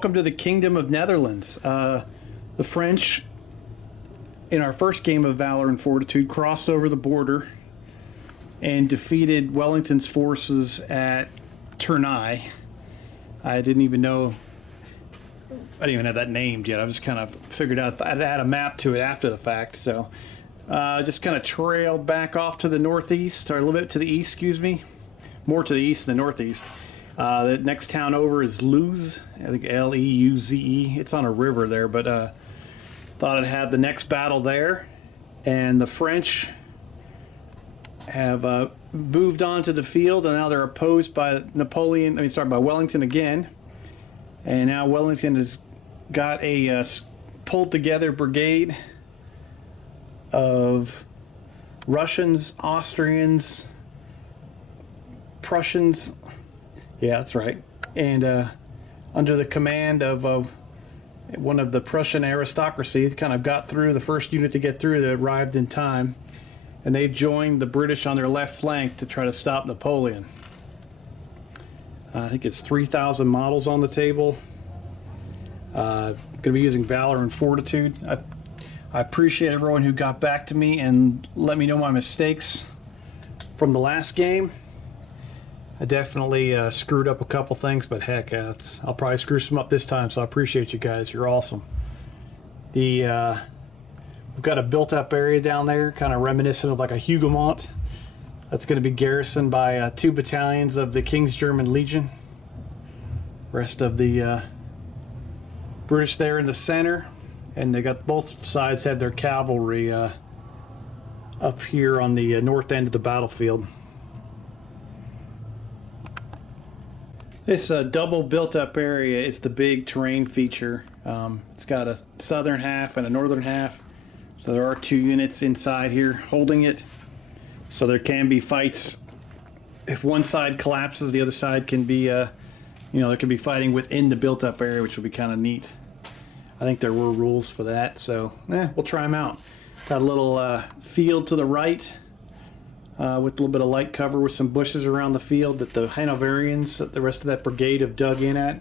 welcome to the Kingdom of Netherlands. The French, in our first game of Valor and Fortitude, crossed over the border and defeated Wellington's forces at Tournai. I didn't even know, I didn't even have that named yet. I just kind of figured out I'd add a map to it after the fact. So just kind of trailed back off to the northeast, or a little bit to the east, excuse me. More to the east than the northeast. The next town over is Leuze, I think L-E-U-Z-E. It's on a river there, but thought I'd have the next battle there. And the French have moved on to the field, and now they're opposed by by Wellington again. And now Wellington has got a pulled together brigade of Russians, Austrians, Prussians, yeah, that's right, and under the command of one of the Prussian aristocracy. Kind of got through, the first unit to get through that arrived in time, and they joined the British on their left flank to try to stop Napoleon. I think it's 3,000 models on the table. Going to be using Valor and Fortitude. I appreciate everyone who got back to me and let me know my mistakes from the last game. I definitely screwed up a couple things, but heck, I'll probably screw some up this time, so I appreciate you guys. You're awesome. We've got a built-up area down there, kind of reminiscent of like a Hougoumont. That's going to be garrisoned by 2 battalions of the King's German Legion. Rest of the British there in the center, and they got both sides have their cavalry up here on the north end of the battlefield. This double built-up area is the big terrain feature. It's got a southern half and a northern half, so there are 2 units inside here holding it. So there can be fights. If one side collapses, the other side can be, there can be fighting within the built-up area, which will be kind of neat. I think there were rules for that, so we'll try them out. Got a little field to the right with a little bit of light cover with some bushes around the field that the Hanoverians, the rest of that brigade, have dug in at.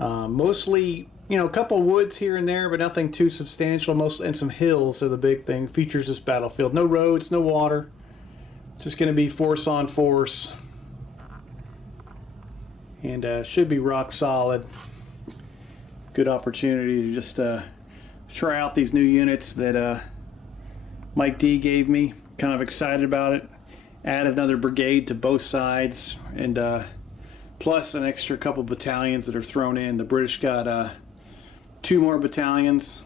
Mostly, a couple woods here and there, but nothing too substantial. And some hills are the big thing. Features this battlefield. No roads, no water. Just going to be force on force. And should be rock solid. Good opportunity to just try out these new units that Mike D gave me. Kind of excited about it. Add another brigade to both sides, and plus an extra couple battalions that are thrown in. The British got 2 more battalions,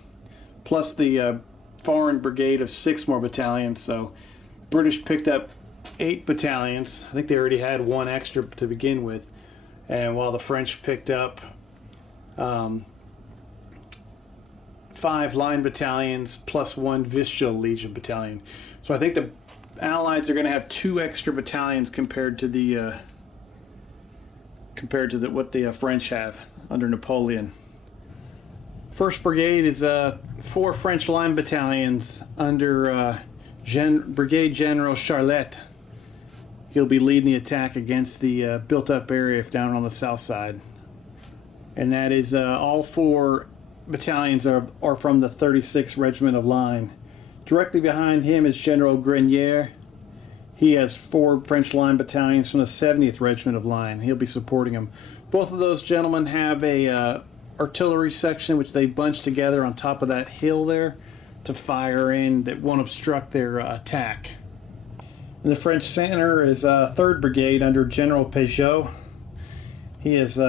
plus the foreign brigade of 6 more battalions. So British picked up 8 battalions. I think they already had 1 extra to begin with, and while the French picked up 5 line battalions plus 1 Visual Legion battalion. So I think the Allies are going to have 2 extra battalions compared to what the French have under Napoleon. First Brigade is 4 French line battalions under Brigade General Charlotte. He'll be leading the attack against the built-up area down on the south side. And that is all 4 battalions are from the 36th Regiment of Line. Directly behind him is General Grenier. He has 4 French line battalions from the 70th Regiment of Line. He'll be supporting him. Both of those gentlemen have a artillery section which they bunch together on top of that hill there to fire in that won't obstruct their attack. In the French center is 3rd Brigade under General Peugeot. He has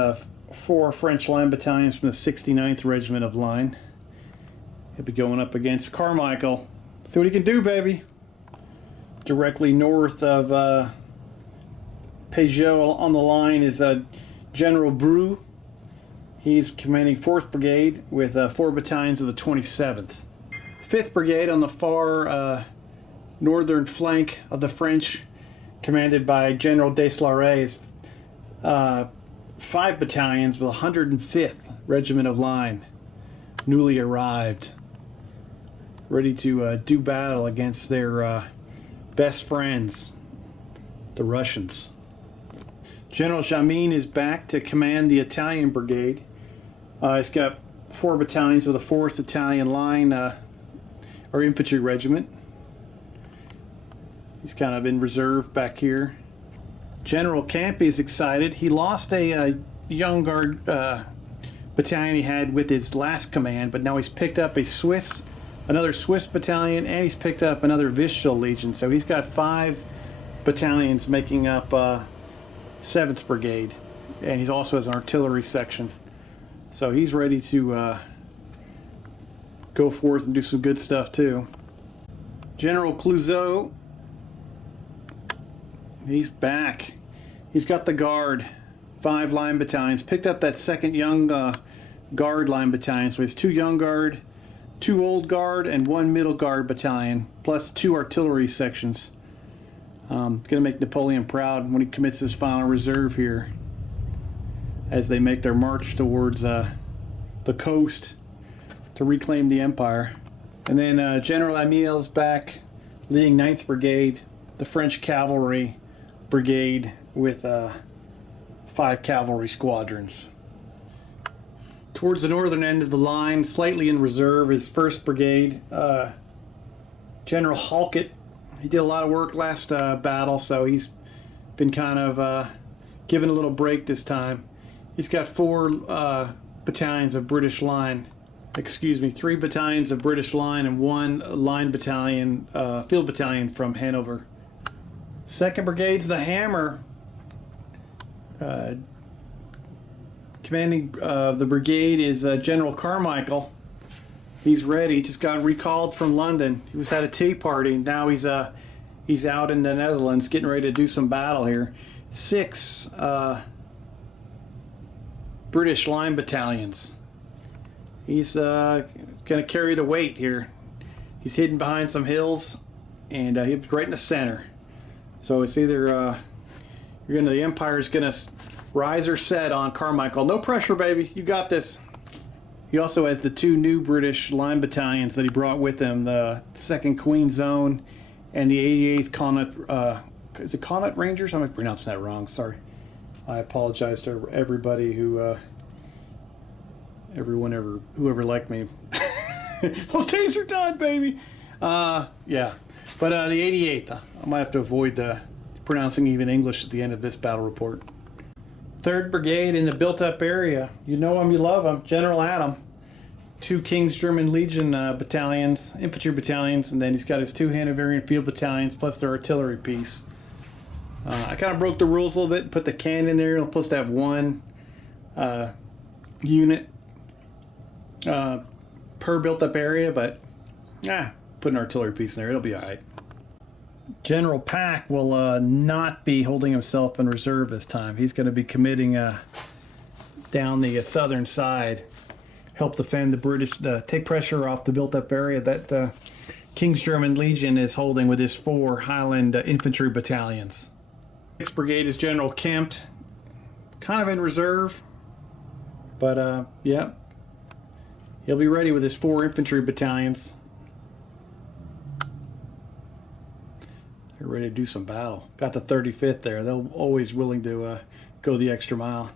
4 French line battalions from the 69th Regiment of Line. He'll be going up against Carmichael. See what he can do, baby. Directly north of Peugeot on the line is General Bru. He's commanding 4th Brigade with 4 battalions of the 27th. 5th Brigade on the far northern flank of the French, commanded by General Deslauret, is 5 battalions of the 105th Regiment of Line, newly arrived, ready to do battle against their best friends, the Russians. General Jamin is back to command the Italian Brigade. He's got 4 battalions of the 4th Italian Line, or infantry regiment. He's kind of in reserve back here. General Campi is excited. He lost a young guard battalion he had with his last command, but now he's picked up another Swiss battalion, and he's picked up another Vistula Legion. So he's got 5 battalions making up 7th Brigade, and he also has an artillery section. So he's ready to go forth and do some good stuff too. General Clouseau, he's back. He's got the Guard, 5 line battalions. Picked up that 2nd Young Guard line battalion. So he has 2 Young Guard, 2 Old Guard, and 1 Middle Guard battalion, plus 2 artillery sections. Going to make Napoleon proud when he commits his final reserve here, as they make their march towards the coast to reclaim the empire. And then General Amiel's back, leading 9th Brigade, the French cavalry brigade with 5 cavalry squadrons. Towards the northern end of the line, slightly in reserve, is 1st Brigade. General Halkett, he did a lot of work last battle, so he's been kind of given a little break this time. He's got 4 battalions of British line. 3 battalions of British line and 1 line battalion, field battalion from Hanover. 2nd Brigade's the Hammer. Commanding the brigade is General Carmichael. He's ready. He just got recalled from London. He was at a tea party. Now he's out in the Netherlands getting ready to do some battle here. 6 British line battalions. He's going to carry the weight here. He's hidden behind some hills, and he's right in the center. So it's either the Empire's going to rise or set on Carmichael. No pressure, baby. You got this. He also has the 2 new British line battalions that he brought with him, the 2nd Queen's Own and the 88th Connaught. Is it Connaught Rangers? I might pronounce that wrong. Sorry. I apologize to everybody whoever liked me. Those days are done, baby. Yeah. But the 88th, I might have to avoid pronouncing even English at the end of this battle report. 3rd Brigade in the built-up area. You know him, you love him. General Adam. 2 King's German Legion battalions, infantry battalions, and then he's got his 2 Hanoverian field battalions, plus their artillery piece. I kind of broke the rules a little bit, put the cannon in there. It'll supposed to have 1 unit per built-up area, but put an artillery piece in there. It'll be all right. General Pack will not be holding himself in reserve this time. He's going to be committing down the southern side, help defend the British, take pressure off the built-up area that King's German Legion is holding with his 4 Highland infantry battalions. 6th Brigade is General Kempt, kind of in reserve, but yeah, he'll be ready with his 4 infantry battalions. They're ready to do some battle. Got the 35th there. They're always willing to go the extra mile.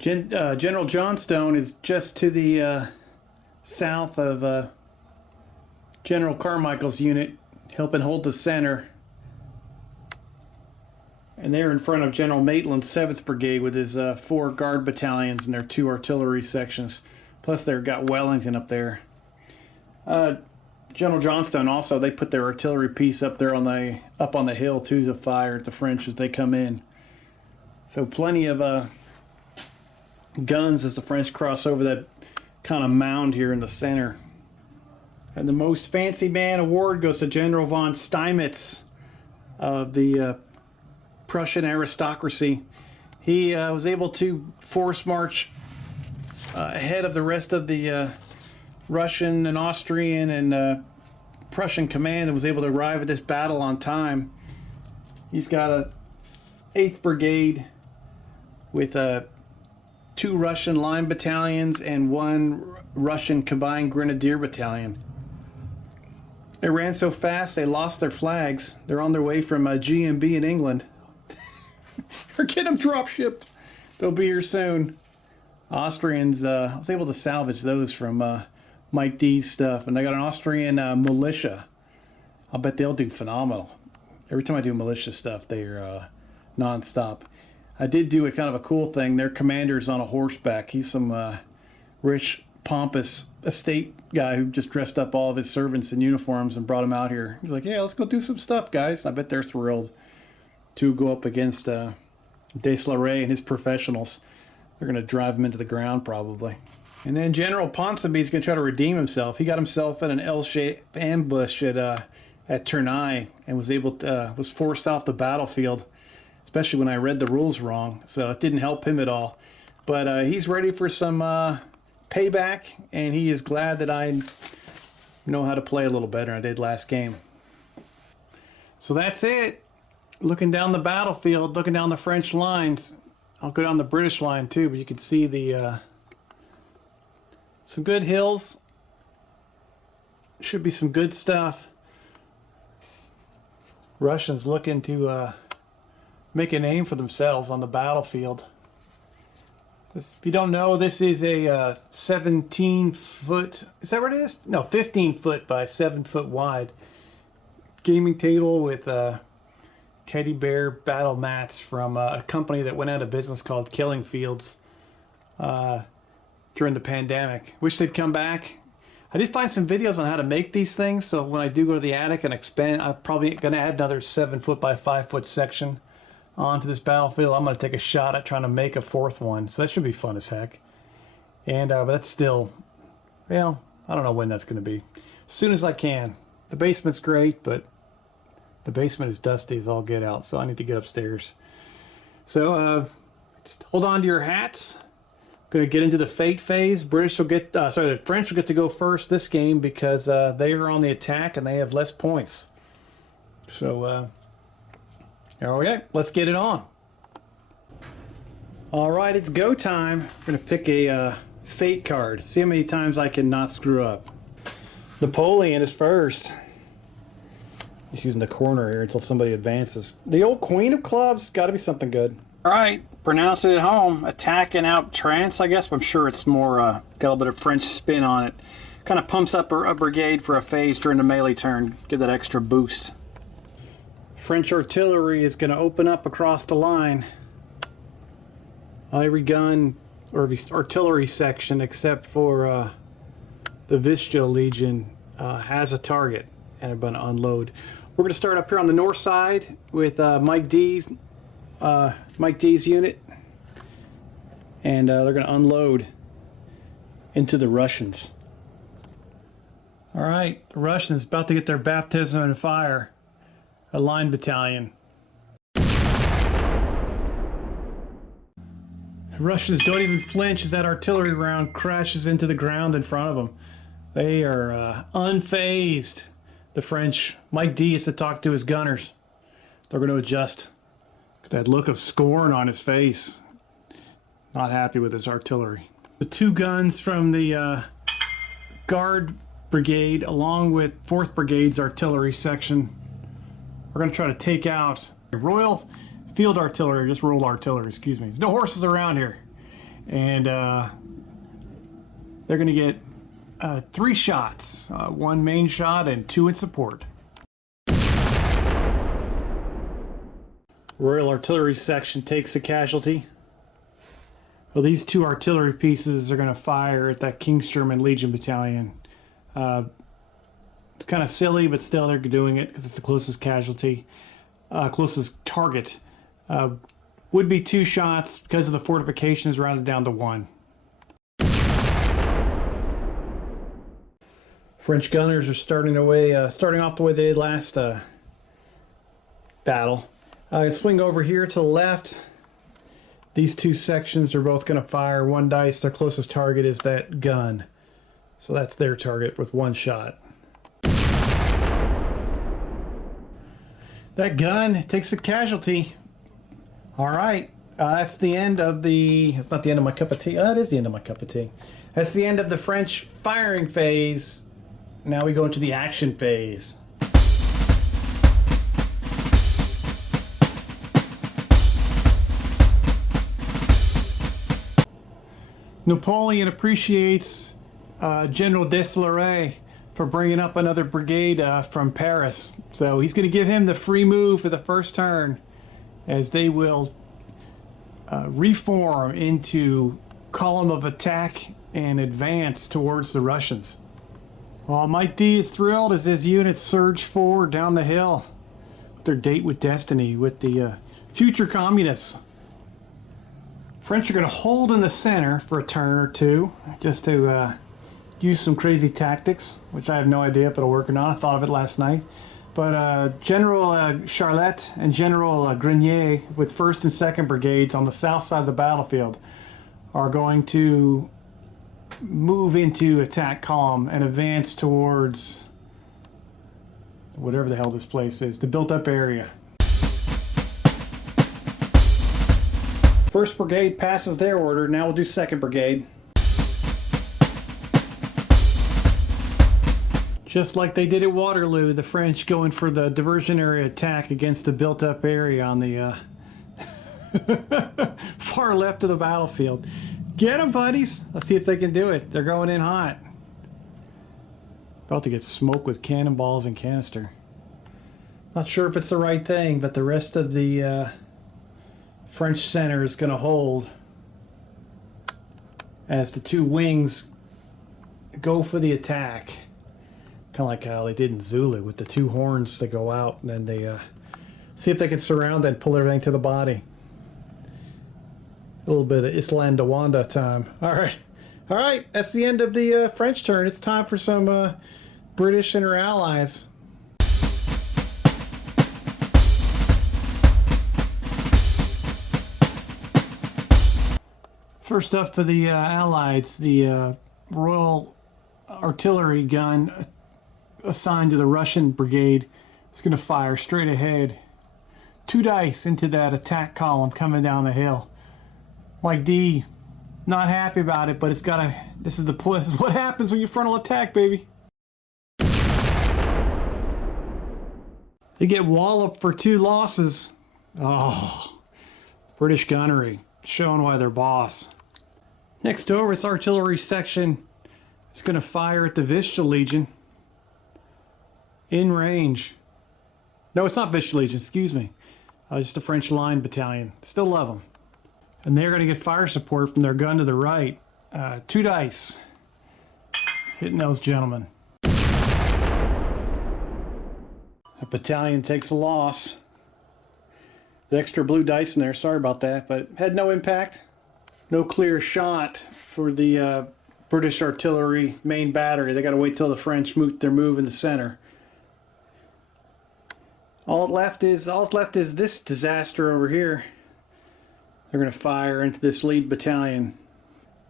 General Johnstone is just to the south of General Carmichael's unit, helping hold the center. And they're in front of General Maitland's 7th Brigade with his 4 guard battalions and their 2 artillery sections. Plus they've got Wellington up there. General Johnstone also, they put their artillery piece up there on the hill too to fire at the French as they come in. So plenty of guns as the French cross over that kind of mound here in the center. And the most fancy man award goes to General von Steinmetz of the Prussian aristocracy. He was able to force march ahead of the rest of the Russian and Austrian and Prussian command, and was able to arrive at this battle on time. He's got a 8th Brigade with 2 Russian line battalions and 1 Russian combined grenadier battalion. They ran so fast they lost their flags. They're on their way from GMB in England. Or get them drop shipped. They'll be here soon. Austrians, I was able to salvage those from Mike D's stuff, and I got an Austrian militia. I'll bet they'll do phenomenal. Every time I do militia stuff, they're non-stop. I did do a kind of a cool thing. Their commander's on a horseback. He's some rich, pompous estate guy who just dressed up all of his servants in uniforms and brought them out here. He's like, yeah, let's go do some stuff, guys. I bet they're thrilled to go up against Deslauriers and his professionals. They're going to drive him into the ground, probably. And then General Ponsonby's going to try to redeem himself. He got himself in an L-shaped ambush at Tournai and was forced off the battlefield, especially when I read the rules wrong. So it didn't help him at all. But he's ready for some payback, and he is glad that I know how to play a little better than I did last game. So that's it. Looking down the battlefield, looking down the French lines. I'll go down the British line too, but you can see the some good hills. Should be some good stuff. Russians looking to make a name for themselves on the battlefield. If you don't know, this is a 17-foot, is that what it is? No, 15-foot by 7-foot wide gaming table with teddy bear battle mats from a company that went out of business called Killing Fields during the pandemic. Wish they'd come back. I did find some videos on how to make these things, so when I do go to the attic and expand, I'm probably going to add another 7-foot by 5-foot section onto this battlefield. I'm going to take a shot at trying to make a 4th one, so that should be fun as heck. And but that's still, well, I don't know when that's going to be. As soon as I can. The basement's great, but the basement is dusty as all get out, so I need to get upstairs. So just hold on to your hats. Going to get into the fate phase. The French will get to go first this game because they are on the attack and they have less points. So, okay, let's get it on. All right, it's go time. We're going to pick a fate card. See how many times I can not screw up. Napoleon is first. He's using the corner here until somebody advances. The old Queen of Clubs, got to be something good. All right, pronounce it at home. Attack and outtrance, I guess. But I'm sure it's more, got a little bit of French spin on it. Kind of pumps up a brigade for a phase during the melee turn. Give that extra boost. French artillery is going to open up across the line. Every gun, or every artillery section except for the Vistula Legion has a target and are going to unload. We're going to start up here on the north side with Mike D's unit, and they're going to unload into the Russians. All right, the Russians about to get their baptism in fire. A line battalion. The Russians don't even flinch as that artillery round crashes into the ground in front of them. They are unfazed. The French. Mike D has to talk to his gunners. They're going to adjust. That look of scorn on his face. Not happy with his artillery. The 2 guns from the Guard Brigade, along with 4th Brigade's artillery section, we're going to try to take out Royal Field Artillery, just Royal Artillery, excuse me. There's no horses around here. And they're going to get 3 shots. 1 main shot and 2 in support. Royal Artillery section takes a casualty. Well, these 2 artillery pieces are going to fire at that King's-German Legion battalion. It's kind of silly, but still they're doing it because it's the closest casualty, closest target. Would be 2 shots because of the fortifications rounded down to 1. French gunners are starting off the way they did last battle. Swing over here to the left. These 2 sections are both going to fire 1 dice. Their closest target is that gun. So that's their target with 1 shot. That gun takes a casualty. All right. That's the end of the... It's not the end of my cup of tea. It is the end of my cup of tea. That's the end of the French firing phase. Now we go into the action phase. Napoleon appreciates General Deslauriers for bringing up another brigade from Paris. So he's going to give him the free move for the first turn, as they will reform into column of attack and advance towards the Russians. While Mike D is thrilled as his units surge forward down the hill with their date with destiny with the future communists. French are going to hold in the center for a turn or two just to use some crazy tactics, which I have no idea if it'll work or not. I thought of it last night. But General Charlotte and General Grenier with 1st and 2nd Brigades on the south side of the battlefield are going to move into attack column and advance towards whatever the hell this place is, the built-up area. 1st Brigade passes their order. Now we'll do 2nd Brigade. Just like they did at Waterloo, the French going for the diversionary attack against the built-up area on the far left of the battlefield. Get them, buddies! Let's see if they can do it. They're going in hot. About to get smoked with cannonballs and canister. Not sure if it's the right thing, but the rest of the French center is going to hold as the two wings go for the attack. Kind of like how they did in Zulu with the two horns that go out, and then they see if they can surround and pull everything to the body. A little bit of Island Wanda time. All right, that's the end of the French turn. It's time for some British and her allies. First up for the Allies, the Royal Artillery gun assigned to the Russian brigade is going to fire straight ahead. 2 dice into that attack column coming down the hill. Mike D, not happy about it, but it's got to. This is what happens when you frontal attack, baby. They get walloped for 2 losses. Oh, British gunnery showing why they're boss. Next over, this artillery section is going to fire at the Vistula Legion in range. No, it's not Vistula Legion. Excuse me. Just a French line battalion. Still love them. And they're going to get fire support from their gun to the right. 2 dice. Hitting those gentlemen. A battalion takes a loss. The extra blue dice in there, sorry about that, but had no impact. No clear shot for the British artillery main battery. They got to wait till the French move their move in the center. All left is this disaster over here. They're going to fire into this lead battalion.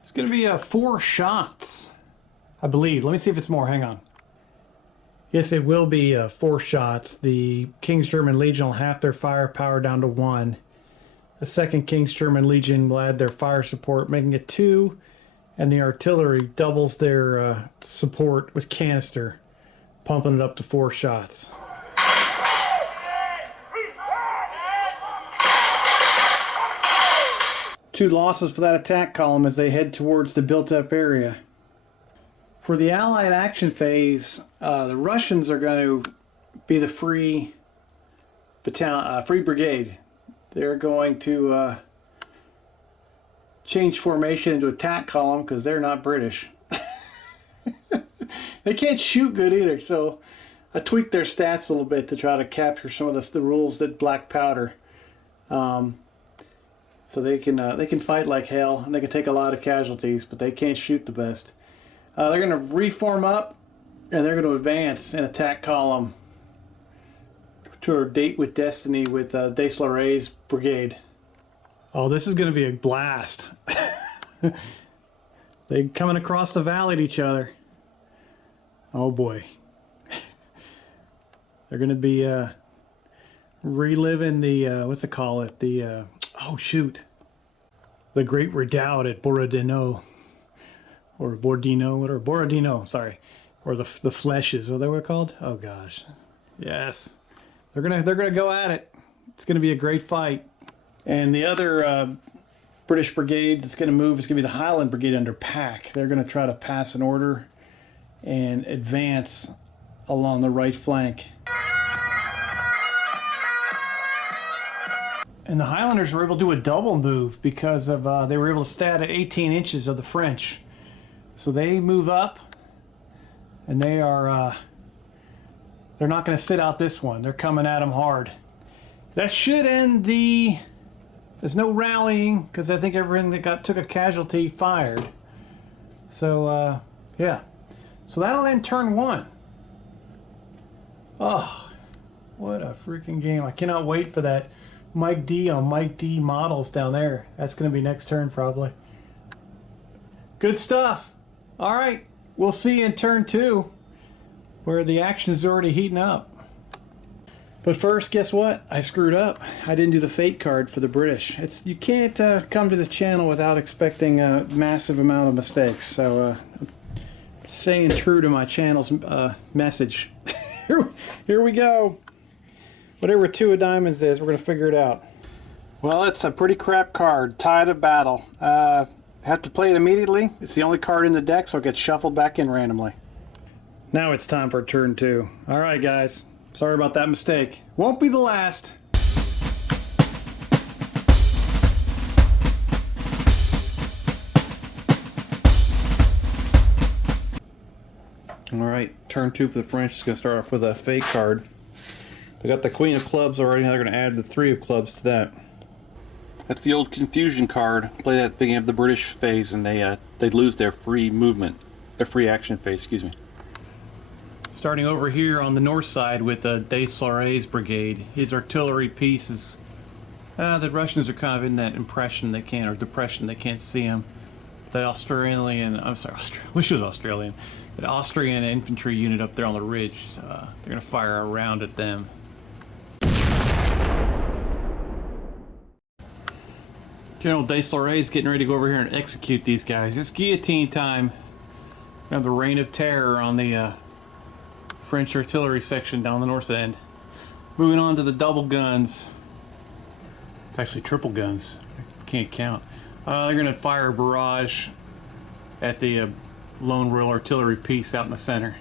It's going to be 4 shots, I believe. Let me see if it's more. Hang on. Yes, it will be 4 shots. The King's German Legion will have their firepower down to 1. The 2nd King's German Legion will add their fire support, making it 2. And the artillery doubles their support with canister, pumping it up to 4 shots. Two losses for that attack column as they head towards the built-up area. For the Allied action phase, the Russians are going to be the free brigade. They're going to change formation into attack column because they're not British. They can't shoot good either, so I tweaked their stats a little bit to try to capture some of the rules that black powder. So they can fight like hell, and they can take a lot of casualties, but they can't shoot the best. They're going to reform up, and they're going to advance in attack column to a date with destiny with Deslauriers' brigade. Oh, this is going to be a blast. They're coming across the valley at each other. Oh boy. They're going to be reliving the, what's it call it? The, oh shoot. The Great Redoubt at Borodino. Or Borodino, whatever. Borodino, sorry. Or the Fleshes, are they what they're called? Oh gosh. Yes. They're gonna go at it. It's gonna be a great fight. And the other British brigade that's going to move is going to be the Highland Brigade under Pack. They're going to try to pass an order and advance along the right flank. And the Highlanders were able to do a double move because of they were able to stat at 18 inches of the French. So they move up, and they are they're not going to sit out this one. They're coming at them hard. That should end the... There's no rallying because I think everyone that took a casualty fired. So yeah. So that'll end turn 1. Oh, what a freaking game. I cannot wait for that Mike D on Mike D models down there. That's going to be next turn probably. Good stuff. All right. We'll see you in turn 2 where the action's already heating up. But first, guess what? I screwed up. I didn't do the fate card for the British. You can't come to this channel without expecting a massive amount of mistakes. So staying true to my channel's message. Here we go. Whatever 2 of diamonds is, we're going to figure it out. Well, it's a pretty crap card. Tide of Battle. Have to play it immediately. It's the only card in the deck, so it gets shuffled back in randomly. Now it's time for turn 2. All right, guys. Sorry about that mistake. Won't be the last. Alright, turn 2 for the French is going to start off with a fake card. They got the Queen of Clubs already, now they're going to add the 3 of Clubs to that. That's the old Confusion card. Play that at the beginning of the British phase and they lose their free movement. Their free action phase, excuse me. Starting over here on the north side with Deslauret's brigade. His artillery pieces. The Russians are kind of in that impression they can't, or depression they can't see him. The Australian, I'm sorry, wish it was Australian. The Austrian infantry unit up there on the ridge, they're going to fire a round at them. General Deslauret's getting ready to go over here and execute these guys. It's guillotine time. We have the Reign of Terror on the French artillery section down the north end. Moving on to the double guns. It's actually triple guns. I can't count. They're going to fire a barrage at the lone rail artillery piece out in the center.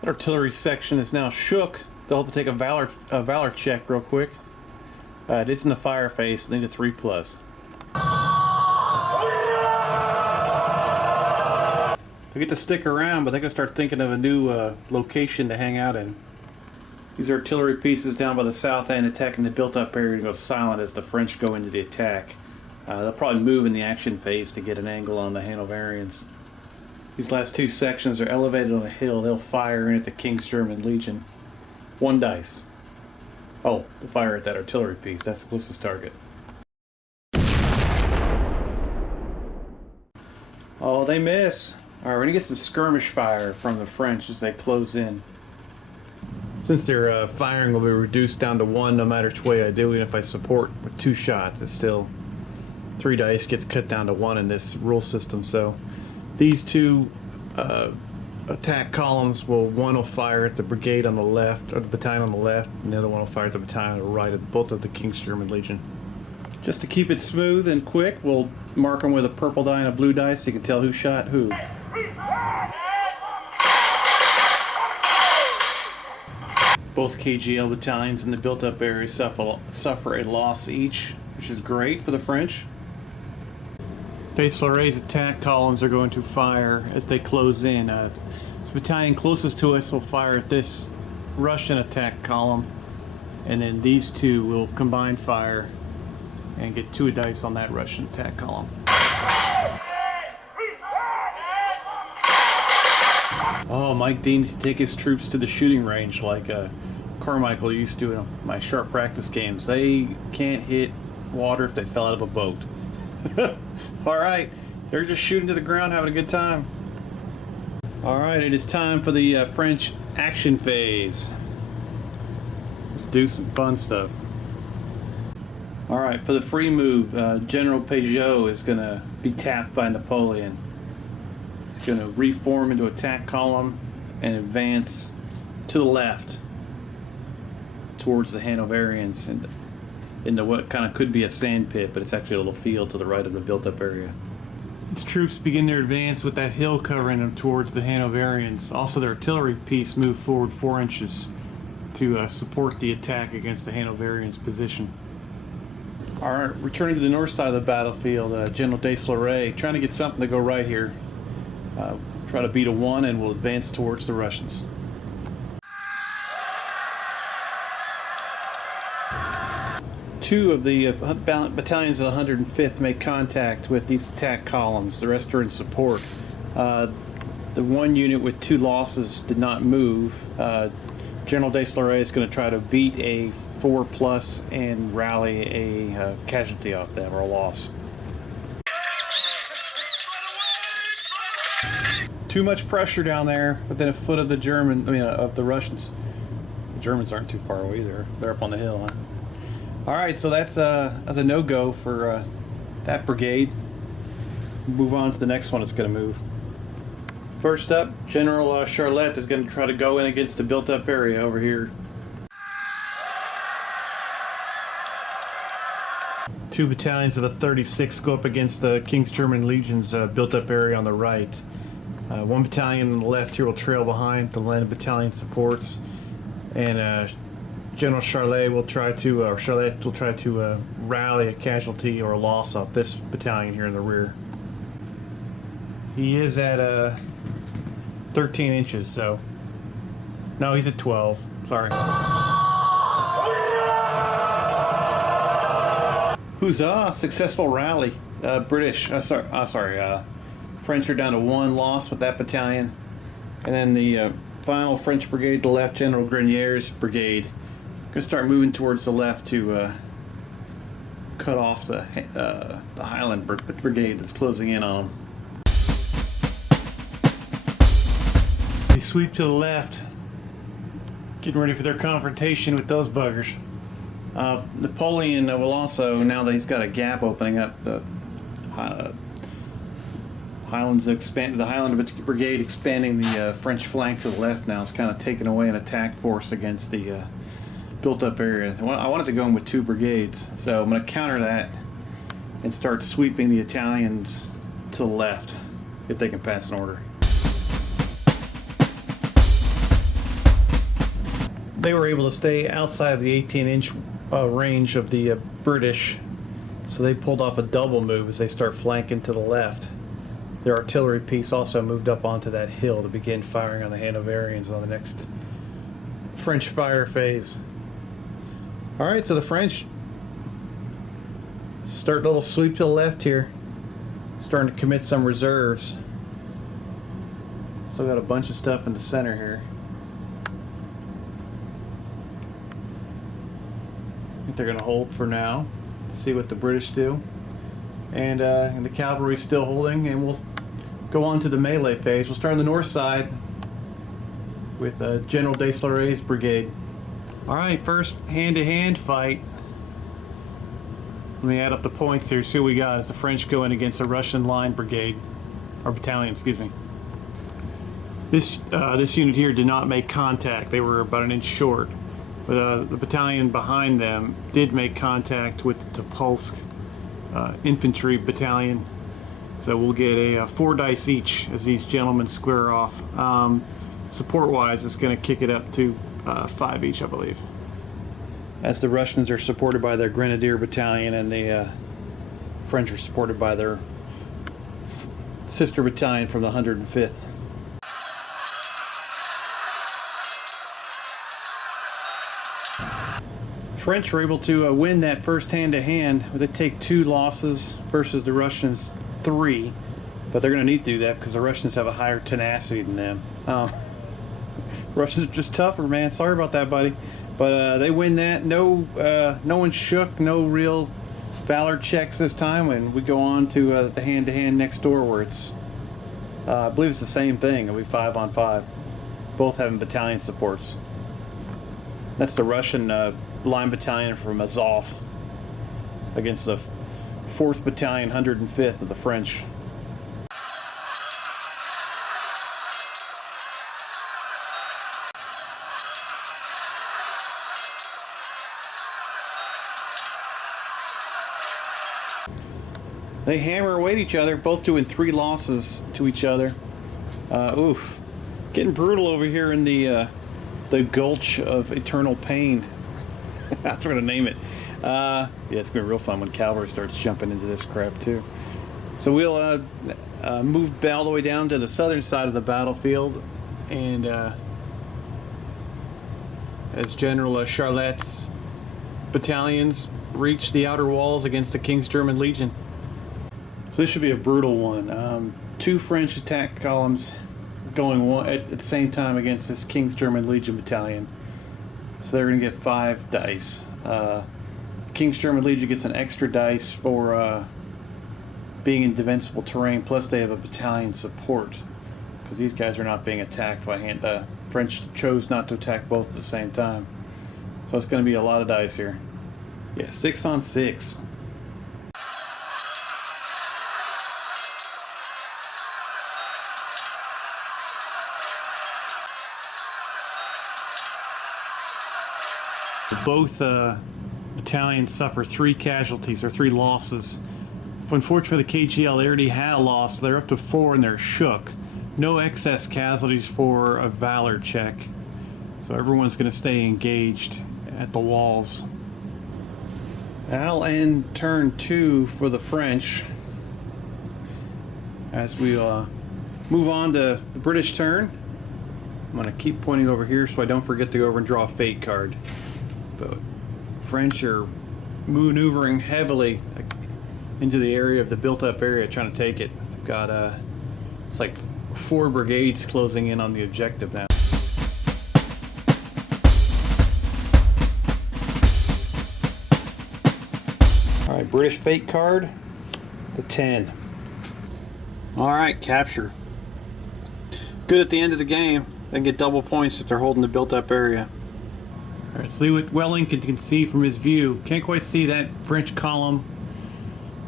That artillery section is now shook. They'll have to take a valor check real quick. It is in the fire phase. They need a 3+. They get to stick around, but they got to start thinking of a new location to hang out in. These artillery pieces down by the south end attacking the built-up area to go silent as the French go into the attack. They'll probably move in the action phase to get an angle on the Hanoverians. These last 2 sections are elevated on a hill. They'll fire in at the King's German Legion. 1 dice. Oh, they'll fire at that artillery piece. That's the closest target. Oh, they miss. Alright, we're going to get some skirmish fire from the French as they close in. Since their firing will be reduced down to 1 no matter which way I do, even if I support with 2 shots, it's still 3 dice gets cut down to 1 in this rule system. So these 2 attack columns one will fire at the brigade on the left, or the battalion on the left, and the other one will fire at the battalion on the right of both of the King's German Legion. Just to keep it smooth and quick, we'll mark them with a purple die and a blue die so you can tell who shot who. Both KGL battalions in the built-up area suffer a loss each, which is great for the French. Deslauret's attack columns are going to fire as they close in. The battalion closest to us will fire at this Russian attack column, and then these 2 will combine fire and get 2 dice on that Russian attack column. Oh, Mike Dean needs to take his troops to the shooting range like Carmichael used to in my sharp practice games. They can't hit water if they fell out of a boat. Alright, they're just shooting to the ground, having a good time. Alright, it is time for the French action phase. Let's do some fun stuff. Alright, for the free move, General Peugeot is going to be tapped by Napoleon. He's going to reform into attack column and advance to the left. towards the Hanoverians into what kind of could be a sand pit, but it's actually a little field to the right of the built-up area. His troops begin their advance with that hill covering them towards the Hanoverians. Also, their artillery piece moved forward 4 inches to support the attack against the Hanoverians' position. Alright, returning to the north side of the battlefield, General Deslorey trying to get something to go right here. Try to beat a 1 and we'll advance towards the Russians. Two of the battalions of the 105th make contact with these attack columns. The rest are in support. The one unit with 2 losses did not move. General Deslorey is going to try to beat a 4+ and rally a casualty off them, or a loss. Too much pressure down there within a foot of the of the Russians. The Germans aren't too far away either. They're up on the hill, huh? Alright, so that's a no-go for that brigade. Move on to the next one that's going to move. First up, General Charlotte is going to try to go in against the built-up area over here. 2 battalions of the 36th go up against the King's German Legion's built-up area on the right. 1 battalion on the left here will trail behind. The Land Battalion supports, and General Charlotte will try to rally a casualty or a loss off this battalion here in the rear. He is at 13 inches, so no, he's at 12. Sorry. Huzzah! Successful rally. French are down to 1 loss with that battalion, and then the final French brigade to the left, General Grenier's brigade, going to start moving towards the left to cut off the Highland brigade that's closing in on them. They sweep to the left, getting ready for their confrontation with those buggers. Napoleon will also, now that he's got a gap opening up, the Highland brigade expanding the French flank to the left now. It's kind of taking away an attack force against the built-up area. I wanted to go in with 2 brigades, so I'm going to counter that and start sweeping the Italians to the left if they can pass an order. They were able to stay outside of the 18-inch range of the British, so they pulled off a double move as they start flanking to the left. Their artillery piece also moved up onto that hill to begin firing on the Hanoverians on the next French fire phase. Alright, so the French start a little sweep to the left here, starting to commit some reserves. Still got a bunch of stuff in the center here. I think they're going to hold for now, see what the British do. And the cavalry's still holding, and we'll go on to the melee phase. We'll start on the north side with General Deslorey's brigade. Alright, first hand-to-hand fight. Let me add up the points here, see what we got as the French go in against a Russian line brigade, or battalion, excuse me. This unit here did not make contact. They were about an inch short. But the battalion behind them did make contact with the Topolsk infantry battalion. So we'll get a 4 dice each as these gentlemen square off. Support-wise, it's going to kick it up to 5 each, I believe. As the Russians are supported by their Grenadier battalion, and the French are supported by their sister battalion from the 105th. French were able to win that first hand-to-hand. They take 2 losses versus the Russians 3, but they're going to need to do that because the Russians have a higher tenacity than them. Russians are just tougher, man. Sorry about that, buddy. But they win that. No one shook. No real valor checks this time. And we go on to the hand-to-hand next door, where it's I believe it's the same thing. It'll be 5-on-5. Both having battalion supports. That's the Russian line battalion from Azov against the 4th Battalion, 105th of the French. They hammer away at each other, both doing 3 losses to each other. Oof. Getting brutal over here in the Gulch of Eternal Pain. That's what we're going to name it. Yeah, it's going to be real fun when cavalry starts jumping into this crap, too. So we'll move all the way down to the southern side of the battlefield. And as General Charlotte's battalions reach the outer walls against the King's German Legion. So this should be a brutal one. 2 French attack columns going at the same time against this King's German Legion battalion. So they're going to get 5 dice. King's German Legion gets an extra dice for being in defensible terrain, plus they have a battalion support. Because these guys are not being attacked by hand. The French chose not to attack both at the same time. So it's going to be a lot of dice here. Yeah, 6 on 6. Both battalions suffer 3 casualties or 3 losses. Unfortunately, the KGL they already had a loss. So they're up to 4 and they're shook. No excess casualties for a valor check. So everyone's going to stay engaged at the walls. That'll end turn 2 for the French. As we move on to the British turn. I'm going to keep pointing over here so I don't forget to go over and draw a fate card. But French are maneuvering heavily into the area of the built-up area, trying to take it. They've got it's like 4 brigades closing in on the objective now. All right, British fate card, the 10. All right, capture. Good at the end of the game. They can get double points if they're holding the built-up area. All right, see what Wellington can see from his view. Can't quite see that French column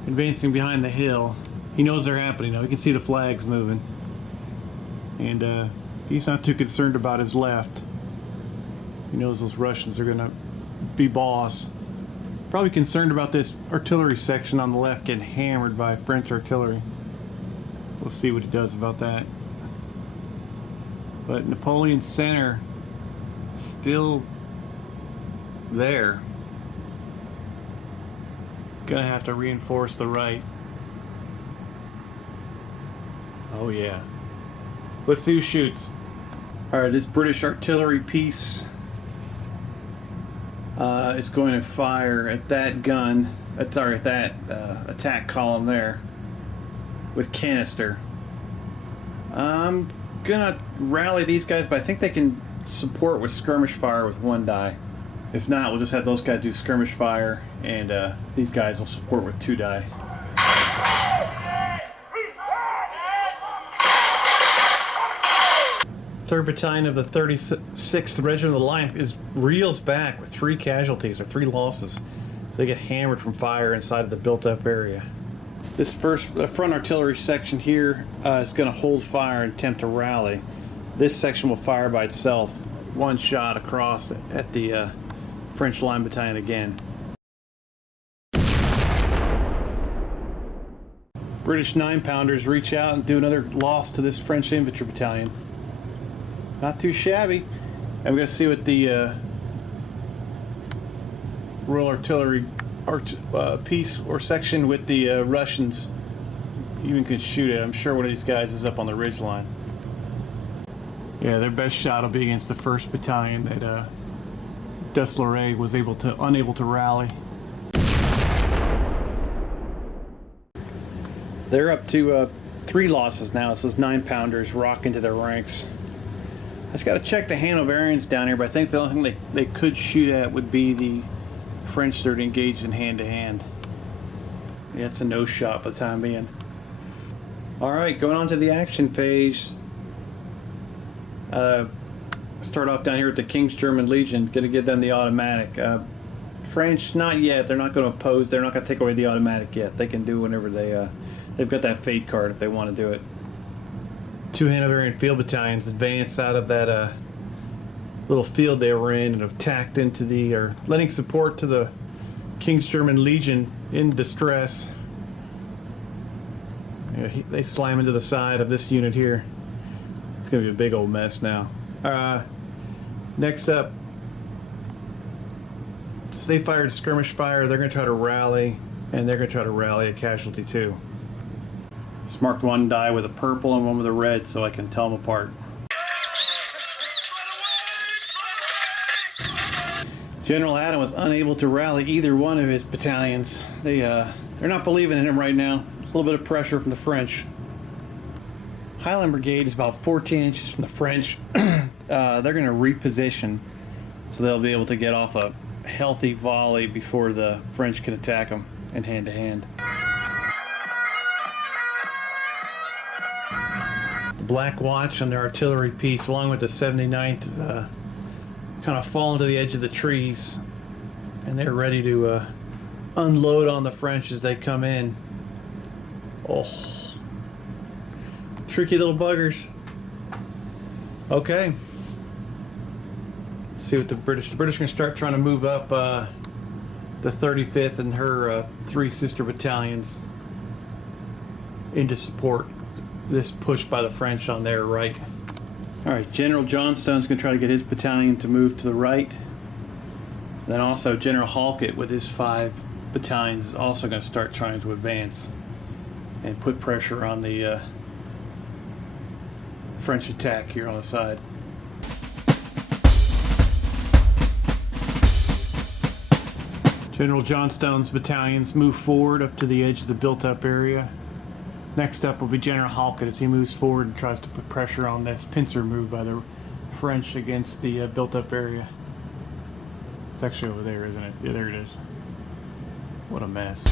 advancing behind the hill. He knows they're happening though. He can see the flags moving. And he's not too concerned about his left. He knows those Russians are going to be boss. Probably concerned about this artillery section on the left getting hammered by French artillery. We'll see what he does about that. But Napoleon's center still there. Gonna have to reinforce the right. Oh yeah. Let's see who shoots. Alright, this British artillery piece is going to fire at that gun, at that attack column there with canister. I'm gonna rally these guys, but I think they can support with skirmish fire with 1 die. If not, we'll just have those guys do skirmish fire, and these guys will support with 2 die. 3rd Battalion of the 36th Regiment of the Line reels back with 3 casualties or 3 losses. So they get hammered from fire inside of the built-up area. This front artillery section here is going to hold fire and attempt to rally. This section will fire by itself, 1 shot across at the French Line Battalion again. British 9-pounders reach out and do another loss to this French infantry battalion. Not too shabby. And we're going to see what the Royal Artillery piece or section with the Russians even can shoot at. I'm sure one of these guys is up on the ridge line. Yeah, their best shot will be against the 1st Battalion that Deslorey was unable to rally. They're up to 3 losses now, so those 9-pounders rock into their ranks. I just got to check the Hanoverians down here, but I think the only thing they could shoot at would be the French that are engaged in hand-to-hand. Yeah, it's a no shot for the time being. Alright, going on to the action phase. Start off down here with the King's German Legion. Going to give them the automatic. French, not yet. They're not going to oppose. They're not going to take away the automatic yet. They can do whenever they've got that fate card if they want to do it. 2 Hanoverian field battalions advance out of that little field they were in and have tacked into or lending support to the King's German Legion in distress. Yeah, they slam into the side of this unit here. It's gonna be a big old mess now. Next up, they fired skirmish fire. They're gonna try to rally, and they're gonna try to rally a casualty too. Just marked one die with a purple and one with a red so I can tell them apart. General Adam was unable to rally either one of his battalions. They're not believing in him right now. A little bit of pressure from the French. Highland Brigade is about 14 inches from the French. They're going to reposition so they'll be able to get off a healthy volley before the French can attack them in hand to hand. The Black Watch on their artillery piece, along with the 79th, kind of fall into the edge of the trees, and they're ready to unload on the French as they come in. Oh, tricky little buggers. Okay, let's see what the British are going to start trying to move up the 35th and her three sister battalions into support this push by the French on their right. Alright, General Johnstone's going to try to get his battalion to move to the right. Then also General Halkett with his 5 battalions is also going to start trying to advance and put pressure on the French attack here on the side. General Johnstone's battalions move forward up to the edge of the built-up area. Next up will be General Halkett as he moves forward and tries to put pressure on this pincer move by the French against the built-up area. It's actually over there, isn't it? Yeah, there it is. What a mess.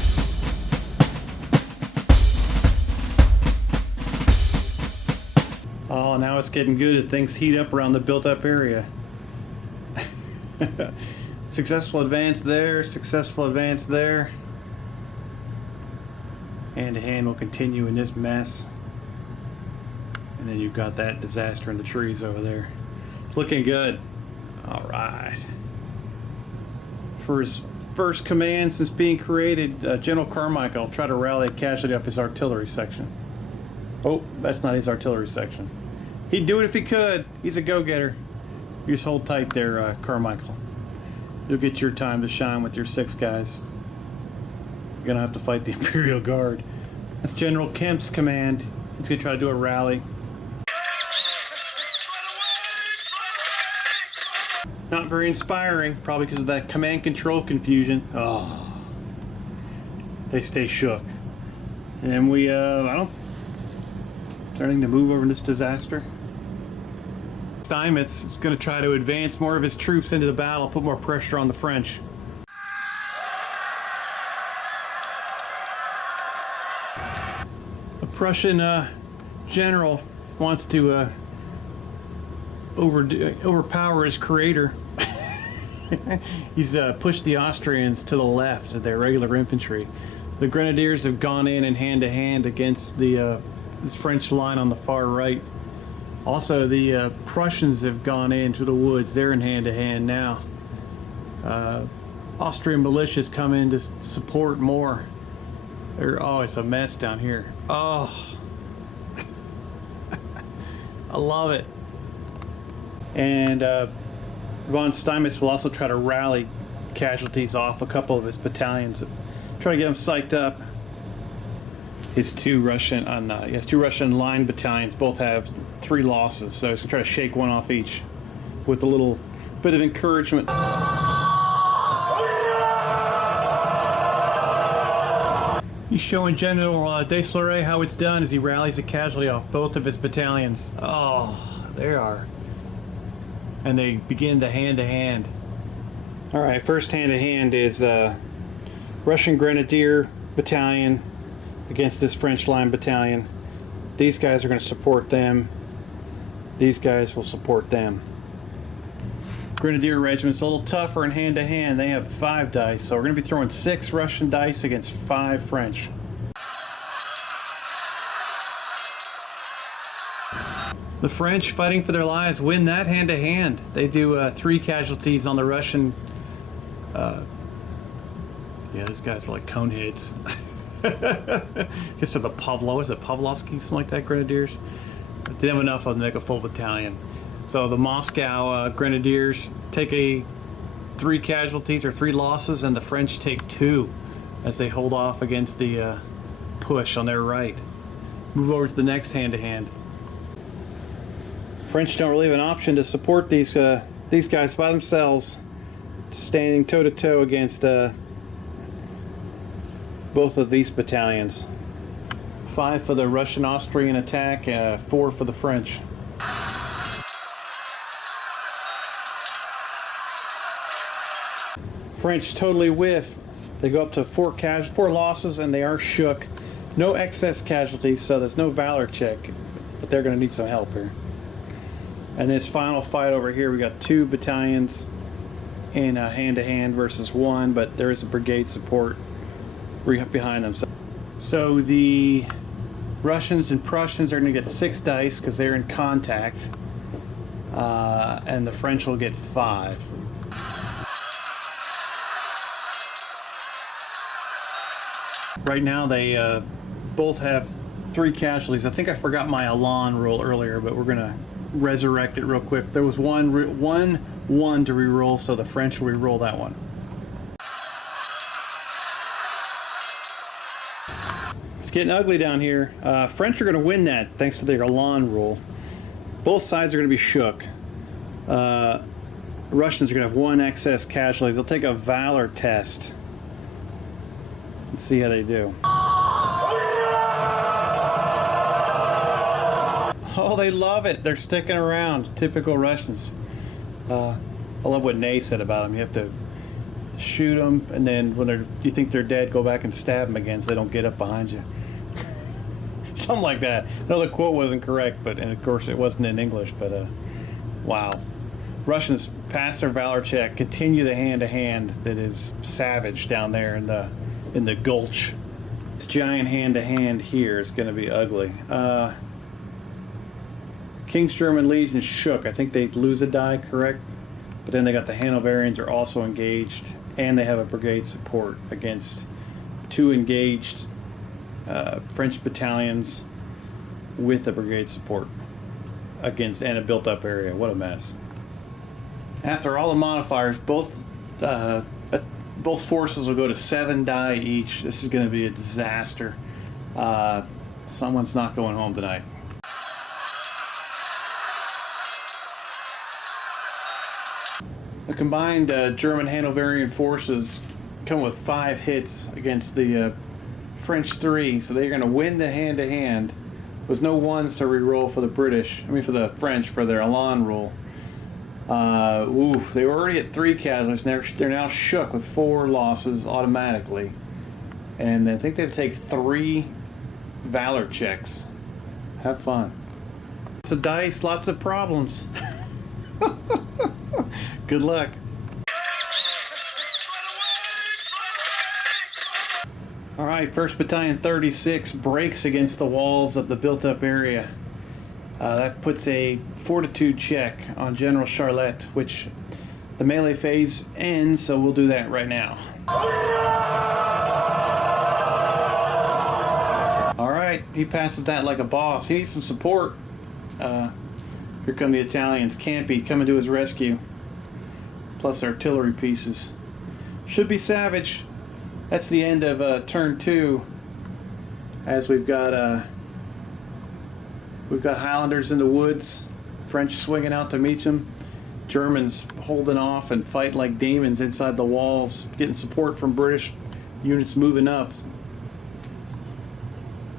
Oh, now it's getting good. Things heat up around the built-up area. Successful advance there, successful advance there. Hand to hand will continue in this mess. And then you've got that disaster in the trees over there. Looking good. Alright. For his first command since being created, General Carmichael tried to rally a casualty up his artillery section. Oh, that's not his artillery section. He'd do it if he could. He's a go-getter. You just hold tight there, Carmichael. You'll get your time to shine with your 6 guys. You're gonna have to fight the Imperial Guard. That's General Kemp's command. He's gonna try to do a rally. Not very inspiring, probably because of that command control confusion. Oh, they stay shook. And then we, starting to move over this disaster. Steinmetz is going to try to advance more of his troops into the battle, put more pressure on the French. The Prussian general wants to overpower his creator. He's pushed the Austrians to the left of their regular infantry. The Grenadiers have gone in and hand-to-hand against the French line on the far right. Also, the Prussians have gone into the woods. They're in hand-to-hand now. Austrian militias come in to support more. Oh, it's a mess down here. Oh, I love it. And von Steinmetz will also try to rally casualties off a couple of his battalions. Try to get them psyched up. His two Russian line battalions both have 3 losses, so he's gonna try to shake one off each with a little bit of encouragement. He's showing General Deslauret how it's done as he rallies a casualty off both of his battalions. Oh, there are. And they begin to hand-to-hand. Alright, first hand-to-hand is Russian Grenadier Battalion against this French line battalion. These guys are going to support them. These guys will support them. Grenadier Regiment's a little tougher in hand-to-hand. They have 5 dice, so we're going to be throwing 6 Russian dice against 5 French. The French, fighting for their lives, win that hand-to-hand. They do 3 casualties on the Russian... yeah, these guys are like coneheads. Just for the Pavlovsky, something like that, Grenadiers. But they didn't have enough of them to make a full battalion. So the Moscow Grenadiers take 3 casualties or 3 losses, and the French take 2 as they hold off against the push on their right. Move over to the next hand-to-hand. French don't really have an option to support these guys by themselves, standing toe-to-toe against both of these battalions. 5 for the Russian-Austrian attack, 4 for the French. French totally whiff. They go up to 4 losses, and they are shook. No excess casualties, so there's no valor check, but they're going to need some help here. And this final fight over here, we got 2 battalions in hand-to-hand versus 1, but there is a brigade support behind them. So the Russians and Prussians are going to get 6 dice because they're in contact, and the French will get 5. Right now they both have 3 casualties. I think I forgot my Elan rule earlier, but we're gonna resurrect it real quick. There was one to reroll, so the French will reroll that one. It's getting ugly down here. French are gonna win that thanks to their Elan rule. Both sides are gonna be shook. Russians are gonna have 1 excess casualty. They'll take a valor test. Let's see how they do. Oh, they love it. They're sticking around. Typical Russians. I love what Ney said about them. You have to shoot them, and then when you think they're dead, go back and stab them again so they don't get up behind you. Something like that. No, the quote wasn't correct, but and of course it wasn't in English. But wow. Russians pass their valor check. Continue the hand-to-hand that is savage down there in the gulch. This giant hand-to-hand here is going to be ugly. King's German Legion shook. I think they lose a die, correct? But then they got the Hanoverians are also engaged, and they have a brigade support against 2 engaged French battalions with a brigade support against and a built-up area. What a mess. After all the modifiers, both forces will go to 7 die each. This is going to be a disaster. Someone's not going home tonight. The combined German Hanoverian forces come with 5 hits against the French 3, so they're going to win the hand-to-hand. With no 1s to re-roll for the for the French, for their Elan rule. They were already at 3 casualties. They're now shook with 4 losses automatically. And I think they have to take 3 valor checks. Have fun. Lots of dice, lots of problems. Good luck. Alright, 1st Battalion 36 breaks against the walls of the built-up area. That puts a fortitude check on General Charlotte, which the melee phase ends, so we'll do that right now. Alright, he passes that like a boss. He needs some support. Here come the Italians. Campy coming to his rescue. Plus artillery pieces. Should be savage. That's the end of turn 2. As we've got Highlanders in the woods, French swinging out to meet them, Germans holding off and fighting like demons inside the walls, getting support from British units moving up.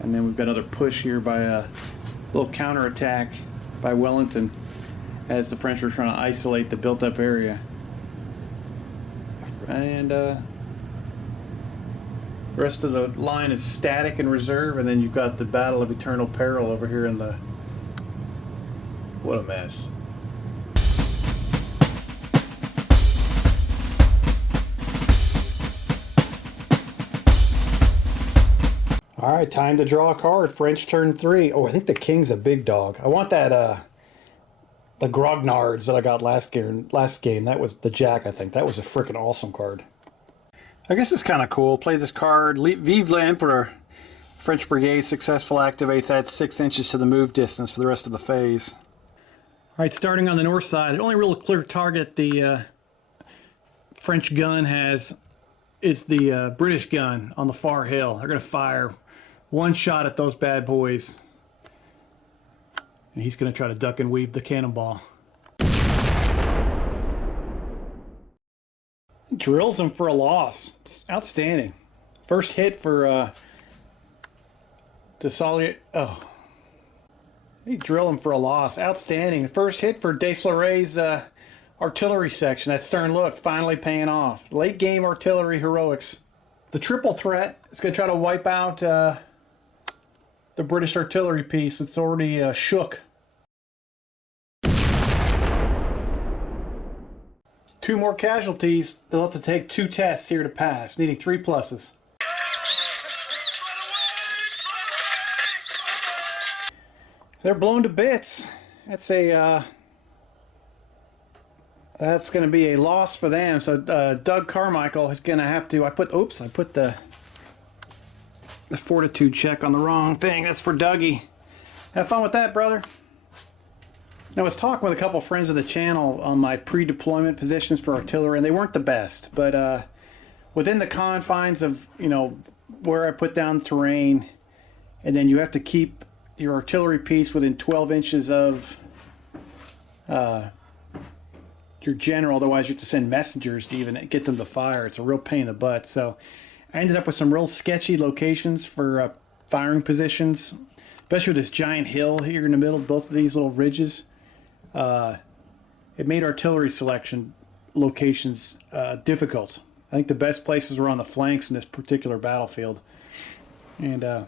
And then we've got another push here by a little counterattack by Wellington as the French were trying to isolate the built-up area. And the rest of the line is static in reserve, and then you've got the Battle of Eternal Peril over here in the... What a mess. Alright, time to draw a card. French turn 3. Oh, I think the King's a big dog. I want that, the Grognards that I got last game. That was the Jack, I think. That was a freaking awesome card. I guess it's kind of cool. Play this card. Vive l'Emperor. French brigade successful activates. Adds 6 inches to the move distance for the rest of the phase. Alright, starting on the north side, the only real clear target the French gun has is the British gun on the far hill. They're going to fire one shot at those bad boys. And he's going to try to duck and weave the cannonball. Drills him for a loss. It's outstanding. First hit for Desailly. Oh, he drilled him for a loss. Outstanding. The first hit for Desailly's artillery section. That stern look finally paying off. Late game artillery heroics. The triple threat is going to try to wipe out the British artillery piece. It's already shook. 2 more casualties. They'll have to take 2 tests here to pass, needing 3 pluses. They're blown to bits. That's a that's going to be a loss for them. So Doug Carmichael is going to have to. I put the fortitude check on the wrong thing. That's for Dougie. Have fun with that, brother. Now, I was talking with a couple friends of the channel on my pre-deployment positions for artillery, and they weren't the best. But within the confines of, you know, where I put down the terrain, and then you have to keep your artillery piece within 12 inches of your general, otherwise you have to send messengers to even get them to fire. It's a real pain in the butt. So I ended up with some real sketchy locations for firing positions, especially with this giant hill here in the middle of both of these little ridges. It made artillery selection locations difficult. I think the best places were on the flanks in this particular battlefield. And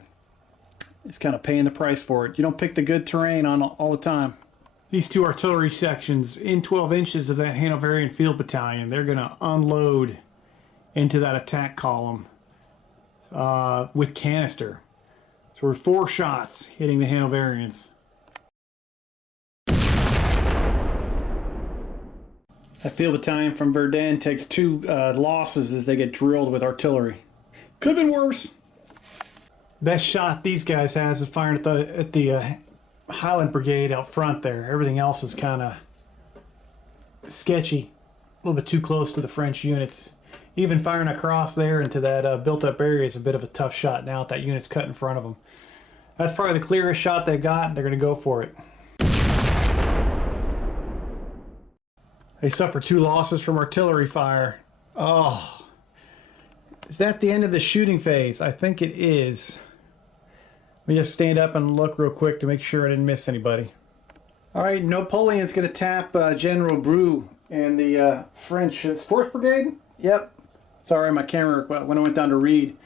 it's kind of paying the price for it. You don't pick the good terrain on all the time. These 2 artillery sections in 12 inches of that Hanoverian Field Battalion, they're going to unload into that attack column with canister. So we're 4 shots hitting the Hanoverians. That Field Battalion from Verdun takes 2 losses as they get drilled with artillery. Could have been worse. Best shot these guys has is firing at the Highland Brigade out front there. Everything else is kind of sketchy. A little bit too close to the French units. Even firing across there into that built-up area is a bit of a tough shot now that that unit's cut in front of them. That's probably the clearest shot they've got. They're going to go for it. They suffer 2 losses from artillery fire. Oh. Is that the end of the shooting phase? I think it is. Let me just stand up and look real quick to make sure I didn't miss anybody. Alright, Napoleon's going to tap General Bru and the French 4th Brigade? Yep. Sorry, my camera, when I went down to read.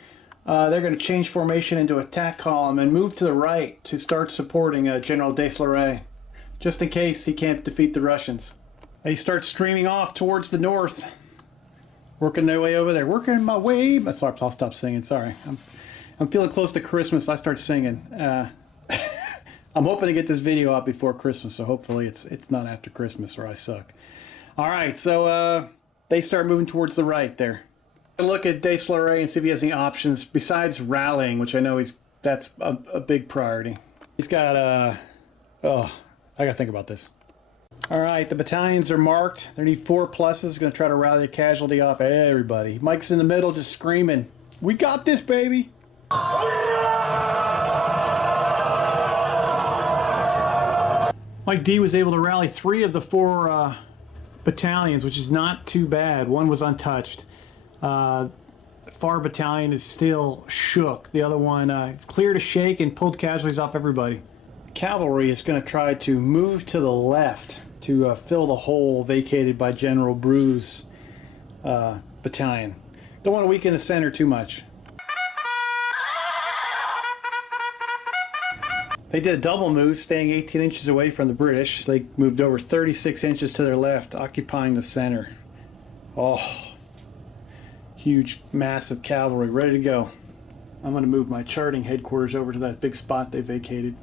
They're going to change formation into attack column and move to the right to start supporting General Desailly, just in case he can't defeat the Russians. They start streaming off towards the north, working their way over there. Working my way. I'll stop singing. Sorry, I'm feeling close to Christmas. I start singing. I'm hoping to get this video out before Christmas, so hopefully it's not after Christmas or I suck. All right, so they start moving towards the right there. I look at Desailly and see if he has any options besides rallying, which I know that's a big priority. He's got I gotta think about this. All right, the battalions are marked. They need 4 pluses. Going to try to rally a casualty off everybody. Mike's in the middle just screaming, "We got this, baby!" Mike D was able to rally 3 of the 4 battalions, which is not too bad. 1 was untouched. Far battalion is still shook. The other one, it's clear to shake and pulled casualties off everybody. Cavalry is going to try to move to the left to fill the hole vacated by General Bru's battalion. Don't want to weaken the center too much. They did a double move, staying 18 inches away from the British. They moved over 36 inches to their left, occupying the center. Oh, huge, massive cavalry ready to go. I'm going to move my charting headquarters over to that big spot they vacated.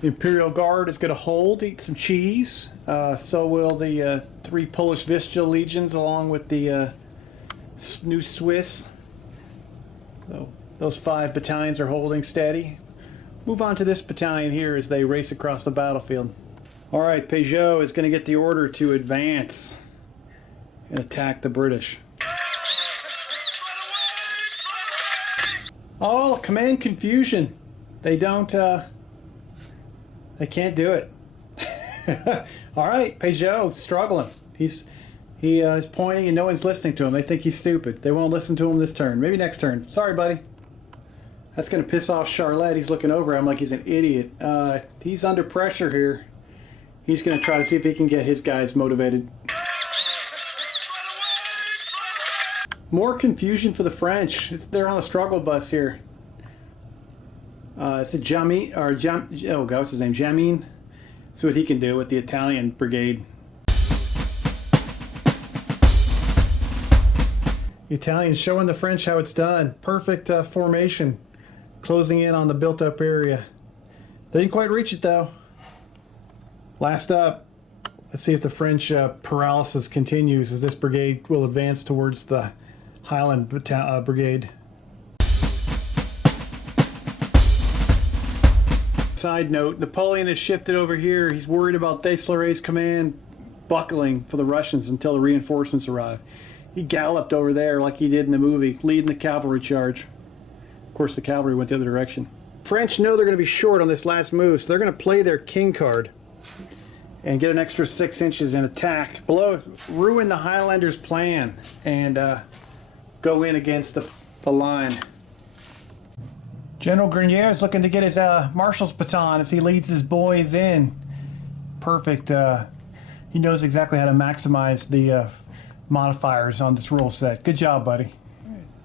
The Imperial Guard is going to hold, eat some cheese. So will the 3 Polish Vistula legions, along with the new Swiss So those 5 battalions are holding steady. Move on to this battalion here as they race across the battlefield. All right, Peugeot is going to get the order to advance and attack the British. Oh, command confusion. They don't, they can't do it. All right, Peugeot struggling. He is pointing and no one's listening to him. They think he's stupid. They won't listen to him this turn. Maybe next turn. Sorry, buddy. That's going to piss off Charlotte. He's looking over at him like he's an idiot. He's under pressure here. He's going to try to see if he can get his guys motivated. More confusion for the French. They're on a struggle bus here. Is it Jamin, or oh God, what's his name? Jamin. See what he can do with the Italian brigade. The Italians showing the French how it's done. Perfect formation. Closing in on the built-up area. They didn't quite reach it though. Last up. Let's see if the French paralysis continues as this brigade will advance towards the Highland Brigade. Side note, Napoleon has shifted over here. He's worried about Deslaray's command buckling for the Russians until the reinforcements arrive. He galloped over there like he did in the movie, leading the cavalry charge. Of course, the cavalry went the other direction. French know they're going to be short on this last move, so they're going to play their king card and get an extra 6 inches in attack. Ruin the Highlanders' plan and go in against the line. General Grenier is looking to get his marshal's baton as he leads his boys in. Perfect. He knows exactly how to maximize the modifiers on this rule set. Good job, buddy.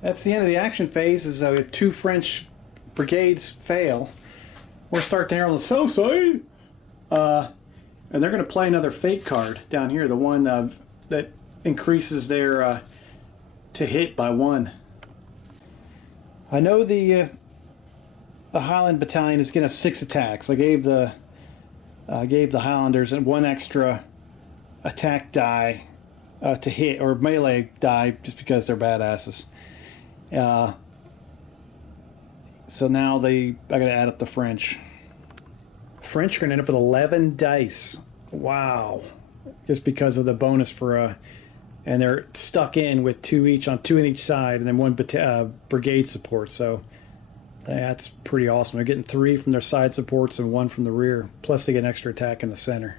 That's the end of the action phase as we have 2 French brigades fail. We're starting here on the south side. And they're going to play another fake card down here, the one that increases their to hit by 1. I know the Highland Battalion is going to have 6 attacks. I gave the Highlanders 1 extra attack die to hit, or melee die, just because they're badasses. So now I got to add up the French. French are going to end up with 11 dice. Wow. Just because of the bonus for and they're stuck in with 2 each on 2 on each side, and then 1 brigade support. So that's pretty awesome. They're getting 3 from their side supports and 1 from the rear. Plus they get an extra attack in the center.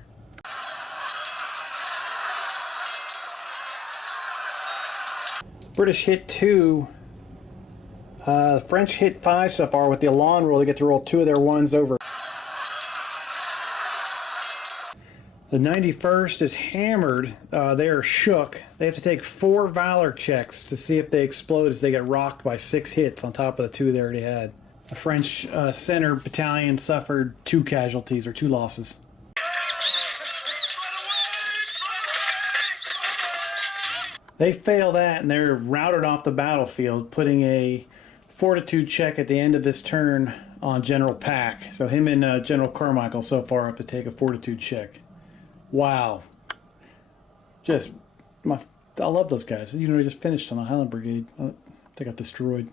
British hit 2. French hit 5 so far. With the Elan rule, they get to roll 2 of their 1s over. The 91st is hammered. They are shook. They have to take 4 Valor checks to see if they explode as they get rocked by 6 hits on top of the 2 they already had. The French center battalion suffered 2 casualties, or 2 losses. They fail that and they're routed off the battlefield, putting a fortitude check at the end of this turn on General Pack. So him and General Carmichael so far have to take a fortitude check. Wow. I love those guys. You know, they just finished on the Highland Brigade. They got destroyed.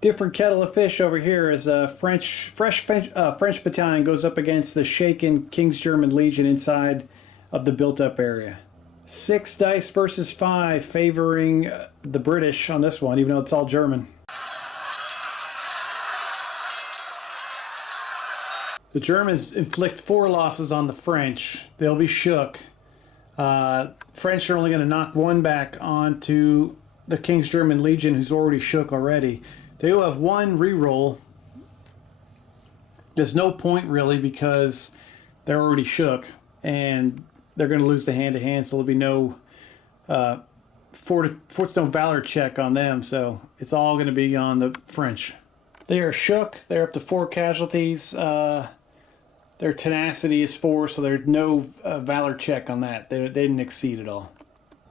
Different kettle of fish over here as a French battalion goes up against the shaken King's German Legion inside of the built-up area. 6 dice versus 5 favoring the British on this one, even though it's all German. The Germans inflict 4 losses on the French. They'll be shook. French are only going to knock 1 back onto the King's German Legion, who's already shook already. They will have 1 reroll. There's no point really because they're already shook, and they're going to lose the hand-to-hand, so there'll be no Fortstone Valor check on them, so it's all going to be on the French. They are shook. They're up to 4 casualties. Their tenacity is 4, so there's no Valor check on that. They didn't exceed at all.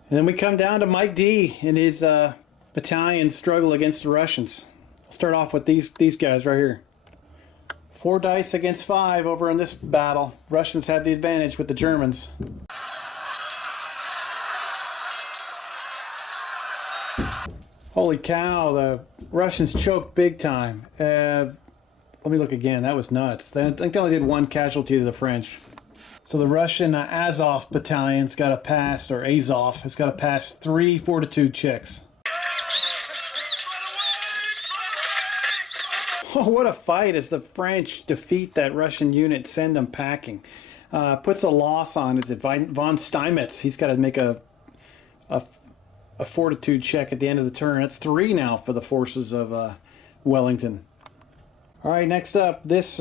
And then we come down to Mike D and his battalion struggle against the Russians. I'll start off with these guys right here. 4 dice against 5 over in this battle. Russians had the advantage with the Germans. Holy Holy cow, the Russians choked big time. Let me look again. That was nuts. I think they only did one casualty to the French. So the Russian Azov battalion's got to pass, or Azov has got to pass 3 fortitude checks. Oh, what a fight as the French defeat that Russian unit, send them packing. Puts a loss on, is it von Steinmetz? He's got to make a fortitude check at the end of the turn. That's 3 now for the forces of Wellington. All right, next up, this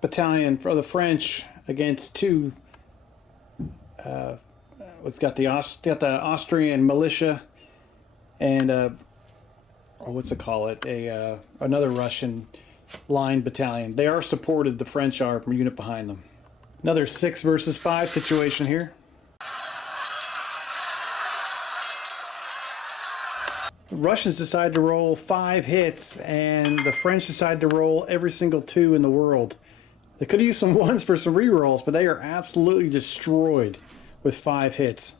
battalion for the French against 2. It's got the Austrian militia and what's it call it? Another Russian line battalion. They are supported. The French are a unit behind them. Another 6 versus 5 situation here. The Russians decide to roll 5 hits, and the French decide to roll every single 2 in the world. They could have used some 1s for some rerolls, but they are absolutely destroyed with 5 hits.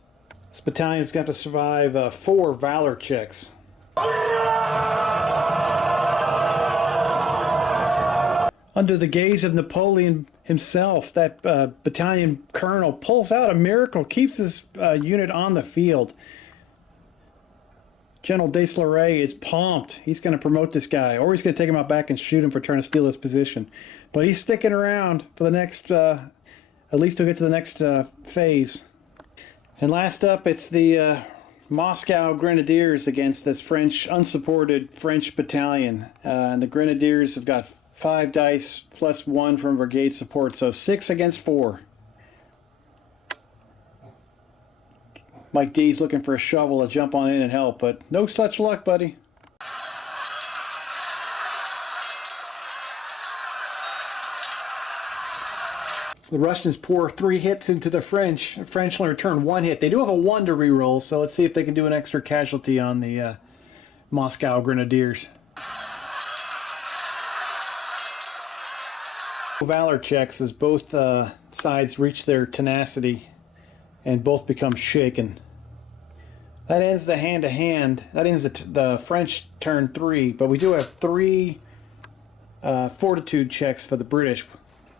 This battalion's got to survive 4 Valor checks. Under the gaze of Napoleon himself, that battalion colonel pulls out a miracle, keeps his unit on the field. General Deslorey is pumped. He's going to promote this guy, or he's going to take him out back and shoot him for trying to steal his position. But he's sticking around for the next, at least he'll get to the next phase. And last up, it's the Moscow Grenadiers against this unsupported French battalion. And the Grenadiers have got 5 dice plus 1 from brigade support, so 6 against 4. Mike D's looking for a shovel to jump on in and help, but no such luck, buddy. The Russians pour 3 hits into the French. The French only return 1 hit. They do have a 1 to reroll, so let's see if they can do an extra casualty on the Moscow Grenadiers. Valor checks as both sides reach their tenacity and both become shaken. That ends the hand-to-hand. That ends the French turn 3, but we do have 3 fortitude checks for the British.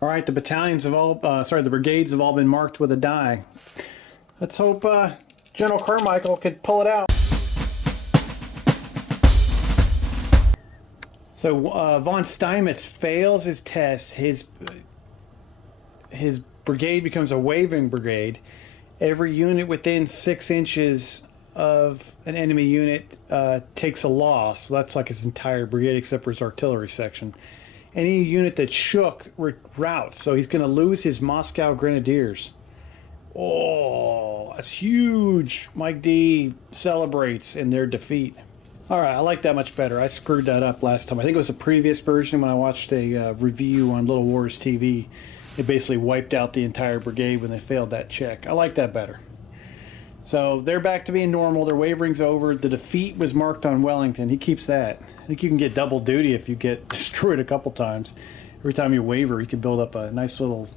All right, the battalions have all, the brigades have all been marked with a die. Let's hope General Carmichael could pull it out. So von Steinmetz fails his test. His brigade becomes a wavering brigade. Every unit within 6 inches of an enemy unit takes a loss. So that's like his entire brigade except for his artillery section. Any unit that shook routes. So he's going to lose his Moscow Grenadiers. Oh, that's huge. Mike D celebrates in their defeat. All right, I like that much better. I screwed that up last time. I think it was a previous version when I watched a review on Little Wars TV. It basically wiped out the entire brigade when they failed that check. I like that better. So they're back to being normal. Their wavering's over. The defeat was marked on Wellington. He keeps that. I think you can get double duty if you get destroyed a couple times. Every time you waver, you can build up a nice little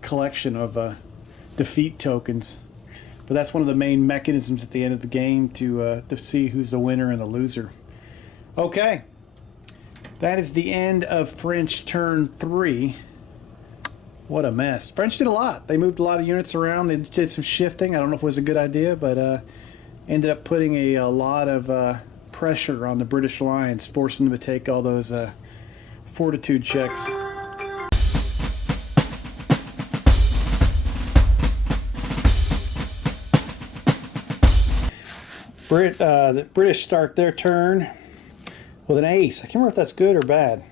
collection of defeat tokens. But that's one of the main mechanisms at the end of the game to see who's the winner and the loser. Okay. That is the end of French turn 3. What a mess. French did a lot. They moved a lot of units around. They did some shifting. I don't know if it was a good idea, but ended up putting a lot of pressure on the British lines, forcing them to take all those fortitude checks. The British start their turn with an ace. I can't remember if that's good or bad.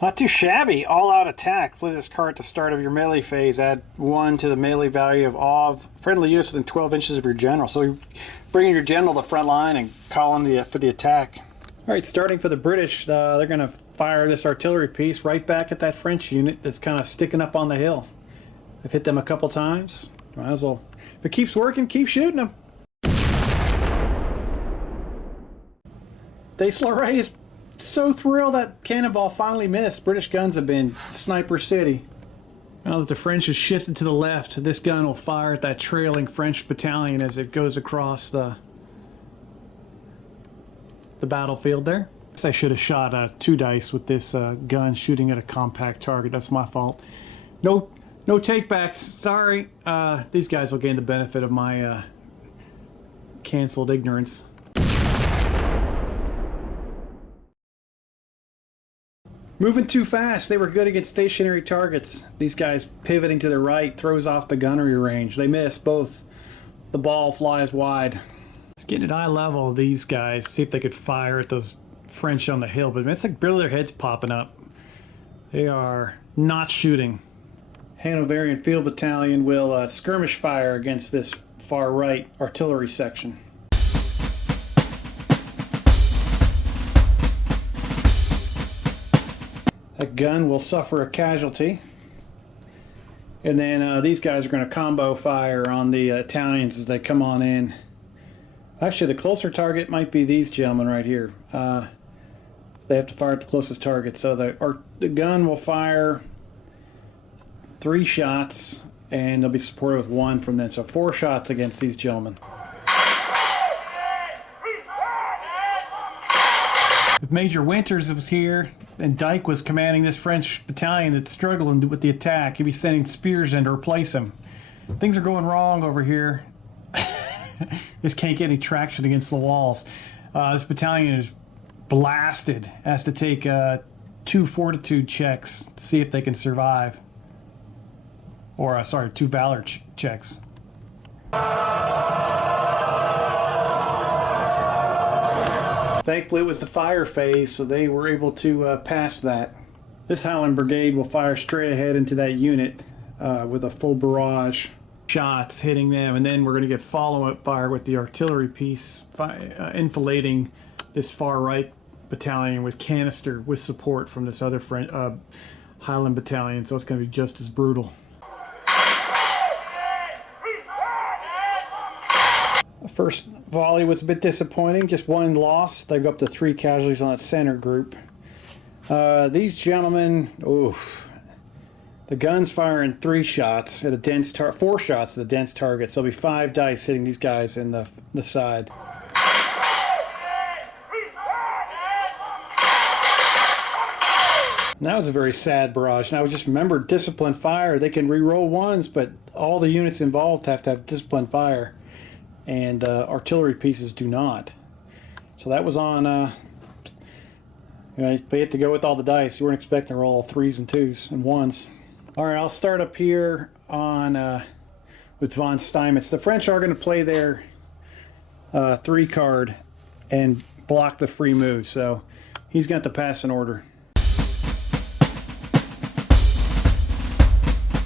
Not too shabby. All-out attack. Play this card at the start of your melee phase. Add 1 to the melee value of friendly units within 12 inches of your general. So you're bringing your general to the front line and calling for the attack. All right, starting for the British, they're going to fire this artillery piece right back at that French unit that's kind of sticking up on the hill. I've hit them a couple times. Might as well. If it keeps working, keep shooting them. Deslorey is so thrilled that cannonball finally missed. British guns have been sniper city. Now that the French has shifted to the left, this gun will fire at that trailing French battalion as it goes across the the battlefield there. I should have shot 2 dice with this gun shooting at a compact target. That's my fault. No takebacks. Sorry. These guys will gain the benefit of my canceled ignorance. Moving too fast. They were good against stationary targets. These guys pivoting to the right throws off the gunnery range. They miss both. The ball flies wide. Just getting at eye level, these guys, see if they could fire at those French on the hill, but it's like barely their heads popping up. They are not shooting. Hanoverian Field Battalion will skirmish fire against this far right artillery section. That gun will suffer a casualty. And then these guys are going to combo fire on the Italians as they come on in. Actually, the closer target might be these gentlemen right here. So they have to fire at the closest target. So the gun will fire 3 shots, and they'll be supported with 1 from them. So 4 shots against these gentlemen. If Major Winters was here and Dyke was commanding this French battalion that's struggling with the attack, he'd be sending spears in to replace him. Things are going wrong over here. Just can't get any traction against the walls. This battalion is blasted. Has to take 2 fortitude checks to see if they can survive. Or, sorry, 2 valor checks. Thankfully, it was the fire phase, so they were able to pass that. This Highland Brigade will fire straight ahead into that unit with a full barrage. Shots hitting them, and then we're going to get follow-up fire with the artillery piece enfilading this far right battalion with canister with support from this other Highland battalion, so it's going to be just as brutal. The first volley was a bit disappointing, just 1 loss. They go up to 3 casualties on that center group. These gentlemen, oof. The gun's firing 3 shots at a dense 4 shots at a dense target, so there'll be 5 dice hitting these guys in the side. And that was a very sad barrage. Now just remember, disciplined fire. They can re-roll 1s, but all the units involved have to have disciplined fire, and artillery pieces do not. So that was on. They had to go with all the dice. You weren't expecting to roll 3s and 2s and 1s. All right, I'll start up here on with von Steinmetz. The French are going to play their 3 card and block the free move, so he's got to pass an order.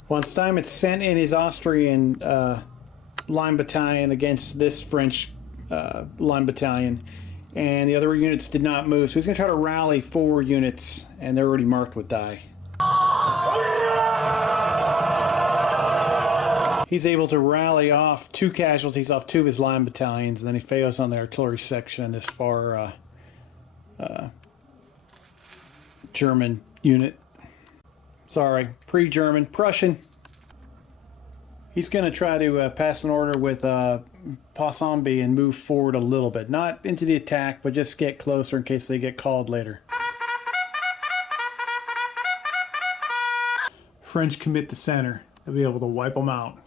Von Steinmetz sent in his Austrian line battalion against this French line battalion, and the other units did not move, so he's going to try to rally 4 units, and they're already marked with die. He's able to rally off 2 casualties off 2 of his line battalions, and then he fails on the artillery section in this far German unit. Sorry, pre-German, Prussian. He's going to try to pass an order with Ponsonby and move forward a little bit. Not into the attack, but just get closer in case they get called later. French commit the center. They'll be able to wipe them out.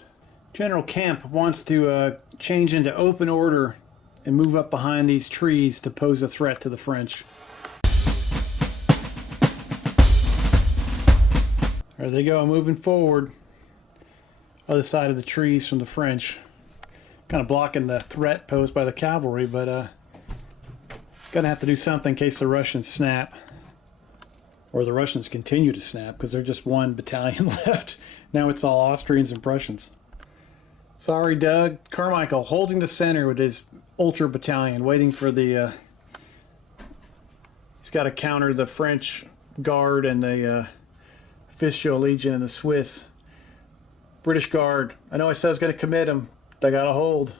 General Kemp wants to change into open order and move up behind these trees to pose a threat to the French. There they go, moving forward. Other side of the trees from the French. Kind of blocking the threat posed by the cavalry, but gonna have to do something in case the Russians snap. Or the Russians continue to snap, because they're just 1 battalion left. Now it's all Austrians and Prussians. Sorry, Doug. Carmichael holding the center with his Ultra battalion, waiting for the... he's got to counter the French Guard and the Official Legion and the Swiss. British Guard. I know I said I was going to commit them. They got to hold.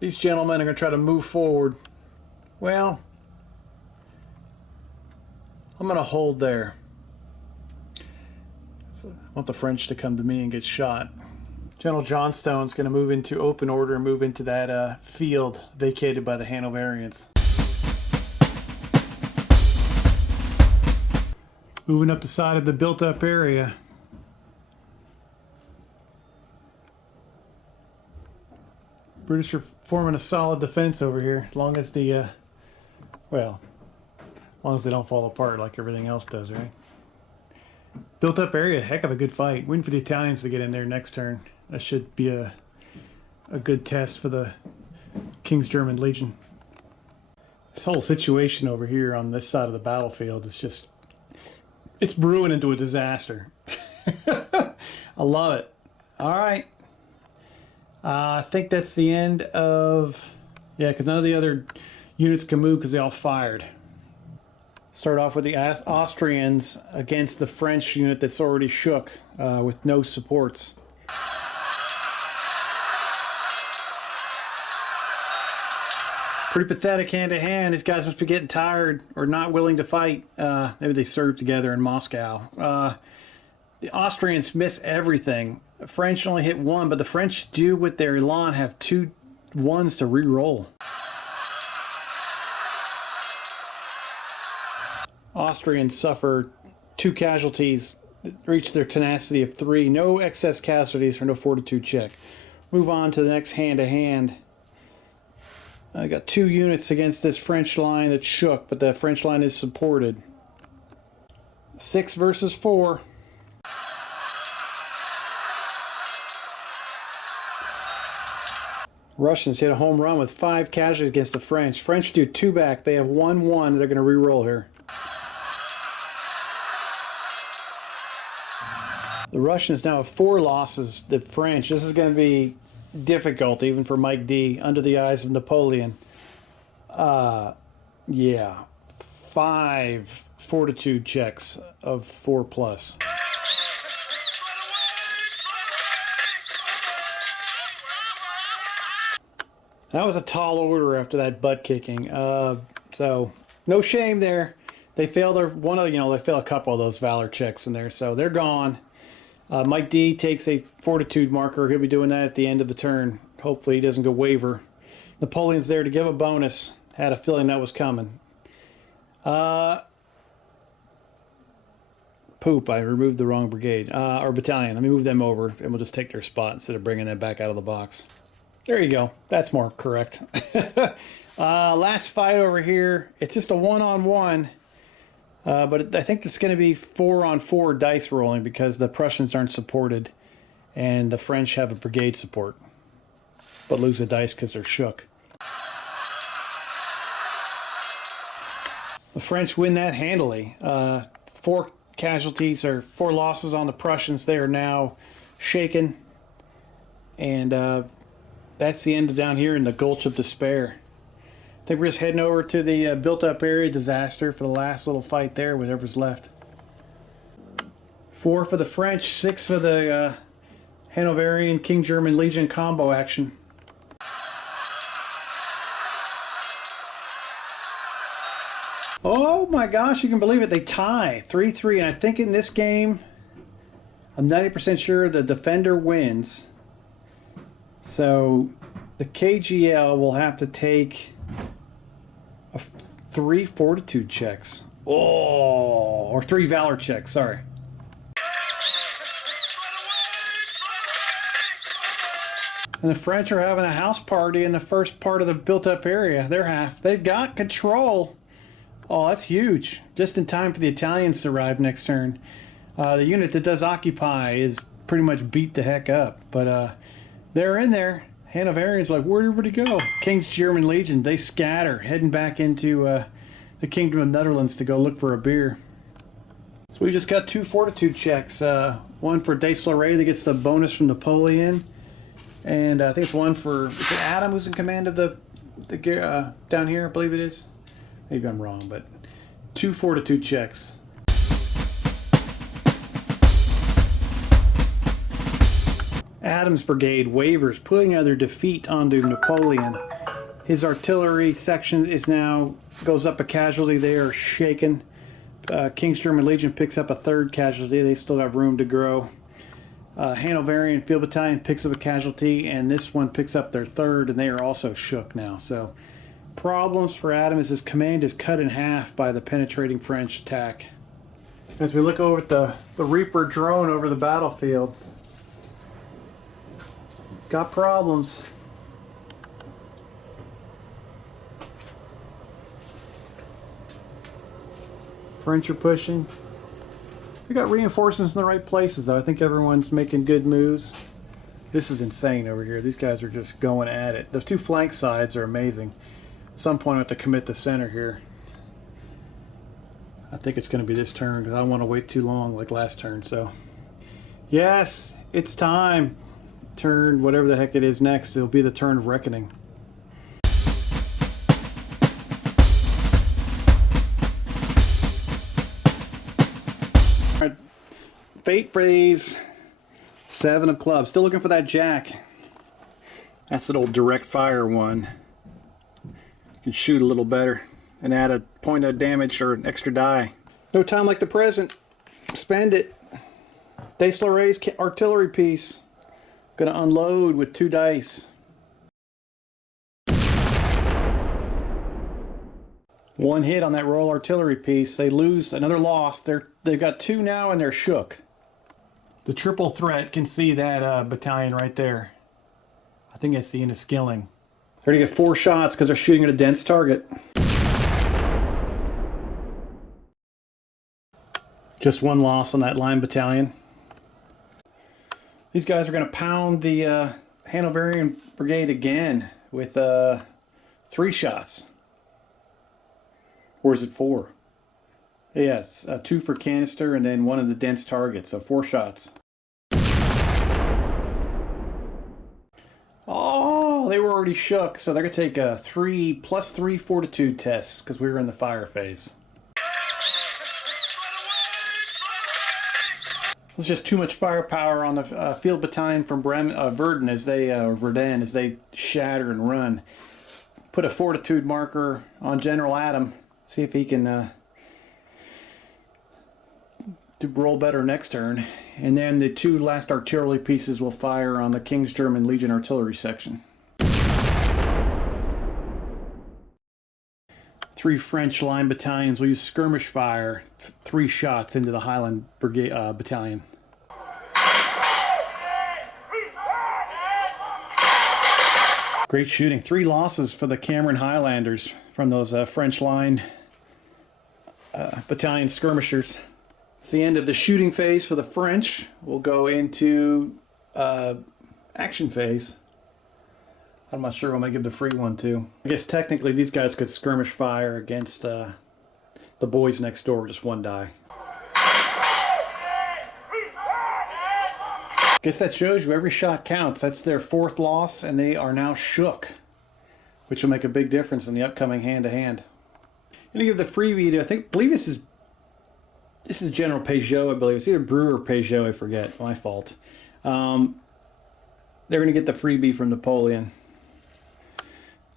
These gentlemen are going to try to move forward. Well, I'm going to hold there. So I want the French to come to me and get shot. General Johnstone's going to move into open order and move into that field vacated by the Hanoverians. Moving up the side of the built-up area. British are forming a solid defense over here, as long as the, well, as long as they don't fall apart like everything else does, right? Built-up area, heck of a good fight. Waiting for the Italians to get in there next turn. That should be a good test for the King's German Legion. This whole situation over here on this side of the battlefield is just, it's brewing into a disaster. I love it. All right. I think that's the end of, yeah, because none of the other units can move because they all fired. Start off with the Austrians against the French unit that's already shook with no supports. Pretty pathetic hand-to-hand. These guys must be getting tired or not willing to fight. Maybe they served together in Moscow. The Austrians miss everything. The French only hit one, but the French do with their elan have 2 1s to re-roll. Austrians suffer 2 casualties, reach their tenacity of 3. No excess casualties for no fortitude check. Move on to the next hand-to-hand. I got 2 units against this French line that shook, but the French line is supported. 6 versus 4. Russians hit a home run with 5 casualties against the French. French do 2 back. They have 1-1. They're going to re-roll here. The Russians now have 4 losses. The French, this is going to be difficult even for Mike D under the eyes of Napoleon. Yeah, 5 fortitude checks of 4+. That was a tall order after that butt kicking. So no shame there. They failed they fail a couple of those valor checks in there, so they're gone. Mike D takes a fortitude marker. He'll be doing that at the end of the turn. Hopefully he doesn't go waver. Napoleon's there to give a bonus. Had a feeling that was coming. Poop, I removed the wrong brigade. Or battalion. Let me move them over, and we'll just take their spot instead of bringing them back out of the box. There you go. That's more correct. Last fight over here. It's just a 1-on-1. But I think it's going to be 4-on-4 dice rolling because the Prussians aren't supported and the French have a brigade support but lose a dice because they're shook. The French win that handily. 4 casualties or 4 losses on the Prussians. They are now shaken, and that's the end of down here in the Gulch of Despair. I think we're just heading over to the built-up area disaster for the last little fight there, whatever's left. 4 for the French, 6 for the Hanoverian King German Legion combo action. Oh my gosh, you can believe it. They tie 3-3, and I think in this game, I'm 90% sure the defender wins. So the KGL will have to take 3 fortitude checks. Oh, or 3 valor checks, sorry. And the French are having a house party in the first part of the built-up area. They've got control. Oh, that's huge. Just in time for the Italians to arrive next turn. The unit that does occupy is pretty much beat the heck up. But they're in there. Hanoverians like, where'd everybody go? King's German Legion, they scatter, heading back into the Kingdom of Netherlands to go look for a beer. So we just got 2 fortitude checks. One for Deslauriers that gets the bonus from Napoleon. And I think it's one for, is it Adam who's in command of the down here, I believe it is. Maybe I'm wrong, but 2 fortitude checks. Adams' brigade wavers, putting other defeat onto Napoleon. His artillery section is now goes up a casualty. They are shaken. King's German Legion picks up a 3rd casualty. They still have room to grow. Hanoverian Field Battalion picks up a casualty, and this one picks up their third, and they are also shook now. So problems for Adam as his command is cut in half by the penetrating French attack. As we look over at the Reaper drone over the battlefield, got problems. French are pushing. We got reinforcements in the right places, though. I think everyone's making good moves. This is insane over here. These guys are just going at it. Those two flank sides are amazing. At some point I have to commit the center here. I think it's going to be this turn because I don't want to wait too long like last turn. So yes, it's time. Turn whatever the heck it is next. It'll be the turn of reckoning. Fate phrase, 7 of clubs. Still looking for that jack. That's an old direct fire one. You can shoot a little better and add a point of damage or an extra die. No time like the present. Spend it. Desloray's artillery piece. Gonna unload with 2 dice. 1 hit on that Royal Artillery piece. They lose another loss. They've got 2 now and they're shook. The triple threat can see that battalion right there. I think that's the end of skilling. They're going to get 4 shots because they're shooting at a dense target. Just 1 loss on that line battalion. These guys are going to pound the Hanoverian Brigade again with 3 shots. Or is it 4? Yes, 2 for canister and then 1 of the dense targets, so 4 shots. Oh, they were already shook, so they're going to take a 3 + 3 fortitude tests because we were in the fire phase. There's just too much firepower on the field battalion from Verdun as they shatter and run. Put a fortitude marker on General Adam. See if he can roll better next turn. And then the 2 last artillery pieces will fire on the King's German Legion artillery section. 3 French line battalions will use skirmish fire, 3 shots into the Highland Brigade battalion. Great shooting. 3 losses for the Cameron Highlanders from those French line battalion skirmishers. It's the end of the shooting phase for the French. We'll go into action phase. I'm not sure when I give the free one to. I guess technically these guys could skirmish fire against the boys next door with just 1 die. Guess that shows you every shot counts. That's their 4th loss, and they are now shook, which will make a big difference in the upcoming hand-to-hand. I'm going to give the freebie to, I believe this is General Peugeot, I believe. It's either Brewer or Peugeot, I forget. My fault. They're going to get the freebie from Napoleon.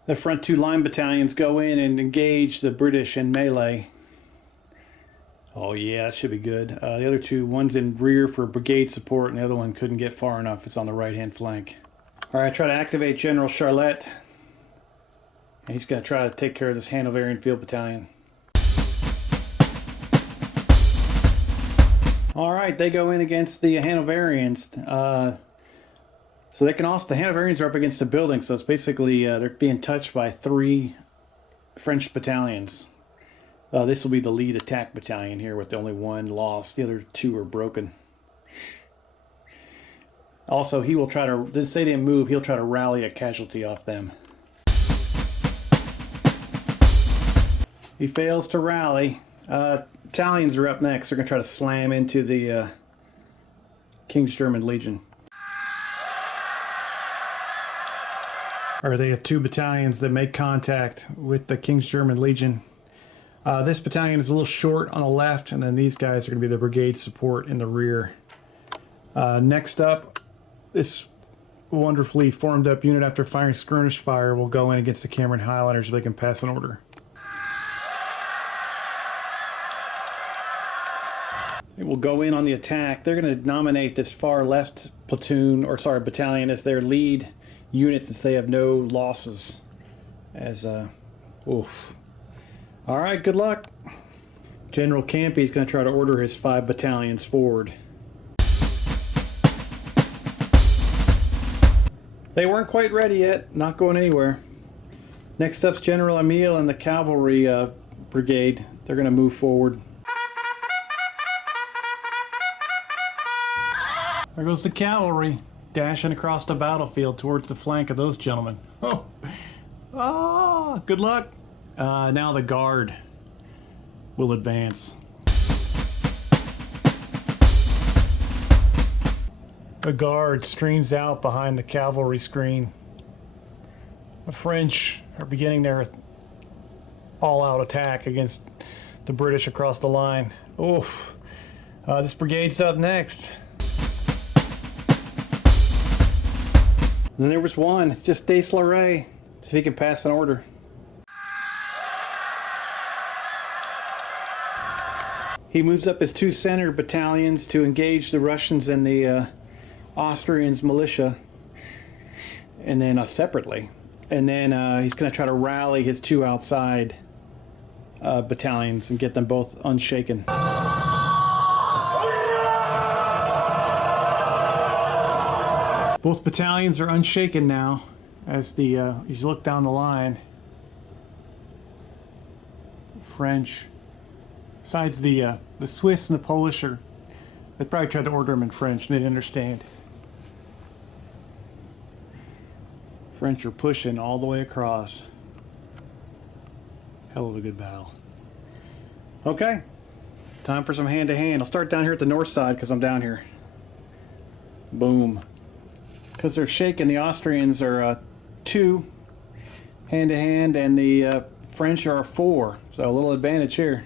The front 2 line battalions go in and engage the British in melee. Oh yeah, that should be good. The other 2, one's in rear for brigade support, and the other one couldn't get far enough. It's on the right-hand flank. All right, try to activate General Charlotte. And he's going to try to take care of this Hanoverian Field Battalion. All right, they go in against the Hanoverians. So they can also, the Hanoverians are up against a building, so it's basically they're being touched by 3 French battalions. This will be the lead attack battalion here with only 1 loss. The other 2 are broken. Also, he will try to, since they didn't move, he'll try to rally a casualty off them. He fails to rally. Italians are up next. They're going to try to slam into the King's German Legion. Or they have 2 battalions that make contact with the King's German Legion. This battalion is a little short on the left, and then these guys are going to be the brigade support in the rear. Next up, this wonderfully formed up unit, after firing skirmish fire, will go in against the Cameron Highlanders so they can pass an order. It will go in on the attack. They're going to nominate this far left platoon, or sorry, battalion, as their lead unit since they have no losses. Oof. All right, good luck. General Campy's going to try to order his 5 battalions forward. They weren't quite ready yet, not going anywhere. Next up's General Emile and the cavalry brigade. They're going to move forward. There goes the cavalry, dashing across the battlefield towards the flank of those gentlemen. Oh, good luck. Now the guard will advance. The guard streams out behind the cavalry screen. The French are beginning their all-out attack against the British across the line. Oof. This brigade's up next. And then there was one. It's just Deslauret. See if he can pass an order. He moves up his 2 center battalions to engage the Russians and the Austrians militia, and then separately. And then he's going to try to rally his 2 outside battalions and get them both unshaken. Both battalions are unshaken now as the you look down the line. French, besides the Swiss and the Polish, they probably tried to order them in French and they didn't understand. French are pushing all the way across. Hell of a good battle. Okay, time for some hand-to-hand. I'll start down here at the north side because I'm down here. Boom. Because they're shaking, the Austrians are 2 hand-to-hand and the French are 4. So a little advantage here.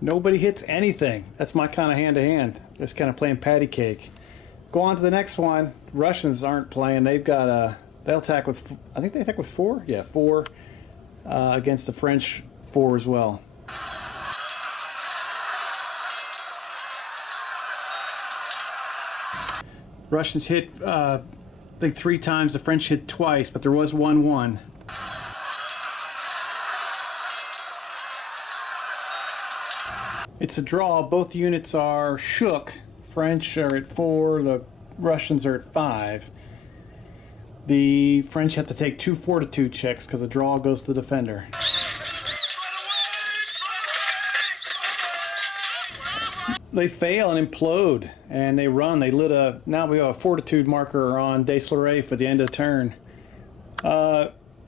Nobody hits anything. That's my kind of hand-to-hand. Just kind of playing patty cake. Go on to the next one. Russians aren't playing. They've got they'll attack with, I think they attack with 4? Yeah, 4 against the French 4 as well. Russians hit, I think 3 times. The French hit twice, but there was 1-1. It's a draw. Both units are shook. French are at 4, the Russians are at 5. The French have to take 2 fortitude checks because the draw goes to the defender. They fail and implode, and they run. They lit a, now we have a fortitude marker on Deslauret for the end of the turn.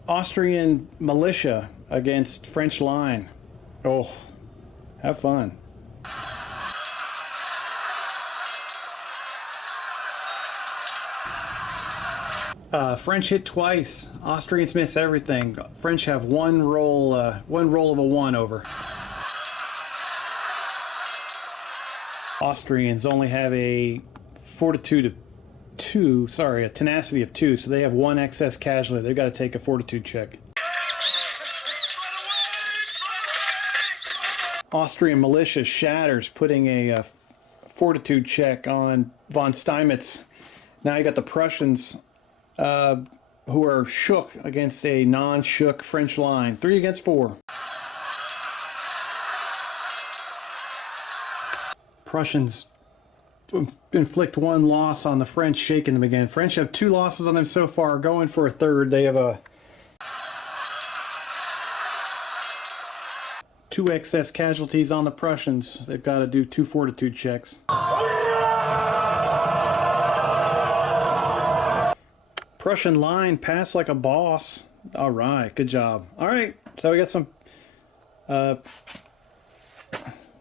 Austrian militia against French line. Oh, have fun. French hit twice. Austrians miss everything. French have one roll of a 1 over. Austrians only have a fortitude of 2, sorry, a tenacity of 2, so they have 1 excess casualty. They've got to take a fortitude check. Austrian militia shatters, putting a fortitude check on von Steinmetz. Now you got the Prussians who are shook against a non-shook French line. 3 against 4. Prussians inflict 1 loss on the French, shaking them again. French have 2 losses on them so far, going for a 3rd. They have 2 excess casualties on the Prussians. They've got to do 2 fortitude checks. Prussian line passed like a boss. All right, good job. All right, so we got some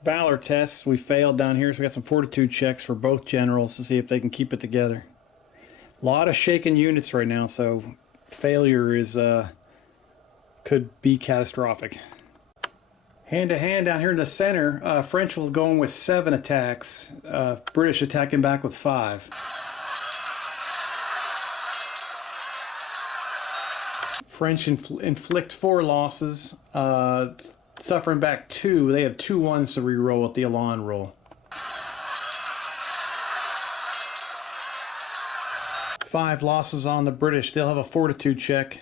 Valor tests. We failed down here, so we got some fortitude checks for both generals to see if they can keep it together. A lot of shaken units right now, so failure is could be catastrophic. Hand to hand down here in the center, French will go in with 7 attacks. British attacking back with 5. French inflict 4 losses, suffering back 2. They have 2 ones to re-roll with the Elan roll. 5 losses on the British. They'll have a Fortitude check.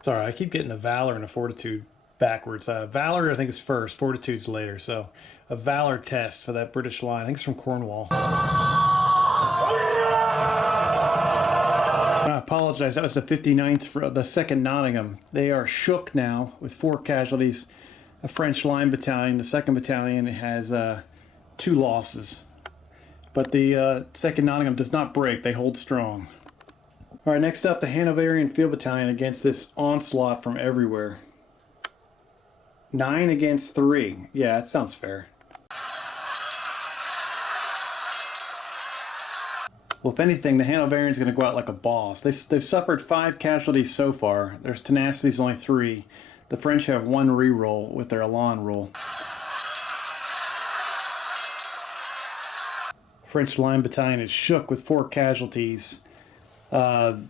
Sorry, I keep getting the Valor and the Fortitude backwards. Valor, I think, is first. Fortitude's later. So a Valor test for that British line. I think it's from Cornwall. I apologize. That was the 59th for the 2nd Nottingham. They are shook now with 4 casualties. A French line battalion. The 2nd Battalion has 2 losses. But the 2nd Nottingham does not break. They hold strong. All right, next up, the Hanoverian Field Battalion against this onslaught from everywhere. 9 against 3. Yeah, that sounds fair. Well, if anything, the Hanoverian's going to go out like a boss. They've suffered 5 casualties so far. Their tenacity's only 3. The French have 1 reroll with their Elan roll. French Line Battalion is shook with 4 casualties. The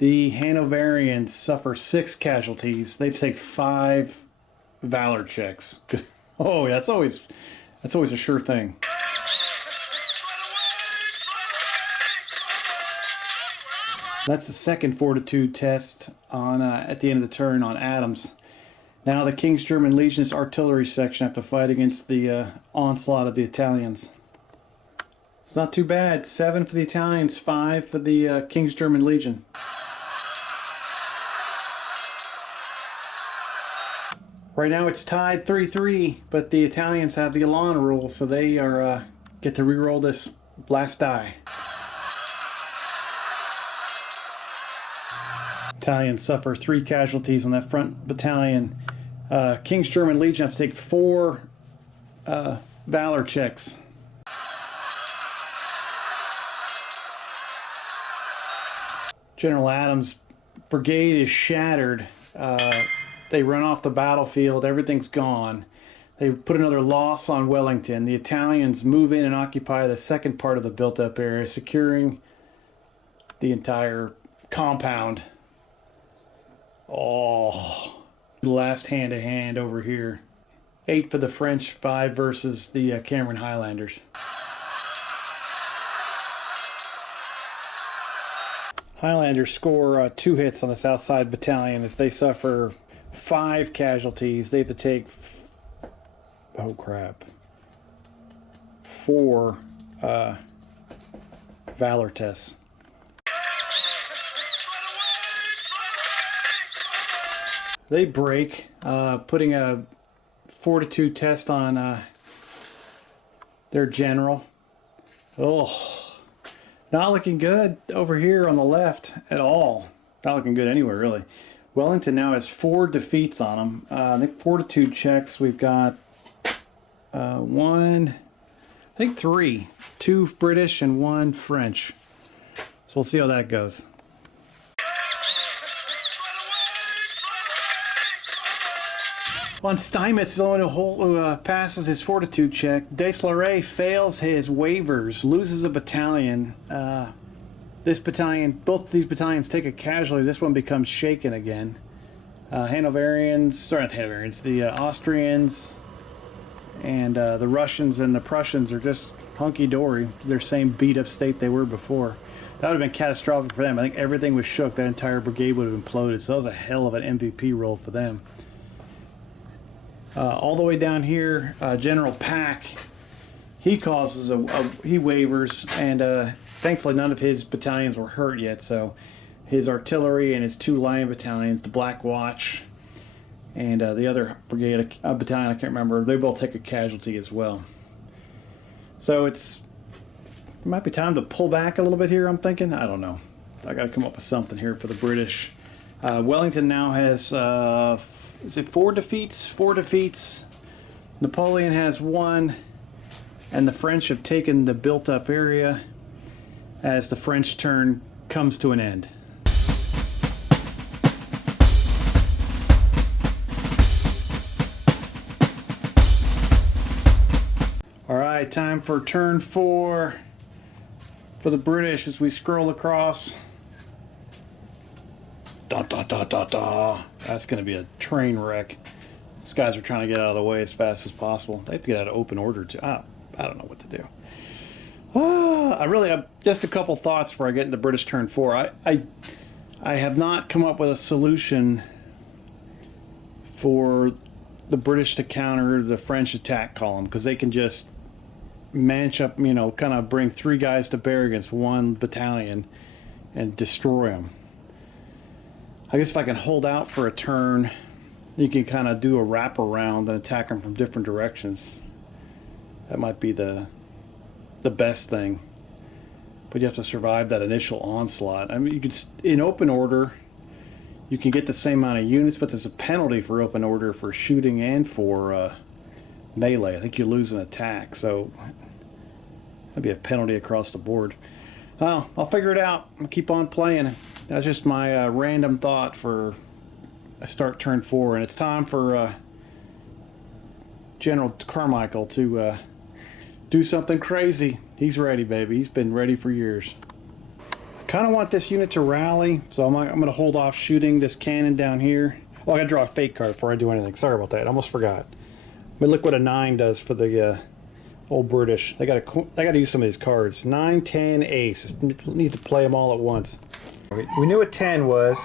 Hanoverians suffer 6 casualties. They take 5 Valor checks. Oh, that's always a sure thing. That's the 2nd Fortitude test on at the end of the turn on Adams. Now the King's German Legion's artillery section have to fight against the onslaught of the Italians. It's not too bad. 7 for the Italians, 5 for the King's German Legion. Right now it's tied 3-3, but the Italians have the Elan rule, so they are get to re-roll this last die. Italians suffer 3 casualties on that front battalion. King's German Legion have to take 4 Valor checks. General Adams' brigade is shattered. They run off the battlefield. Everything's gone. They put another loss on Wellington. The Italians move in and occupy the 2nd part of the built-up area, securing the entire compound. Oh, last hand-to-hand over here. 8 for the French, 5 versus the Cameron Highlanders. Highlanders score 2 hits on the Southside Battalion as they suffer 5 casualties. They have to take, oh crap, 4 Valor tests. They break, putting a Fortitude test on their general. Oh, not looking good over here on the left at all. Not looking good anywhere, really. Wellington now has 4 defeats on them. I think Fortitude checks, we've got 1, I think 3. 2 British and 1 French. So we'll see how that goes. On Steinmetz, the one who passes his Fortitude check. Deslauret fails his waivers, loses a battalion. This battalion, both of these battalions take a casualty. This one becomes shaken again. Hanoverians, sorry, not Hanoverians, the Austrians and the Russians and the Prussians are just hunky-dory. Their same beat-up state they were before. That would have been catastrophic for them. I think everything was shook. That entire brigade would have imploded. So that was a hell of an MVP role for them. All the way down here, General Pack, he causes he wavers, and thankfully none of his battalions were hurt yet. So his artillery and his 2 line battalions, the Black Watch, and the other brigade battalion, I can't remember, they both take a casualty as well. So it might be time to pull back a little bit here, I'm thinking. I don't know. I got to come up with something here for the British. Wellington now has is it 4 defeats? 4 defeats. Napoleon has 1, and the French have taken the built-up area as the French turn comes to an end. All right, time for turn 4 for the British as we scroll across. Da, da, da, da, da. That's going to be a train wreck. These guys are trying to get out of the way as fast as possible. They have to get out of open order too. I don't know what to do. I really have just a couple thoughts before I get into British turn 4. I have not come up with a solution for the British to counter the French attack column, because they can just manch up, you know, kind of bring 3 guys to bear against 1 battalion and destroy them. I guess if I can hold out for a turn, you can kind of do a wraparound and attack them from different directions. That might be the best thing. But you have to survive that initial onslaught. I mean, you could, in open order, you can get the same amount of units, but there's a penalty for open order for shooting and for melee. I think you lose an attack, so that'd be a penalty across the board. Well, I'll figure it out. I'll keep on playing. That's just my random thought for I start turn 4, and it's time for General Carmichael to do something crazy. He's ready, baby. He's been ready for years. I kind of want this unit to rally, so I'm going to hold off shooting this cannon down here. Oh, I got to draw a fake card before I do anything. Sorry about that. I almost forgot. But look what a 9 does for the old British. They got to use some of these cards. 9, 10, ace. Need to play them all at once. We knew what 10 was.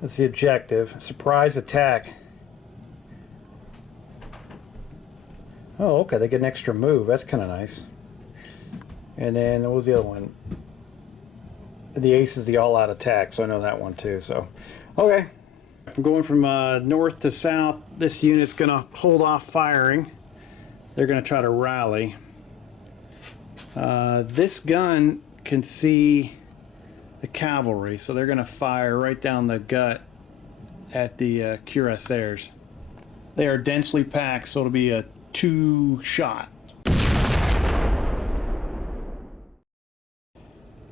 That's the objective. Surprise attack. Oh, okay, they get an extra move. That's kind of nice. And then, what was the other one? The ace is the all-out attack, so I know that one too. So, okay. I'm going from north to south. This unit's going to hold off firing. They're going to try to rally. This gun can see the cavalry, so they're going to fire right down the gut at the cuirassiers. They are densely packed, so it'll be a 2-shot.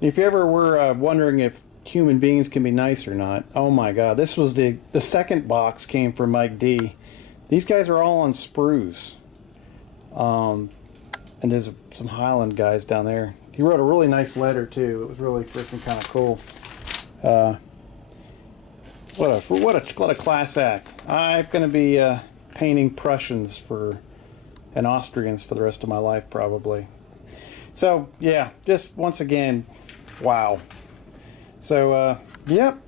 If you ever were wondering if human beings can be nice or not, oh my god, this was the second box came from Mike D. These guys are all on sprues. And there's some Highland guys down there. He wrote a really nice letter too. It was really freaking kind of cool. What a class act. I'm going to be painting Prussians and Austrians for the rest of my life probably. So yeah, just once again, wow. So yep.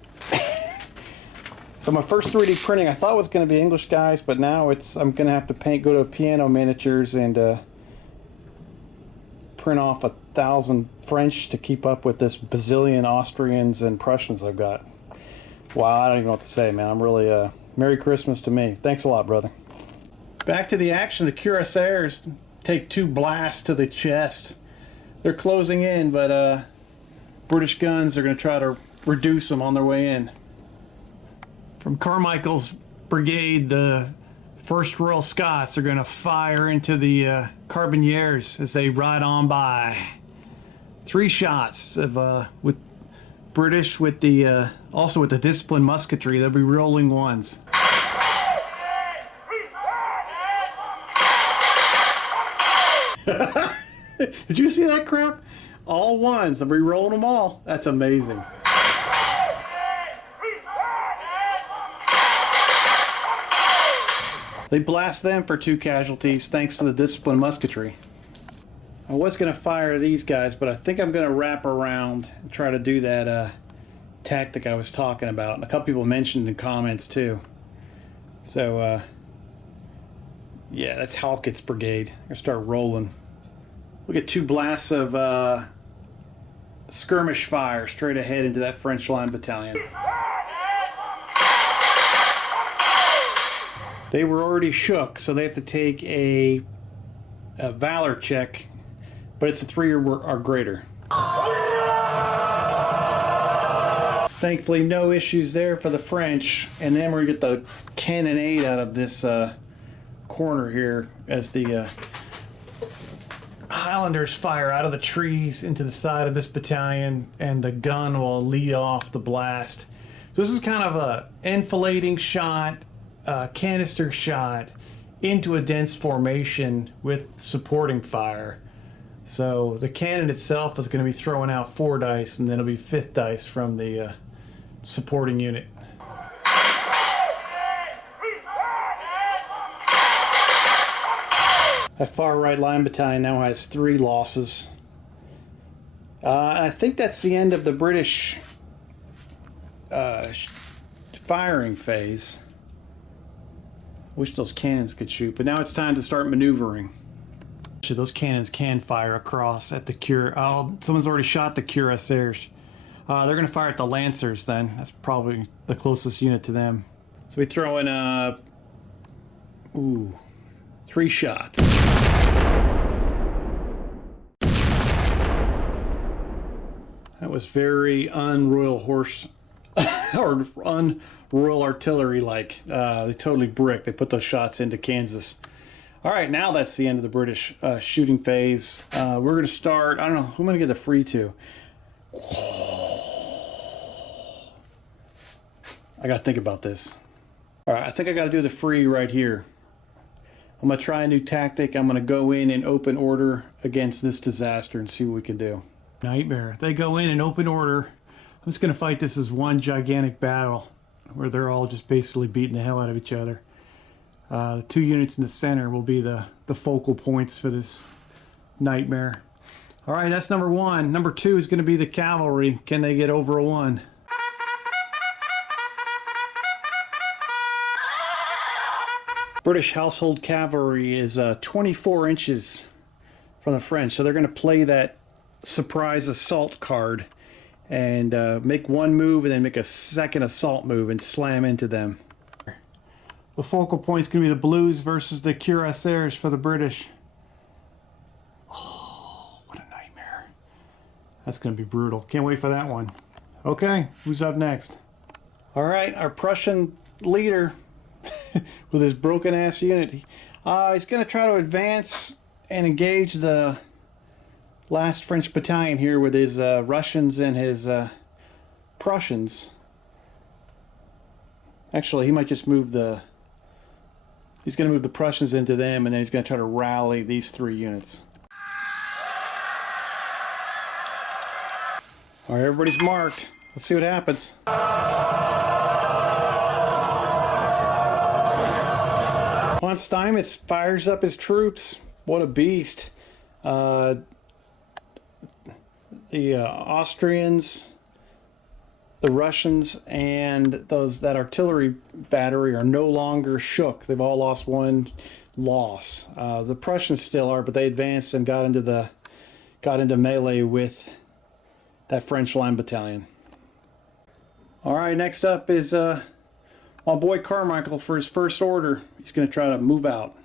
So my first 3D printing I thought was going to be English guys, but now I'm going to have to go to Piano Miniatures and print off 1,000 French to keep up with this bazillion Austrians and Prussians I've got. Wow, I don't even know what to say, man. I'm really Merry Christmas to me. Thanks a lot, brother. Back to the action. The cuirassiers take 2 blasts to the chest. They're closing in, but British guns are going to try to reduce them on their way in. From Carmichael's brigade, the 1st Royal Scots are going to fire into the Carbineers as they ride on by. 3 shots of with British with the also with the disciplined musketry. They'll be rolling ones. Did you see that crap? All ones. They'll be rolling them all. That's amazing. They blast them for 2 casualties thanks to the disciplined musketry. I was going to fire these guys, but I think I'm going to wrap around and try to do that tactic I was talking about. And a couple people mentioned in comments too. So, yeah, that's Halkett's brigade. I'm going to start rolling. We'll get 2 blasts of skirmish fire straight ahead into that French line battalion. They were already shook, so they have to take a Valor check, but it's a 3 or greater. Thankfully, no issues there for the French, and then we're going to get the cannonade out of this corner here as the Highlanders fire out of the trees into the side of this battalion, and the gun will lead off the blast. So this is kind of a enfilading shot, canister shot into a dense formation with supporting fire. So the cannon itself is going to be throwing out 4 dice, and then it'll be 5th dice from the supporting unit. That far right line battalion now has 3 losses. I think that's the end of the British firing phase. Wish those cannons could shoot, but now it's time to start maneuvering. Those cannons can fire across at the Oh, someone's already shot the cuirassiers. They're going to fire at the Lancers then. That's probably the closest unit to them. So we throw in 3 shots. That was very unroyal horse or unroyal artillery like. They totally bricked. They put those shots into Kansas. All right, now that's the end of the British shooting phase. We're going to start. I don't know who am I going to get the free to. I got to think about this. All right, I think I got to do the free right here. I'm going to try a new tactic. I'm going to go in open order against this disaster and see what we can do. Nightmare. They go in open order. I'm just going to fight this as one gigantic battle where they're all just basically beating the hell out of each other. The 2 units in the center will be the focal points for this nightmare. All right, that's number 1. Number 2 is going to be the cavalry. Can they get over a 1? British household cavalry is 24 inches from the French, so they're going to play that surprise assault card and make one move and then make a second assault move and slam into them. The focal point is going to be the Blues versus the Cuirassiers for the British. Oh, what a nightmare. That's going to be brutal. Can't wait for that one. Okay, who's up next? All right, our Prussian leader with his broken ass unit. He's going to try to advance and engage the last French battalion here with his Russians and his Prussians. Actually, he might just move he's going to move the Prussians into them, and then he's going to try to rally these 3 units. All right, everybody's marked. Let's see what happens. Von Steinmetz fires up his troops. What a beast. The Austrians, the Russians, and that artillery battery are no longer shook. They've all lost 1 loss. The Prussians still are, but they advanced and got into melee with that French line battalion. All right, next up is my boy Carmichael for his first order. He's going to try to move out.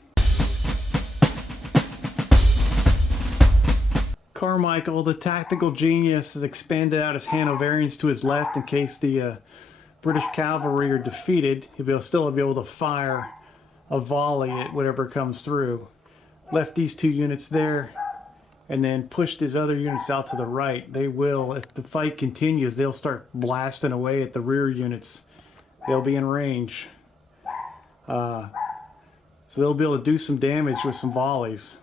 Carmichael, the tactical genius, has expanded out his Hanoverians to his left in case the British cavalry are defeated. He'll still be able to fire a volley at whatever comes through. Left these 2 units there and then pushed his other units out to the right. They will, if the fight continues, they'll start blasting away at the rear units. They'll be in range. So they'll be able to do some damage with some volleys.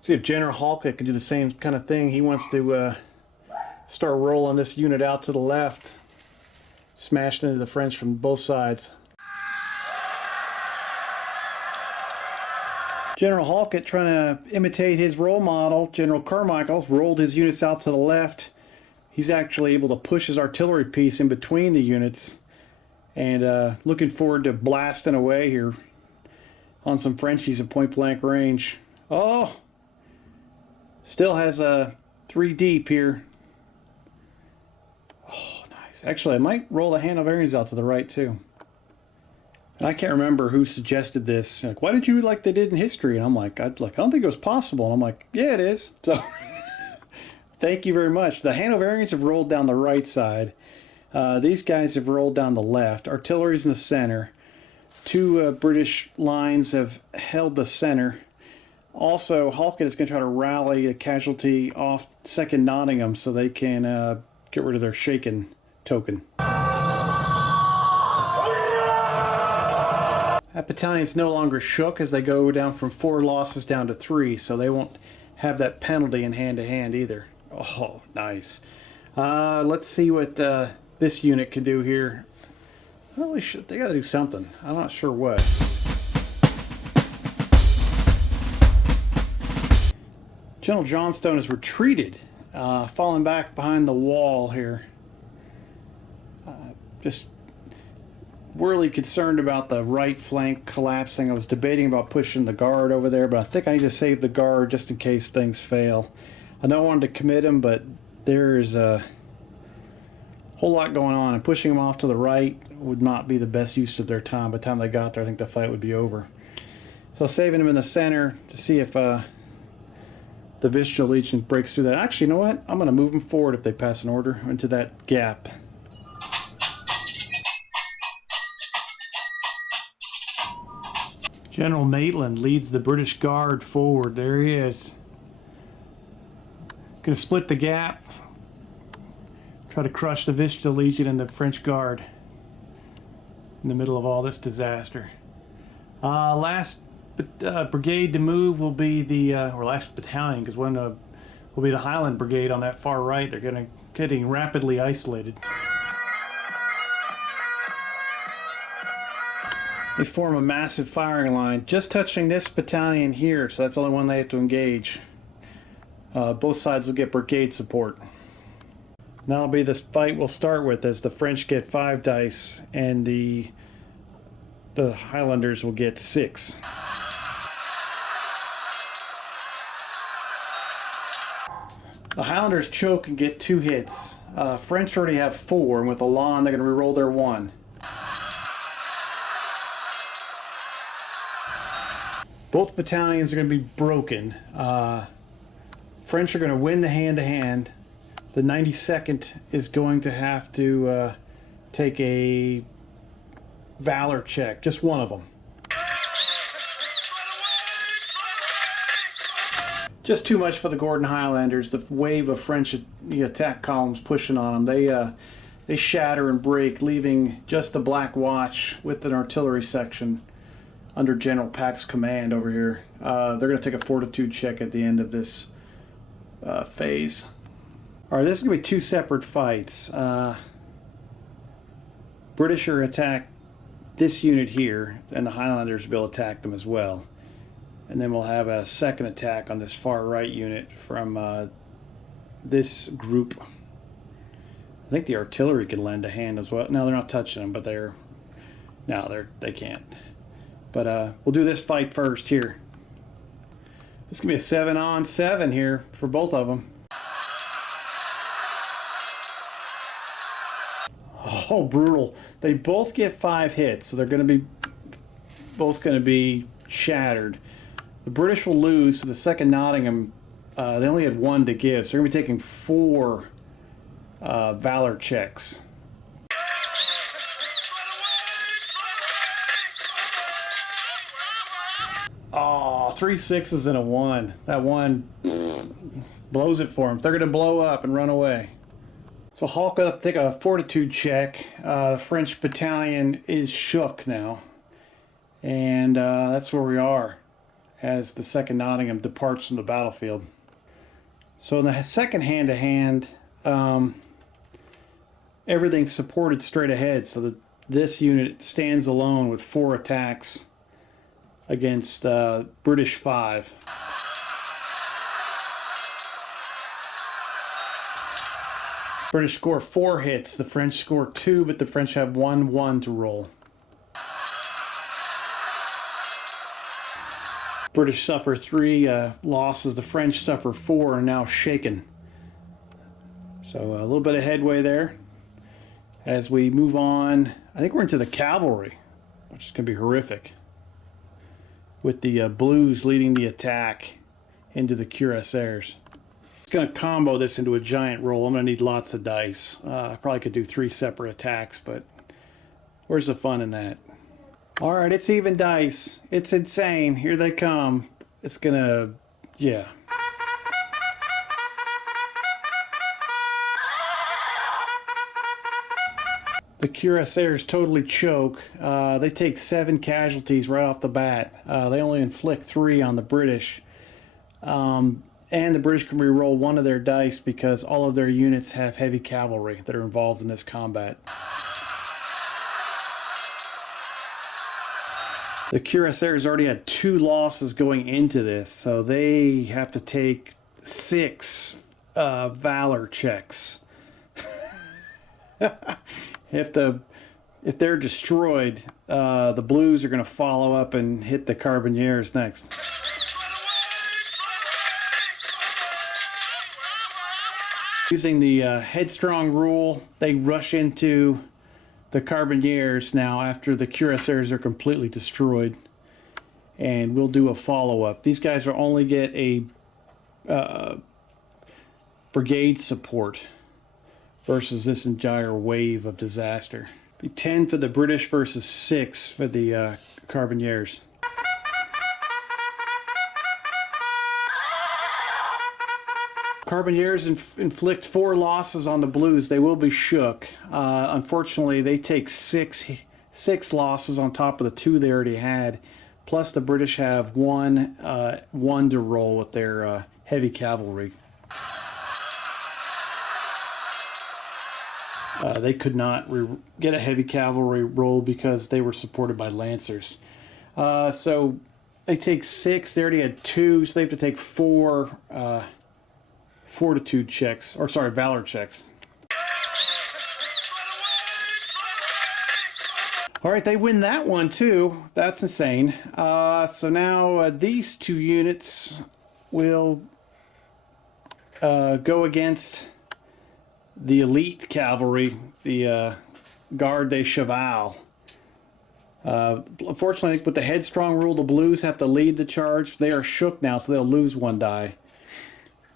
See if General Halkett can do the same kind of thing. He wants to start rolling this unit out to the left. Smashed into the French from both sides. General Halkett, trying to imitate his role model, General Carmichael, rolled his units out to the left. He's actually able to push his artillery piece in between the units. And looking forward to blasting away here on some Frenchies at point blank range. Oh! Still has a 3 deep here. Oh, nice. Actually, I might roll the Hanoverians out to the right too. And I can't remember who suggested this. Like, why did you like they did in history? And I'm like, I don't think it was possible. And I'm like, yeah, it is. So, thank you very much. The Hanoverians have rolled down the right side. These guys have rolled down the left. Artillery's in the center. 2 British lines have held the center. Also, Halkett is going to try to rally a casualty off 2nd Nottingham so they can get rid of their shaken token. That battalion's no longer shook as they go down from 4 losses down to 3, so they won't have that penalty in hand-to-hand either. Oh, nice. Let's see what this unit can do here. Really should, they got to do something. I'm not sure what. General Johnstone has retreated, falling back behind the wall here. Just really concerned about the right flank collapsing. I was debating about pushing the guard over there, but I think I need to save the guard just in case things fail. I know I wanted to commit him, but there's a whole lot going on, and pushing them off to the right would not be the best use of their time. By the time they got there, I think the fight would be over. So saving them in the center to see if the Vistula Legion breaks through that. Actually, you know what? I'm going to move them forward if they pass an order into that gap. General Maitland leads the British Guard forward. There he is. Going to split the gap. Try to crush the Vistula Legion and the French Guard in the middle of all this disaster. Last brigade to move will be the, or last battalion, because one will be the Highland Brigade on that far right. They're getting rapidly isolated. They form a massive firing line, just touching this battalion here, so that's the only one they have to engage. Both sides will get brigade support. That'll be this fight we'll start with, as the French get 5 dice and the Highlanders will get 6. The Highlanders choke and get 2 hits. French already have 4, and with a lawn they're going to reroll their 1. Both battalions are going to be broken. French are going to win the hand-to-hand. The 92nd is going to have to take a Valor check, just one of them. Just too much for the Gordon Highlanders. The wave of French attack columns pushing on them. They shatter and break, leaving just the Black Watch with an artillery section under General Pack's command over here. They're going to take a fortitude check at the end of this phase. Alright, this is going to be 2 separate fights. British are attack this unit here, and the Highlanders will attack them as well. And then we'll have a second attack on this far right unit from this group. I think the artillery can lend a hand as well. No, they're not touching them, but they can't. But we'll do this fight first here. This is going to be a 7-on-7 here for both of them. Oh, brutal. They both get 5 hits, so they're going to be both going to be shattered. The British will lose, so the 2nd Nottingham, they only had 1 to give, so they're going to be taking 4 Valor checks. Oh, 3 6s and a 1. That 1 blows it for them. They're going to blow up and run away. So Hawk will take a fortitude check. The French battalion is shook now. And that's where we are as the 2nd Nottingham departs from the battlefield. So in the second hand-to-hand, everything's supported straight ahead. So this unit stands alone with 4 attacks against British 5. British score 4 hits, the French score 2, but the French have 1-1 to roll. British suffer 3 losses, the French suffer 4 and now shaken. So a little bit of headway there. As we move on, I think we're into the cavalry, which is going to be horrific. With the Blues leading the attack into the cuirassiers. Going to combo this into a giant roll. I'm going to need lots of dice. I probably could do 3 separate attacks, but where's the fun in that? Alright, it's even dice. It's insane. Here they come. It's going to, yeah. The cuirassiers totally choke. They take 7 casualties right off the bat. They only inflict 3 on the British. And the British can re-roll one of their dice because all of their units have heavy cavalry that are involved in this combat. The Cuirassiers already had 2 losses going into this, so they have to take 6 Valor checks. If they're destroyed, the Blues are going to follow up and hit the Carbineers next. Using the headstrong rule, they rush into the Carbineers now after the Cuirassiers are completely destroyed, and we'll do a follow-up. These guys will only get a brigade support versus this entire wave of disaster. Be 10 for the British versus 6 for the Carbineers. Carbineers inflict 4 losses on the Blues. They will be shook. Unfortunately, they take six losses on top of the 2 they already had. Plus, the British have one to roll with their heavy cavalry. They could not get a heavy cavalry roll because they were supported by Lancers. So they take 6. They already had 2, so they have to take 4 fortitude checks, or sorry, valor checks. All right, they win that one too. That's insane. So now these 2 units will go against the elite cavalry, the Garde des Cheval. Unfortunately, with the headstrong rule, the Blues have to lead the charge. They are shook now, so they'll lose 1 die.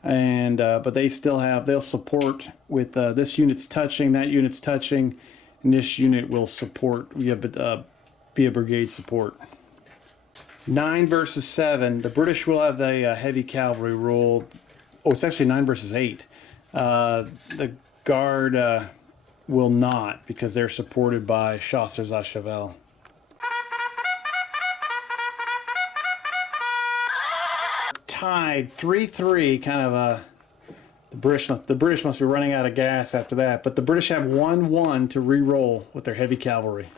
And but they still have, they'll support with this unit's touching, that unit's touching, and this unit will support. We have be a brigade support. 9 versus 7. The British will have the heavy cavalry rule. Oh, it's actually 9 versus 8. The Guard will not, because they're supported by Chasseurs à Cheval. Tied 3-3, kind of the British must be running out of gas after that, but the British have 1-1 to re-roll with their heavy cavalry.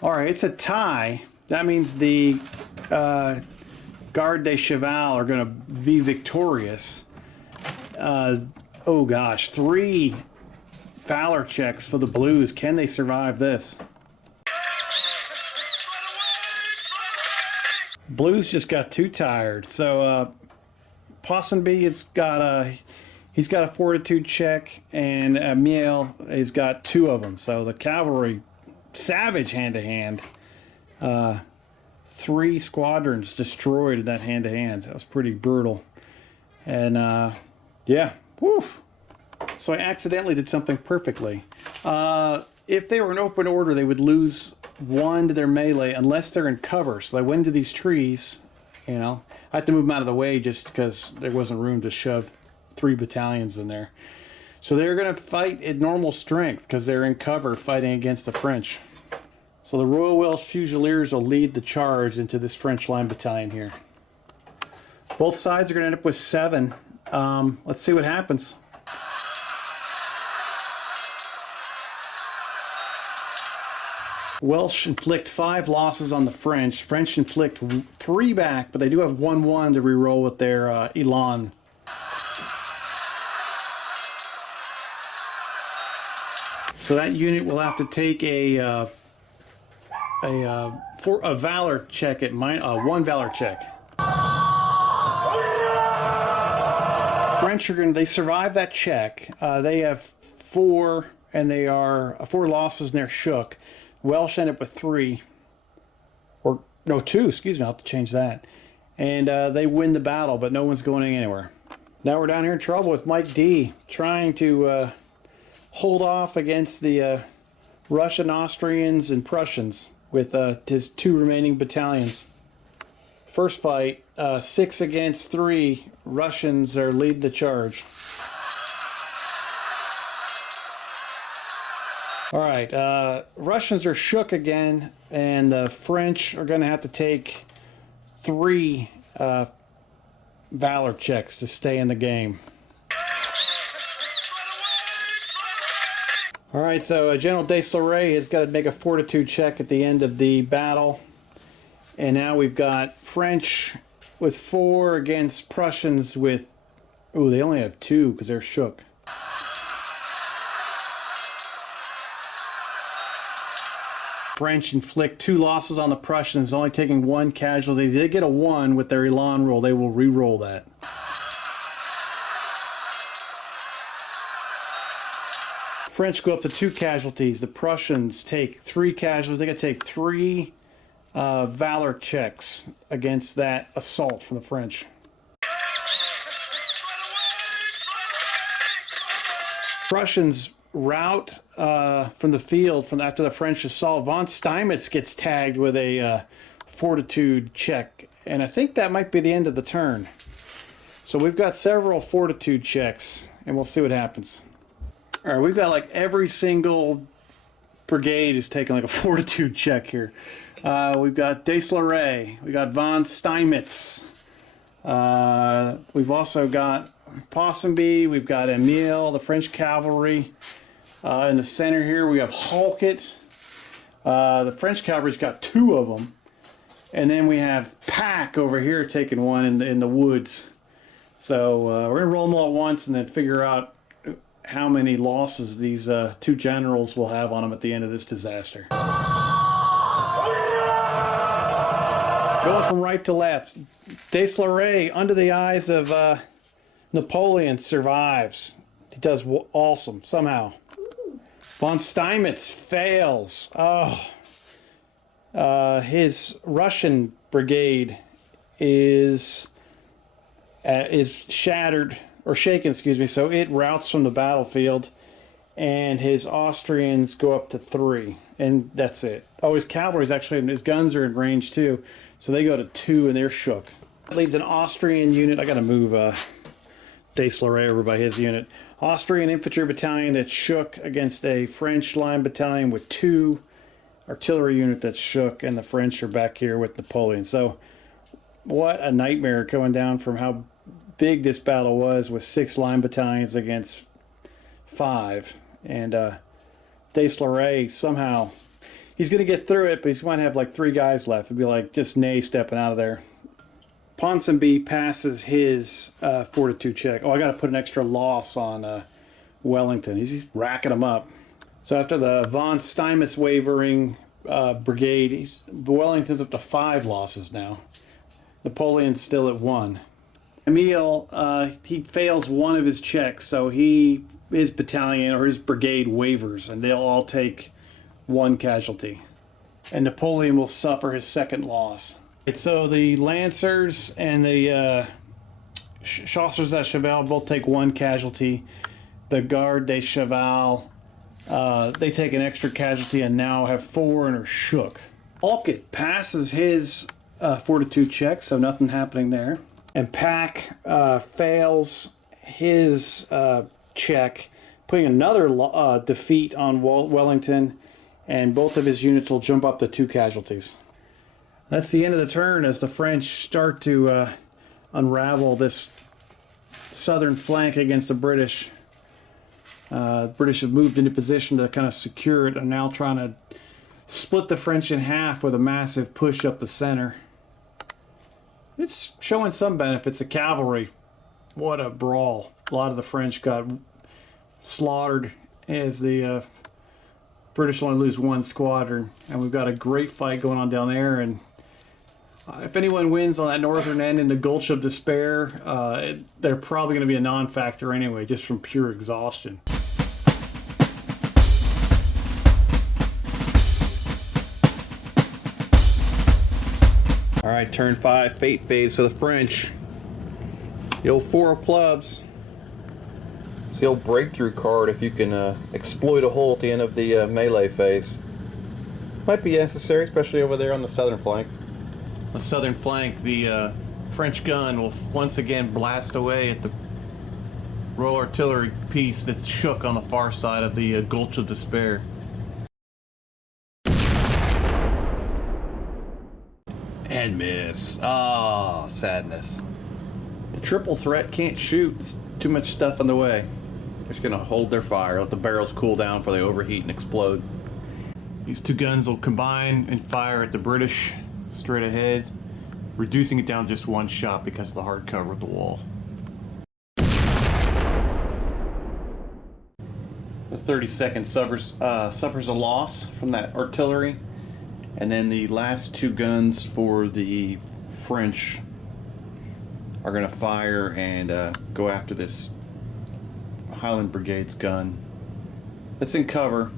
All right, it's a tie. That means the Garde des Cheval are going to be victorious. Oh gosh, 3 valor checks for the Blues. Can they survive this? Blues just got too tired. So Ponsonby has got he's got a fortitude check, and Miel has got 2 of them. So the cavalry, savage hand to hand. 3 squadrons destroyed in that hand to hand. That was pretty brutal. And yeah, woof. So I accidentally did something perfectly. If they were in open order, they would lose 1 to their melee unless they're in cover. So they went into these trees, you know. I had to move them out of the way just because there wasn't room to shove 3 battalions in there. So they're going to fight at normal strength because they're in cover fighting against the French. So the Royal Welsh Fusiliers will lead the charge into this French line battalion here. Both sides are going to end up with 7. Let's see what happens. Welsh inflict 5 losses on the French. French inflict 3 back, but they do have 1-1 to re-roll with their Elan. So that unit will have to take a valor check at 1 valor check. French are going to, they survive that check. They have 4, and they are 4 losses, and they're shook. Welsh end up with 3, or no, 2, excuse me, I'll have to change that. And they win the battle, but no one's going anywhere. Now we're down here in trouble with Mike D, trying to hold off against the Russian, Austrians, and Prussians with his 2 remaining battalions. First fight, 6 against 3, Russians are leading the charge. All right, Russians are shook again, and the French are going to have to take 3 Valor checks to stay in the game. Alright, so General Deslorey has got to make a fortitude check at the end of the battle. And now we've got French with 4 against Prussians with... Ooh, they only have 2 because they're shook. French inflict 2 losses on the Prussians, only taking 1 casualty. They get a 1 with their Elan roll. They will re-roll that. French go up to 2 casualties. The Prussians take 3 casualties. They got to take 3 Valor checks against that assault from the French. Prussians rout from the field after the French assault. Von Steinmetz gets tagged with a fortitude check, and I think that might be the end of the turn. So we've got several fortitude checks, and we'll see what happens. All right, we've got like every single brigade is taking like a fortitude check here. We've got Deslorey, we got von Steinmetz, we've also got Ponsonby, we've got Emile, the French cavalry. In the center here we have Halkett. The French cavalry's got 2 of them. And then we have Pack over here taking 1 in the woods. So we're going to roll them all at once and then figure out how many losses these 2 generals will have on them at the end of this disaster. Going from right to left. Deslorey, under the eyes of Napoleon, survives. He does awesome, somehow. Von Steinmetz fails. Oh. His Russian brigade is shattered, or shaken, excuse me, so it routs from the battlefield, and his Austrians go up to 3, and that's it. Oh, his cavalry's actually, his guns are in range too, so they go to 2 and they're shook. That leaves an Austrian unit. I gotta move Deslorey over by his unit. Austrian infantry battalion that's shook against a French line battalion with 2 artillery unit that's shook, and the French are back here with Napoleon. So what a nightmare coming down from how big this battle was with 6 line battalions against 5. And Deslorey, somehow, he's going to get through it, but he's going to have like 3 guys left. It'd be like just Ney stepping out of there. Ponsonby passes his fortitude check. Oh, I got to put an extra loss on Wellington. He's racking them up. So after the von Steinmetz wavering brigade, Wellington's up to 5 losses now. Napoleon's still at 1. Emile, he fails 1 of his checks, so his battalion or his brigade wavers, and they'll all take 1 casualty. And Napoleon will suffer his 2nd loss. So the Lancers and the Chasseurs à Cheval both take 1 casualty. The Garde des Cheval, they take an extra casualty and now have 4 and are shook. Halkett passes his fortitude check, so nothing happening there. And Pack fails his check, putting another defeat on Wellington, and both of his units will jump up to 2 casualties. That's the end of the turn as the French start to unravel this southern flank against the British. The British have moved into position to kind of secure it and now trying to split the French in half with a massive push up the center. It's showing some benefits. The cavalry, what a brawl. A lot of the French got slaughtered as the British only lose 1 squadron. And we've got a great fight going on down there. And if anyone wins on that northern end in the Gulch of Despair, they're probably going to be a non-factor anyway, just from pure exhaustion. All right, turn 5, fate phase for the French. The old 4 of clubs. It's the old breakthrough card if you can exploit a hole at the end of the melee phase. Might be necessary, especially over there on the southern flank. On the southern flank, the French gun will once again blast away at the Royal Artillery piece that's shook on the far side of the Gulch of And miss. Ah, oh, sadness. The triple threat can't shoot. There's too much stuff in the way. They're just gonna hold their fire, let the barrels cool down before they overheat and explode. These two guns will combine and fire at the British straight ahead, reducing it down to just one shot because of the hard cover of the wall. The 32nd suffers a loss from that artillery, and then the last two guns for the French are going to fire and go after this Highland Brigade's gun. It's in cover,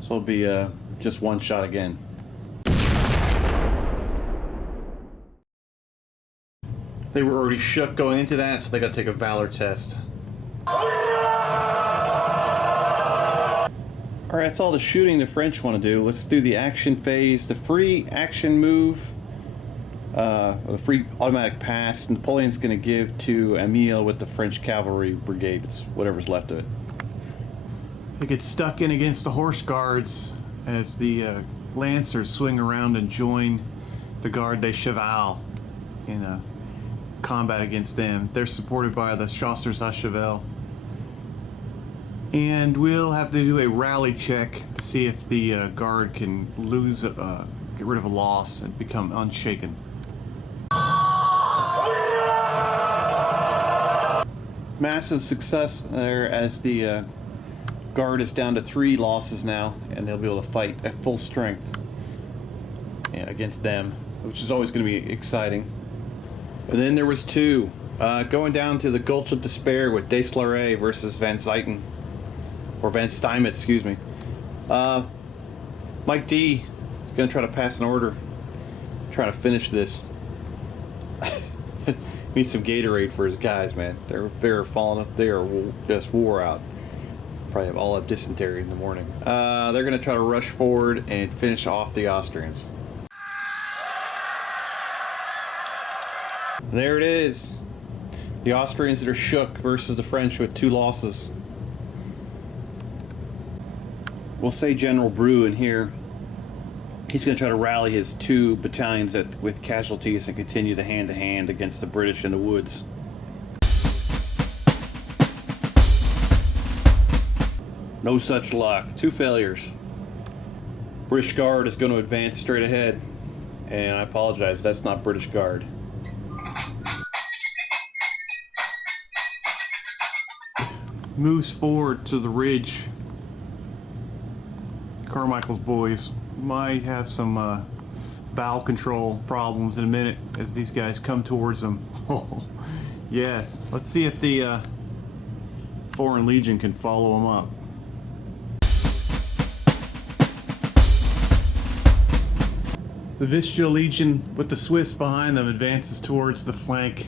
so it'll be just one shot again. They were already shook going into that, so they got to take a valor test. Alright, that's all the shooting the French want to do. Let's do the action phase. The free action move, or the free automatic pass, Napoleon's going to give to Emile with the French cavalry brigade. It's whatever's left of it. They get stuck in against the horse guards as the lancers swing around and join the Garde des Cheval in a combat against them. They're supported by the Chasseurs à Cheval. And we'll have to do a rally check to see if the guard can get rid of a loss and become unshaken. Massive success there as the guard is down to 3 losses now, and they'll be able to fight at full strength against them, which is always going to be exciting. And then there was 2 going down to the Gulch of Despair with Deslauret versus Van Zyten. Or Van Steinmetz, excuse me. Mike D is going to try to pass an order, trying to finish this. Needs some Gatorade for his guys, man. They're falling up. They are just wore out. Probably all have dysentery in the morning. They're going to try to rush forward and finish off the Austrians. There it is. The Austrians that are shook versus the French with 2 losses. We'll say General Brew in here. He's going to try to rally his 2 battalions with casualties and continue the hand-to-hand against the British in the woods. No such luck. 2 failures. British Guard is going to advance straight ahead. And I apologize, that's not British Guard. Moves forward to the ridge. Carmichael's boys might have some bow control problems in a minute as these guys come towards them. Oh, yes. Let's see if the Foreign Legion can follow them up. The Vistula Legion with the Swiss behind them advances towards the flank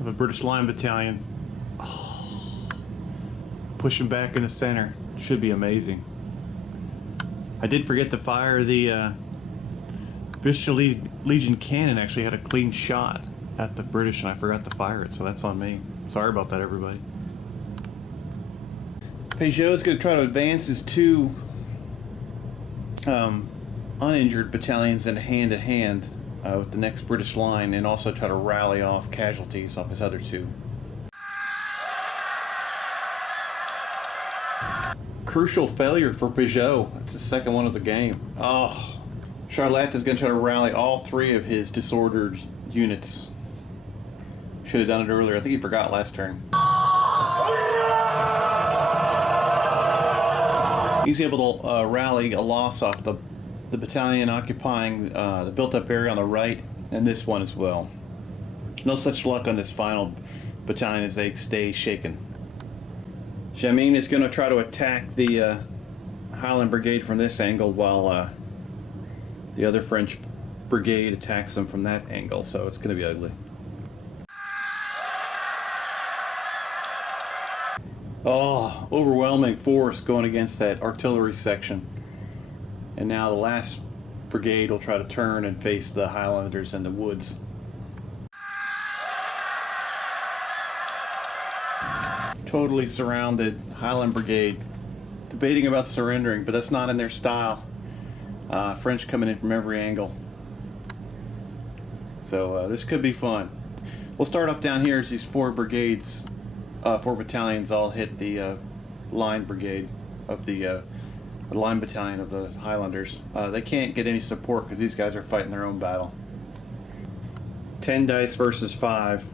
of a British Line Battalion. Oh, push them back in the center. Should be amazing. I did forget to fire the Vistula Legion cannon. Actually had a clean shot at the British and I forgot to fire it, so that's on me. Sorry about that, everybody. Peugeot's going to try to advance his 2 uninjured battalions in hand-to-hand with the next British line and also try to rally off casualties off his other 2. Crucial failure for Peugeot. It's the second one of the game. Oh, Charlotte is going to try to rally all 3 of his disordered units. Should have done it earlier. I think he forgot last turn. He's able to rally a loss off the battalion occupying the built-up area on the right, and this one as well. No such luck on this final battalion as they stay shaken. Jamin is going to try to attack the Highland Brigade from this angle while the other French brigade attacks them from that angle, so it's going to be ugly. Oh, overwhelming force going against that artillery section. And now the last brigade will try to turn and face the Highlanders in the woods. Totally surrounded. Highland Brigade debating about surrendering, but that's not in their style. French coming in from every angle. So this could be fun. We'll start off down here as these 4 brigades, 4 battalions all hit the line brigade of the line battalion of the Highlanders. They can't get any support because these guys are fighting their own battle. 10 dice versus 5.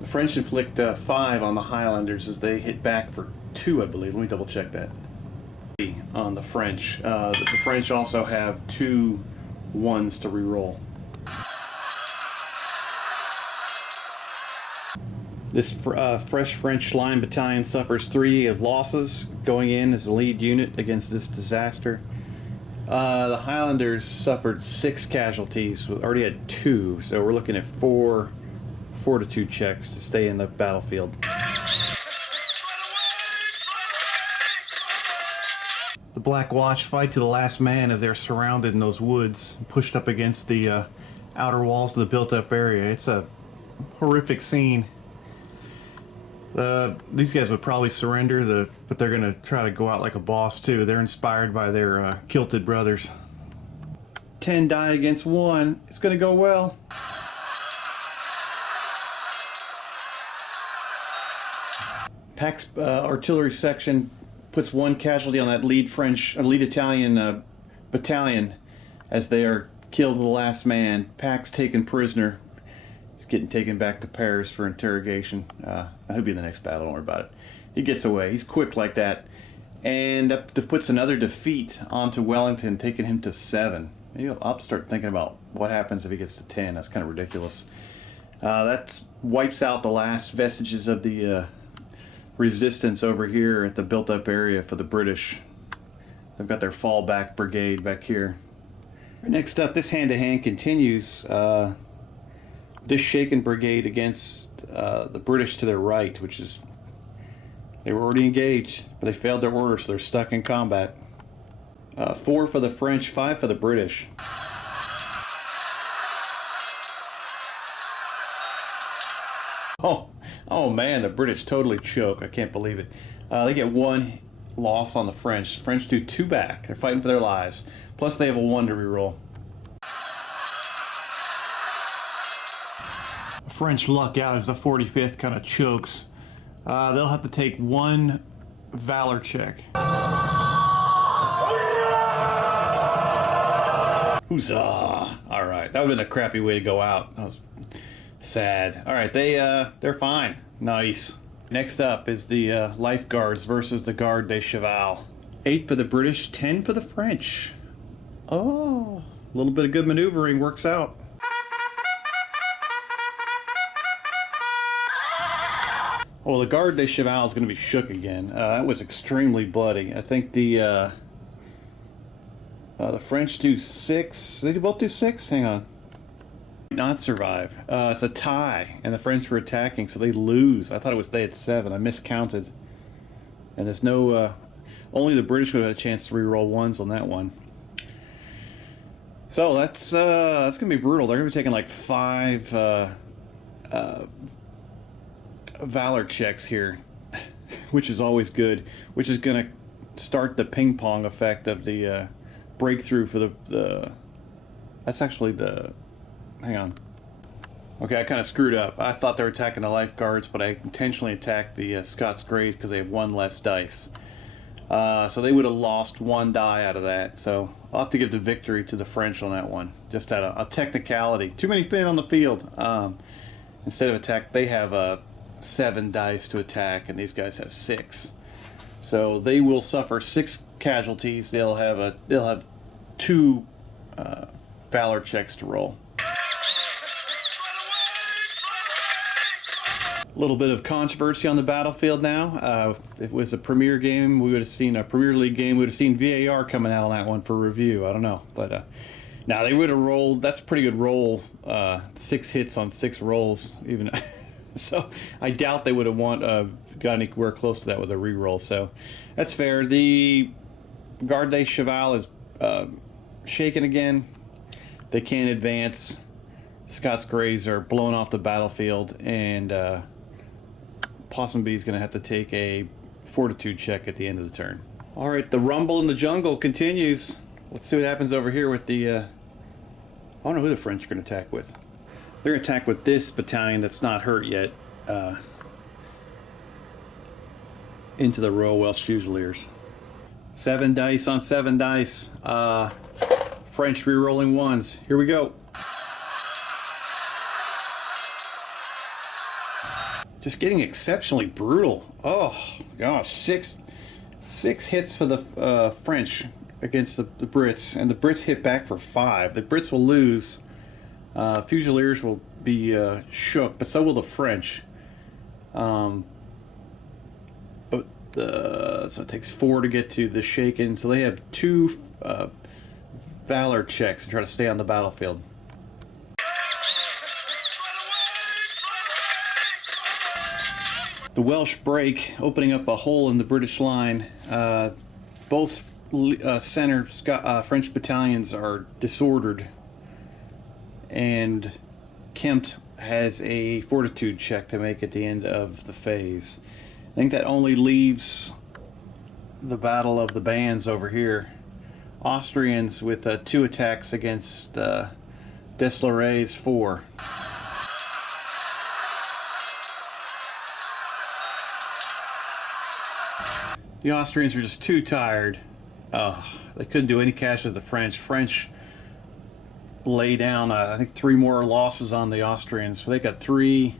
The French inflict 5 on the Highlanders as they hit back for 2, I believe. Let me double check that. On the French. The French also have 2 1s to reroll. This fresh French line battalion suffers 3 of losses going in as a lead unit against this disaster. The Highlanders suffered 6 casualties. We already had 2, so we're looking at 4 fortitude checks to stay in the battlefield. The Black Watch fight to the last man as they're surrounded in those woods, pushed up against the outer walls of the built-up area. It's a horrific scene. These guys would probably surrender, but they're going to try to go out like a boss too. They're inspired by their kilted brothers. 10 die against 1. It's going to go well. Pack's artillery section puts 1 casualty on that lead Italian battalion as they are killed to the last man. Pack's taken prisoner. He's getting taken back to Paris for interrogation. He'll be in the next battle, don't worry about it. He gets away. He's quick like that. And puts another defeat onto Wellington, taking him to 7. I'll have to start thinking about what happens if he gets to 10. That's kind of ridiculous. That wipes out the last vestiges of the resistance over here at the built-up area for the British. They've got their fallback brigade back here. Next up, this hand-to-hand continues. This shaken brigade against the British to their right, which is, they were already engaged, but they failed their order, so they're stuck in combat. 4 for the French, 5 for the British. Oh man, the British totally choke. I can't believe it. They get 1 loss on the French. The French do 2 back. They're fighting for their lives. Plus they have a 1 to reroll. French luck out as the 45th kind of chokes. They'll have to take 1 valor check. Huzzah! All right, that would have been a crappy way to go out. That was sad. All right, they're fine. Nice. Next up is the Lifeguards versus the Garde des Cheval. 8 for the British, 10 for the French. Oh, a little bit of good maneuvering works out. Well, the Garde des Cheval is going to be shook again. That was extremely bloody. I think the French do 6. They both do 6? Hang on. Not survive. It's a tie, and the French were attacking, so they lose. I thought it was they had 7. I miscounted. And there's no... only the British would have had a chance to reroll 1s on that one. So that's going to be brutal. They're going to be taking like 5 valor checks here, which is always good, which is going to start the ping pong effect of the breakthrough for the that's actually the, hang on, okay, I kind of screwed up. I thought they were attacking the Lifeguards, but I intentionally attacked the Scots Greys because they have 1 less dice, so they would have lost 1 die out of that. So I'll have to give the victory to the French on that one, just at a technicality. Too many men on the field. Instead of attack, they have 7 dice to attack, and these guys have 6. So they will suffer 6 casualties. They'll have 2 valor checks to roll. A little bit of controversy on the battlefield now. If it was a Premier game, we would have seen a Premier League game. We would have seen VAR coming out on that one for review. I don't know, but now they would have rolled. That's a pretty good roll. 6 hits on 6 rolls, even. So I doubt they would have got anywhere close to that with a reroll. So that's fair. The Garde des Cheval is shaken again. They can't advance. Scots Greys are blown off the battlefield, and Possum Bee is going to have to take a fortitude check at the end of the turn. All right, the rumble in the jungle continues. Let's see what happens over here with the... I don't know who the French are going to attack with. They're going to attack with this battalion that's not hurt yet. Into the Royal Welsh Fusiliers. 7 dice on 7 dice. French re-rolling ones. Here we go. Just getting exceptionally brutal. Oh gosh, six hits for the French against the Brits, and the Brits hit back for 5. The Brits will lose. Fusiliers will be shook, but so will the French. So it takes 4 to get to the shaken. So they have 2 valor checks to try to stay on the battlefield. The Welsh break, opening up a hole in the British line. Both center French battalions are disordered, and Kempt has a fortitude check to make at the end of the phase. I think that only leaves the Battle of the Bands over here. Austrians with 2 attacks against Deslore's 4. The Austrians are just too tired. They couldn't do any cash as the French. French lay down, I think, 3 more losses on the Austrians. So they got 3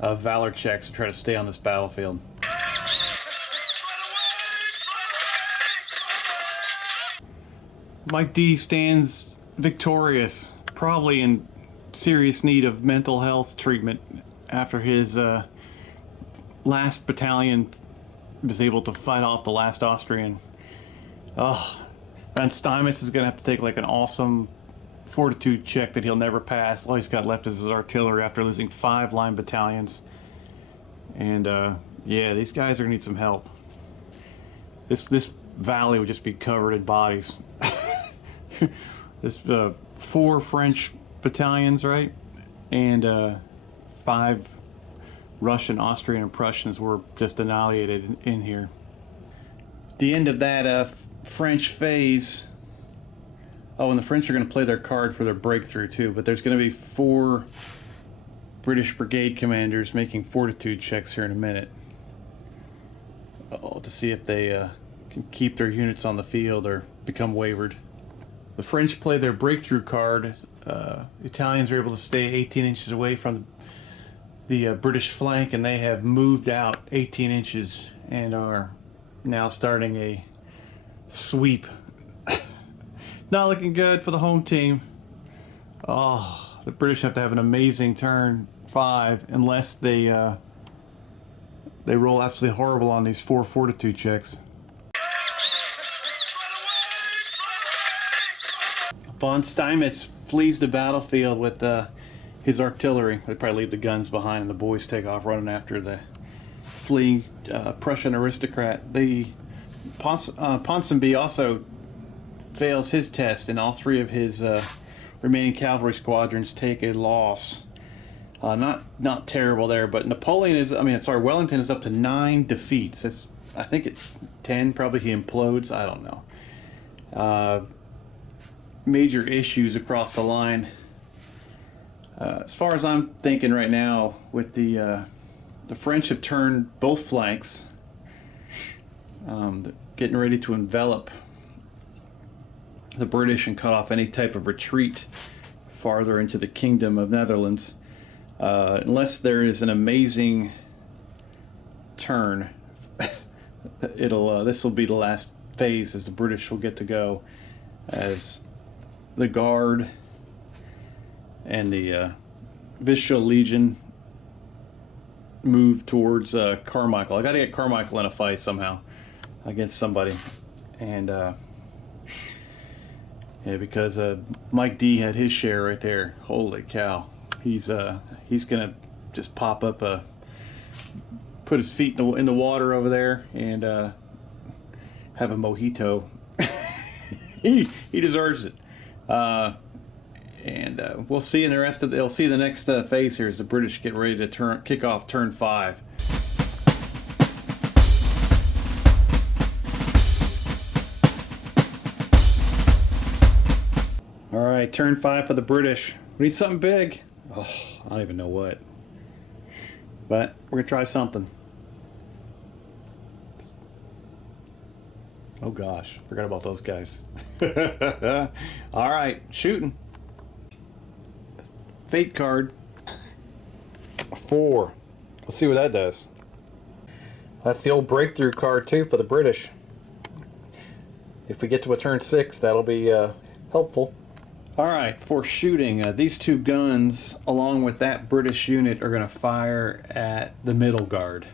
valor checks to try to stay on this battlefield. Mike D stands victorious, probably in serious need of mental health treatment after his last battalion was able to fight off the last Austrian. Oh, and Steinmetz is going to have to take like an awesome fortitude check that he'll never pass. All he's got left is his artillery after losing 5 line battalions. And yeah, these guys are going to need some help. This valley would just be covered in bodies. This 4 French battalions, right? And 5 Russian, Austrian, and Prussians were just annihilated in here. The end of that French phase. Oh, and the French are going to play their card for their breakthrough too, but there's going to be 4 British brigade commanders making fortitude checks here in a minute. To see if they can keep their units on the field or become wavered. The French play their breakthrough card. The Italians are able to stay 18 inches away from the British flank, and they have moved out 18 inches and are now starting a sweep. Not looking good for the home team. Oh, the British have to have an amazing turn 5 unless they roll absolutely horrible on these 4 fortitude checks. Von Steinmetz flees the battlefield with his artillery. They probably leave the guns behind, and the boys take off running after the fleeing Prussian aristocrat. The Ponsonby also fails his test, and all 3 of his remaining cavalry squadrons take a loss. Not terrible there, but Wellington is up to 9 defeats. I think it's 10. Probably he implodes. I don't know. Major issues across the line. As far as I'm thinking right now, with the French have turned both flanks, getting ready to envelop the British and cut off any type of retreat farther into the Kingdom of Netherlands, unless there is an amazing turn. This will be the last phase, as the British will get to go as the Guard and the Visual Legion move towards Carmichael. I got to get Carmichael in a fight somehow against somebody, and yeah, because Mike D had his share right there. Holy cow! He's gonna just pop up, put his feet in the water over there, and have a mojito. he deserves it. And we'll see in the rest of they'll see the next phase here as the British get ready to kick off turn 5. right, turn 5 for the British. We need something big. Oh, I don't even know what. But we're going to try something. Oh gosh, forgot about those guys. All right, shooting. Fate card. A 4. Let's see what that does. That's the old breakthrough card too for the British. If we get to a turn 6, that'll be helpful. All right, for shooting, these two guns, along with that British unit, are going to fire at the middle guard.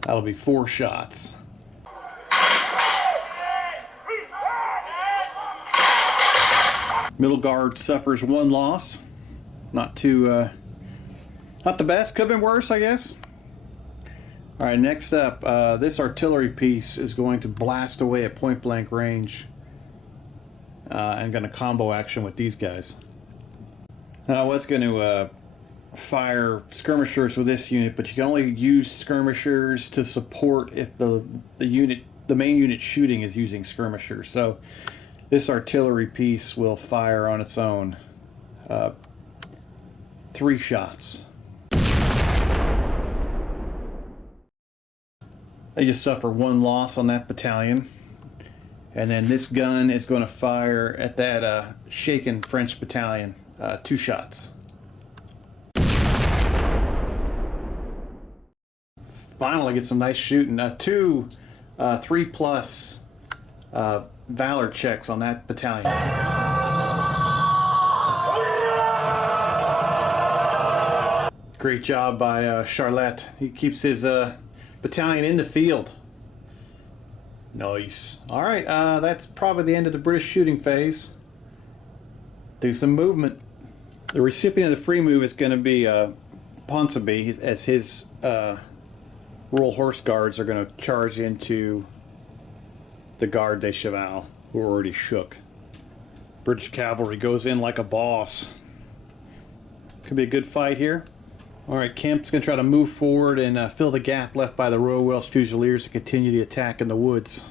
That'll be 4 shots. Middle guard suffers 1 loss. Not too, not the best. Could have been worse, I guess. All right, next up, this artillery piece is going to blast away at point blank range. And going to combo action with these guys. Now I was going to fire skirmishers with this unit, but you can only use skirmishers to support if the main unit shooting is using skirmishers. So this artillery piece will fire on its own. 3 shots. They just suffer 1 loss on that battalion. And then this gun is going to fire at that shaken French battalion. 2 shots. Finally get some nice shooting. 2 3+ Valor checks on that battalion. Great job by Charlotte. He keeps his battalion in the field. Nice. Alright, that's probably the end of the British shooting phase. Do some movement. The recipient of the free move is going to be Ponsonby, as his Royal Horse Guards are going to charge into the Garde des Chevaux, who are already shook. British cavalry goes in like a boss. Could be a good fight here. Alright, Kemp's going to try to move forward and fill the gap left by the Royal Welsh Fusiliers to continue the attack in the woods.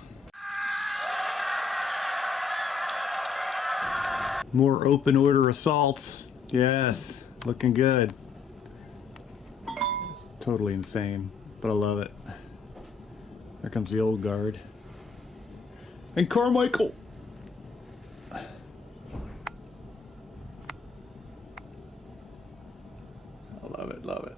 More open order assaults. Yes, looking good. Totally insane, but I love it. There comes the old guard. And Carmichael! Love it.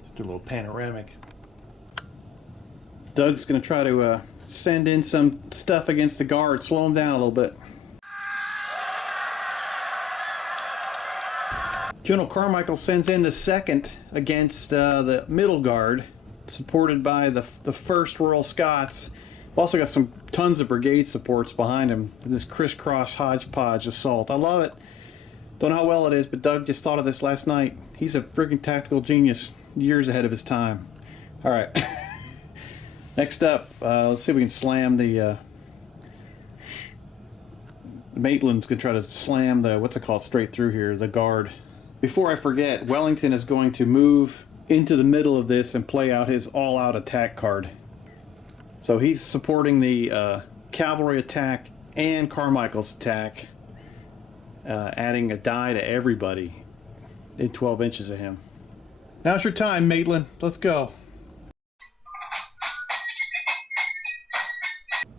Just do a little panoramic. Doug's going to try to send in some stuff against the guard, slow him down a little bit. General Carmichael sends in the 2nd against the middle guard, supported by the 1st Royal Scots. Also got some tons of brigade supports behind him in this crisscross hodgepodge assault. I love it. Don't know how well it is, but Doug just thought of this last night. He's a freaking tactical genius, years ahead of his time. All right. Next up, let's see if we can slam the Maitland's going to try to slam the, what's it called, straight through here, the guard. Before I forget, Wellington is going to move into the middle of this and play out his all-out attack card. So he's supporting the cavalry attack and Carmichael's attack, adding a die to everybody in 12 inches of him. Now's your time, Maitland. Let's go.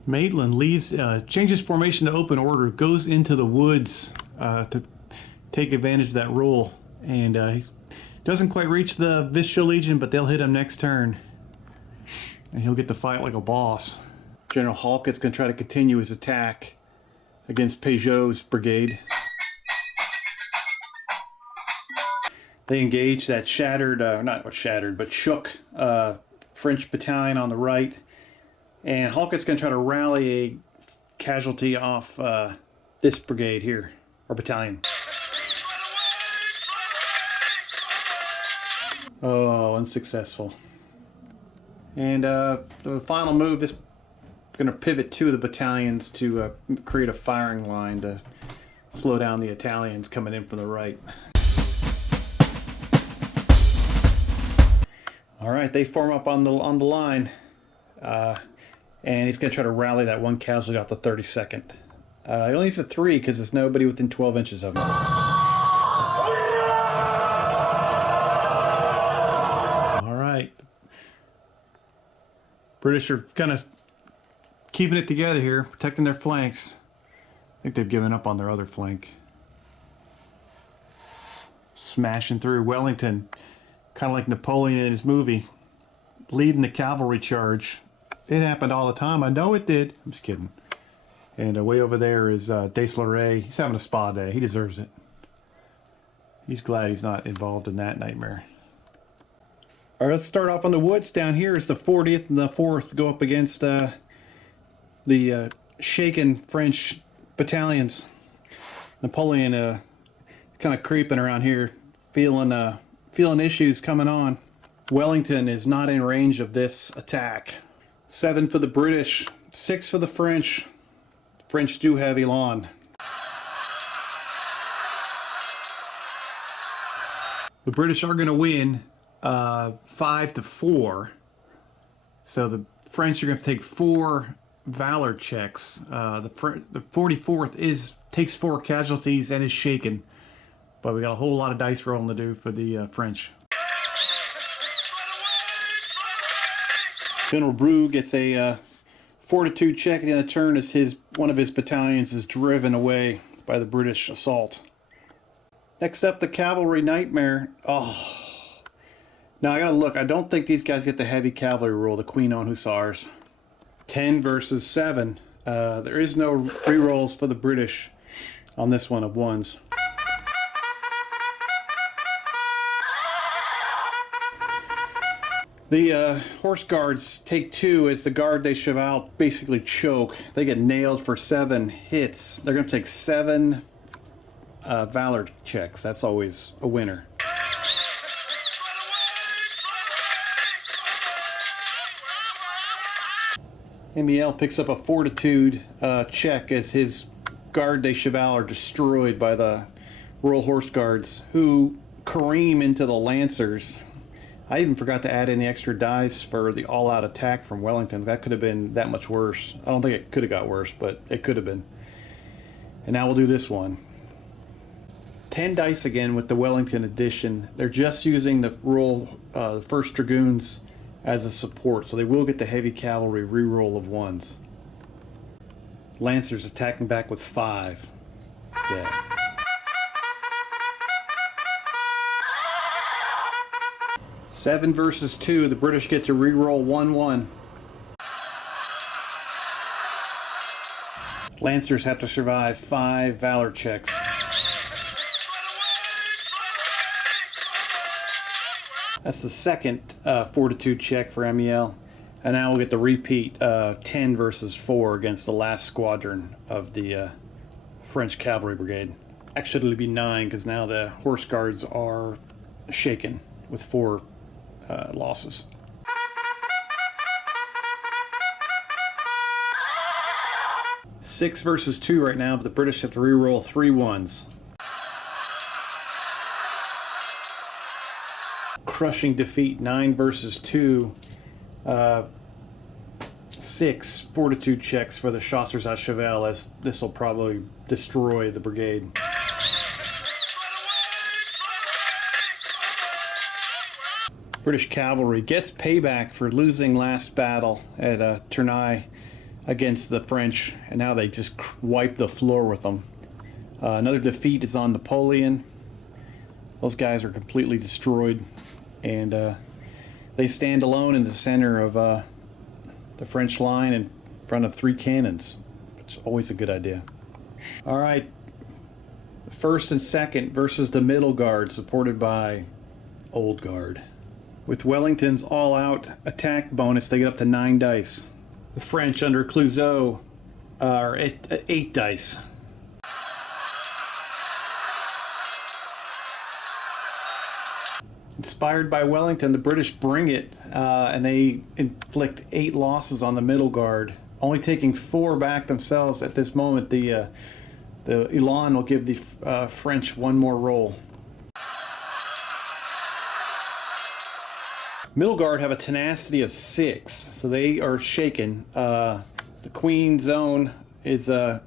Maitland leaves, changes formation to open order, goes into the woods to take advantage of that rule, and he doesn't quite reach the Vistula Legion, but they'll hit him next turn. And he'll get to fight like a boss. General Halkett's going to try to continue his attack against Peugeot's brigade. They engage that shattered, not shattered, but shook French battalion on the right. And Halkett's going to try to rally a casualty off this brigade here, or battalion. Oh, unsuccessful. And the final move, this is going to pivot 2 of the battalions to create a firing line to slow down the Italians coming in from the right. All right, they form up on the line. And he's going to try to rally that one casualty off the 32nd. He only needs a 3 because there's nobody within 12 inches of him. All right. British are kind of keeping it together here, protecting their flanks. I think they've given up on their other flank. Smashing through. Wellington, kind of like Napoleon in his movie, leading the cavalry charge. It happened all the time. I know it did. I'm just kidding. And way over there is Deslorey. He's having a spa day. He deserves it. He's glad he's not involved in that nightmare. All right, let's start off on the woods. Down here is the 40th and the 4th go up against the shaken French battalions. Napoleon kind of creeping around here, feeling issues coming on. Wellington is not in range of this attack. 7 for the British, 6 for the French. French do have elan. The British are going to win 5-4. So the French are going to take 4 valor checks. The 44th takes 4 casualties and is shaken. But we got a whole lot of dice rolling to do for the French. General Brou gets a fortitude check at the end of the turn as one of his battalions is driven away by the British assault. Next up, the cavalry nightmare. Oh, now I gotta look. I don't think these guys get the heavy cavalry rule, the Queen on Hussars. 10 versus 7. There is no rerolls for the British on this one of 1s. The horse guards take 2 as the garde des cheval basically choke. They get nailed for 7 hits. They're going to take 7 valor checks. That's always a winner. Amiel picks up a fortitude check as his garde des cheval are destroyed by the Royal Horse Guards, who careen into the Lancers. I even forgot to add in the extra dice for the all-out attack from Wellington. That could have been that much worse. I don't think it could have got worse, but it could have been. And now we'll do this one. 10 dice again with the Wellington edition. They're just using the roll, 1st Dragoons as a support, so they will get the heavy cavalry reroll of 1s. Lancers attacking back with 5. Yeah. Seven versus 2. The British get to reroll 1-1. Lancers have to survive 5 valor checks. That's the second fortitude check for Amiel. And now we'll get the repeat 10 versus 4 against the last squadron of the French cavalry brigade. Actually, it'll be 9 because now the horse guards are shaken with 4 losses. Six versus 2 right now, but the British have to reroll 3 1s. Crushing defeat, 9 versus 2. 6 fortitude checks for the chasseurs à cheval, as this will probably destroy the brigade. British cavalry gets payback for losing last battle at Tournai against the French, and now they just wipe the floor with them. Another defeat is on Napoleon. Those guys are completely destroyed, and they stand alone in the center of the French line in front of 3 cannons, which is always a good idea. All right, first and second versus the middle guard, supported by Old Guard. With Wellington's all-out attack bonus, they get up to 9 dice. The French under Clouseau are at 8 dice. Inspired by Wellington, the British bring it, and they inflict 8 losses on the middle guard, only taking 4 back themselves at this moment. The Elan will give the French 1 more roll. Middle guard have a tenacity of 6, so they are shaken. The Queen zone is they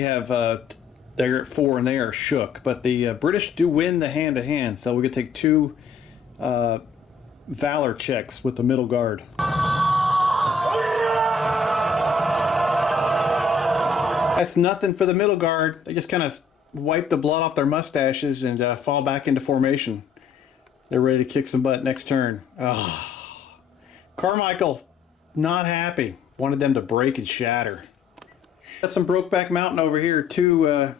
have they're at 4 and they are shook. But the British do win the hand-to-hand, so we're gonna take 2 valor checks with the middle guard. That's nothing for the middle guard. They just kind of wipe the blood off their mustaches and fall back into formation. They're ready to kick some butt next turn. Oh. Carmichael, not happy. Wanted them to break and shatter. Got some Brokeback Mountain over here. 2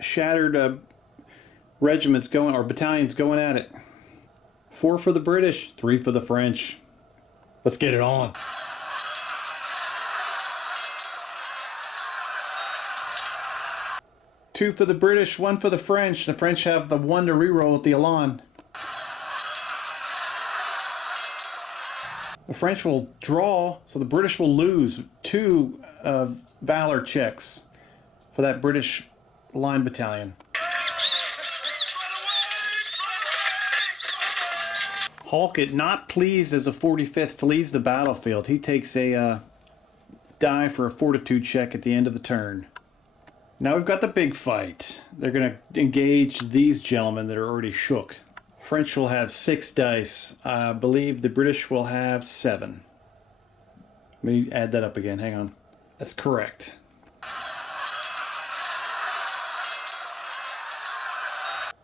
shattered regiments going, or battalions going at it. 4 for the British, 3 for the French. Let's get it on. Two for the British, 1 for the French. The French have the 1 to reroll with the Elan. The French will draw, so the British will lose 2 valor checks for that British line battalion. Halkett, not pleased as the 45th flees the battlefield. He takes a die for a fortitude check at the end of the turn. Now we've got the big fight. They're going to engage these gentlemen that are already shook. French will have 6 dice. I believe the British will have 7. Let me add that up again. Hang on. That's correct.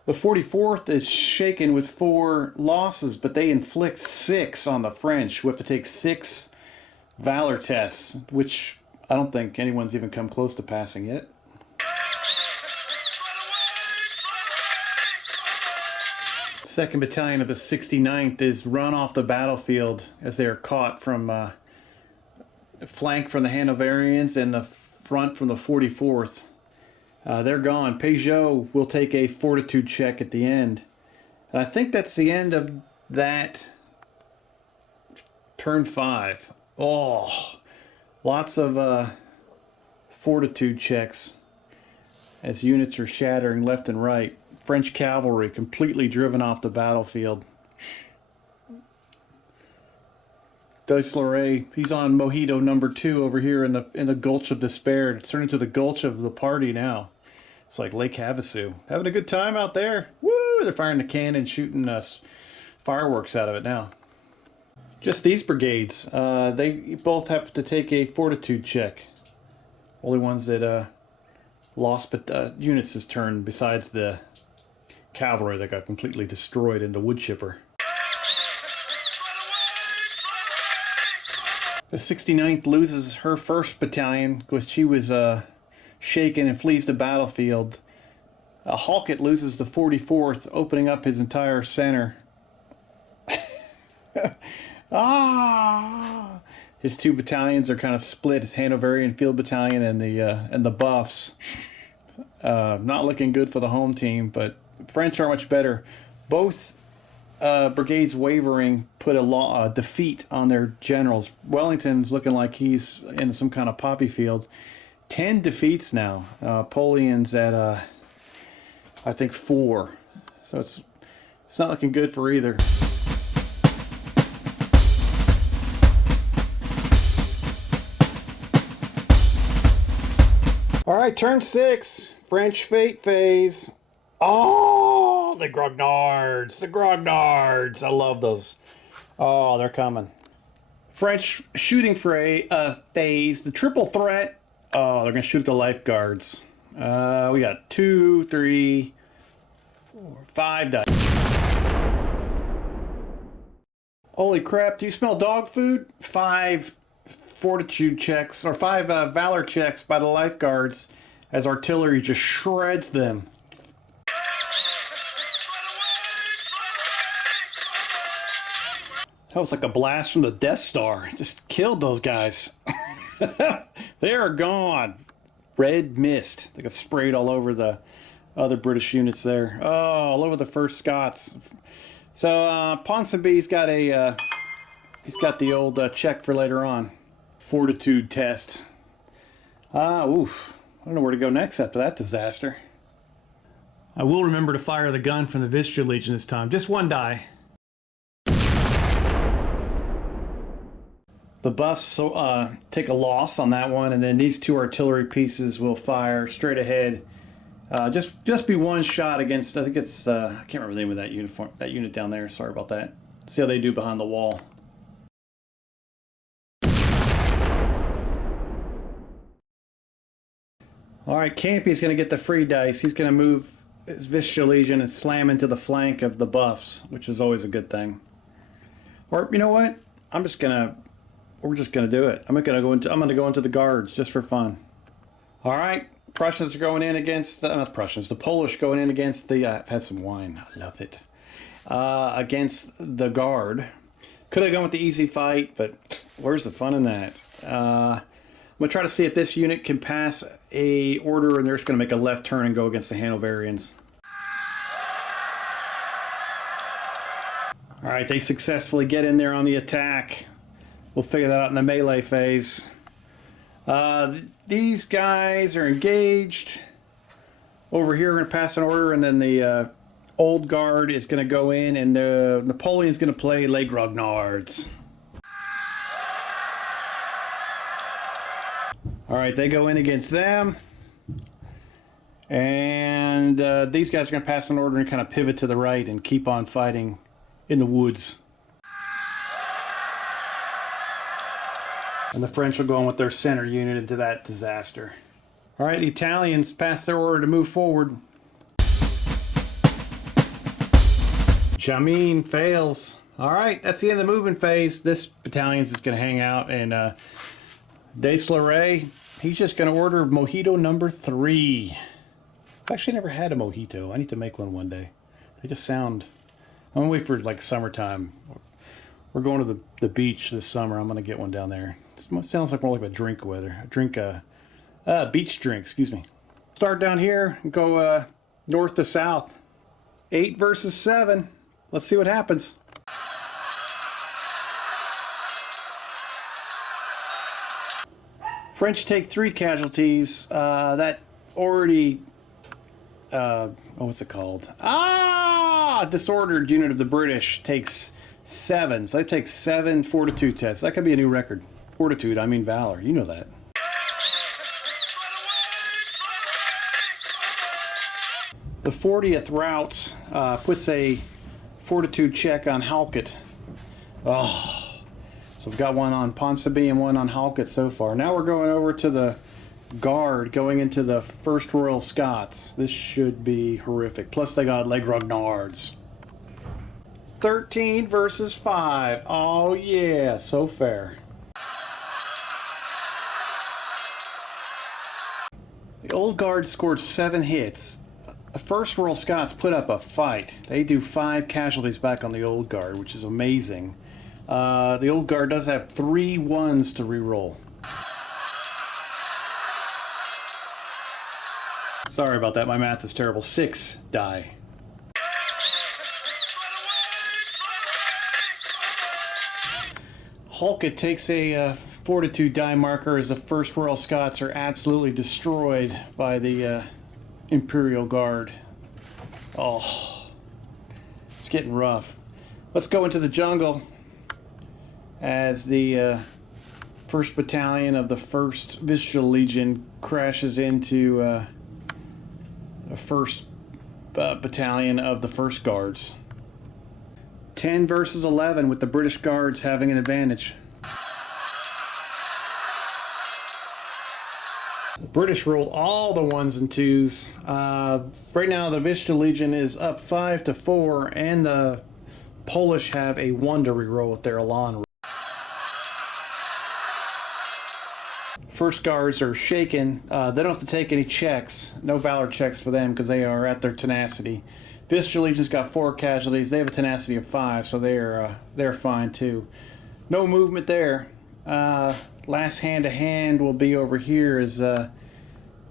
The 44th is shaken with 4 losses, but they inflict 6 on the French, who have to take 6 valor tests, which I don't think anyone's even come close to passing yet. Second Battalion of the 69th is run off the battlefield as they are caught from flank from the Hanoverians and the front from the 44th. They're gone. Peugeot will take a fortitude check at the end. And I think that's the end of that turn 5. Oh, lots of fortitude checks as units are shattering left and right. French cavalry completely driven off the battlefield. Dice-Loret, he's on Mojito number 2 over here in the Gulch of Despair. It's turned into the Gulch of the Party now. It's like Lake Havasu. Having a good time out there. Woo! They're firing the cannon, shooting fireworks out of it now. Just these brigades. They both have to take a fortitude check. Only ones that lost units this turn besides the cavalry that got completely destroyed in the wood chipper. The 69th loses her 1st battalion because she was shaken and flees the battlefield. Halkett loses the 44th, opening up his entire center. His 2 battalions are kind of split. His Hanoverian Field Battalion and the Buffs. Not looking good for the home team, but French are much better. Both brigades wavering put a defeat on their generals. Wellington's looking like he's in some kind of poppy field. 10 defeats now. Napoleon's at I think 4. So it's not looking good for either. All right, turn 6. French fate phase. Oh, the grognards. The grognards. I love those. Oh, they're coming. French shooting phase. The triple threat. Oh, they're going to shoot the lifeguards. We got 2, 3, 4, 5 dice. Holy crap, do you smell dog food? 5 fortitude checks, or 5 valor checks by the lifeguards as artillery just shreds them. That was like a blast from the Death Star. Just killed those guys. They are gone. Red mist. They got sprayed all over the other British units there. Oh, all over the 1st Scots. So Ponsonby's got he's got the old check for later on. Fortitude test. Oof. I don't know where to go next after that disaster. I will remember to fire the gun from the Vistula Legion this time. Just 1 die. The buffs take a loss on that one, and then these two artillery pieces will fire straight ahead. Just be one shot against, I think it's, I can't remember the name of that unit down there. Sorry about that. See how they do behind the wall. All right, Campy's going to get the free dice. He's going to move his Vicious Legion and slam into the flank of the buffs, which is always a good thing. Or you know what? We're just gonna do it. I'm gonna go into the guards just for fun. All right, Prussians are going in against not Prussians. The Polish going in against the. I've had some wine. I love it. Against the guard. Could have gone with the easy fight, but where's the fun in that? I'm gonna try to see if this unit can pass a order, and they're just gonna make a left turn and go against the Hanoverians. All right, they successfully get in there on the attack. We'll figure that out in the melee phase. These guys are engaged. Over here, we're going to pass an order, and then the old guard is going to go in, and Napoleon's going to play Les Grognards. All right, they go in against them. And these guys are going to pass an order and kind of pivot to the right and keep on fighting in the woods. And the French will go in with their center unit into that disaster. All right, the Italians pass their order to move forward. Jamin fails. All right, that's the end of the movement phase. This battalion's just going to hang out, and Deslauret, he's just going to order Mojito number 3. I've actually never had a Mojito. I need to make one day. They just sound... I'm going to wait for like summertime. We're going to the beach this summer. I'm going to get one down there. It sounds like more like a drink beach drink, excuse me. Start down here and go north to south. 8 versus 7. Let's see what happens. French take 3 casualties. That already... what's it called? Disordered unit of the British takes 7. So they take 7 fortitude tests. That could be a new record. Fortitude, I mean valor. You know that. The 40th Routes puts a fortitude check on Halkett. Oh, so we've got one on Ponsonby and one on Halkett so far. Now we're going over to the Guard, going into the 1st Royal Scots. This should be horrific. Plus they got Les Grognards. 13 versus 5. Oh yeah, so fair. The Old Guard scored 7 hits. The 1st Royal Scots put up a fight. They do 5 casualties back on the Old Guard, which is amazing. The Old Guard does have 3 1s to reroll. Sorry about that, my math is terrible. 6 die. Halkett takes a fortitude die marker as the 1st Royal Scots are absolutely destroyed by the Imperial Guard. Oh, it's getting rough. Let's go into the jungle as the 1st Battalion of the 1st Vicious Legion crashes into the 1st Battalion of the 1st Guards. 10 versus 11 with the British Guards having an advantage. The British rolled all the 1s and 2s. Right now the Vicious Legion is up 5-4, and the Polish have a 1 to reroll with their Elan. 1st Guards are shaken. They don't have to take any checks. No Valor checks for them because they are at their tenacity. Vicious Legion's got 4 casualties. They have a tenacity of 5, so they're fine too. No movement there. Last hand-to-hand will be over here as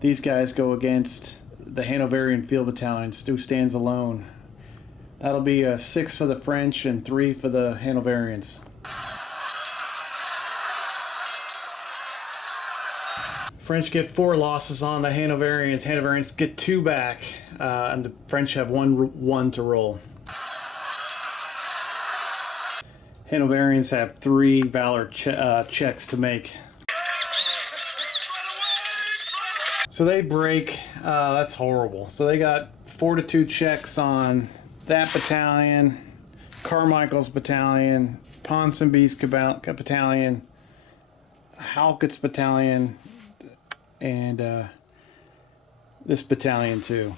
these guys go against the Hanoverian Field Battalions. Who stands alone? That'll be 6 for the French and 3 for the Hanoverians. French get 4 losses on the Hanoverians. Hanoverians get 2 back, and the French have 1 to roll. Hanoverians have 3 Valor checks to make. So they break. That's horrible. So they got Fortitude checks on that battalion, Carmichael's battalion, Ponsonby's battalion, Halkett's battalion, and this battalion too.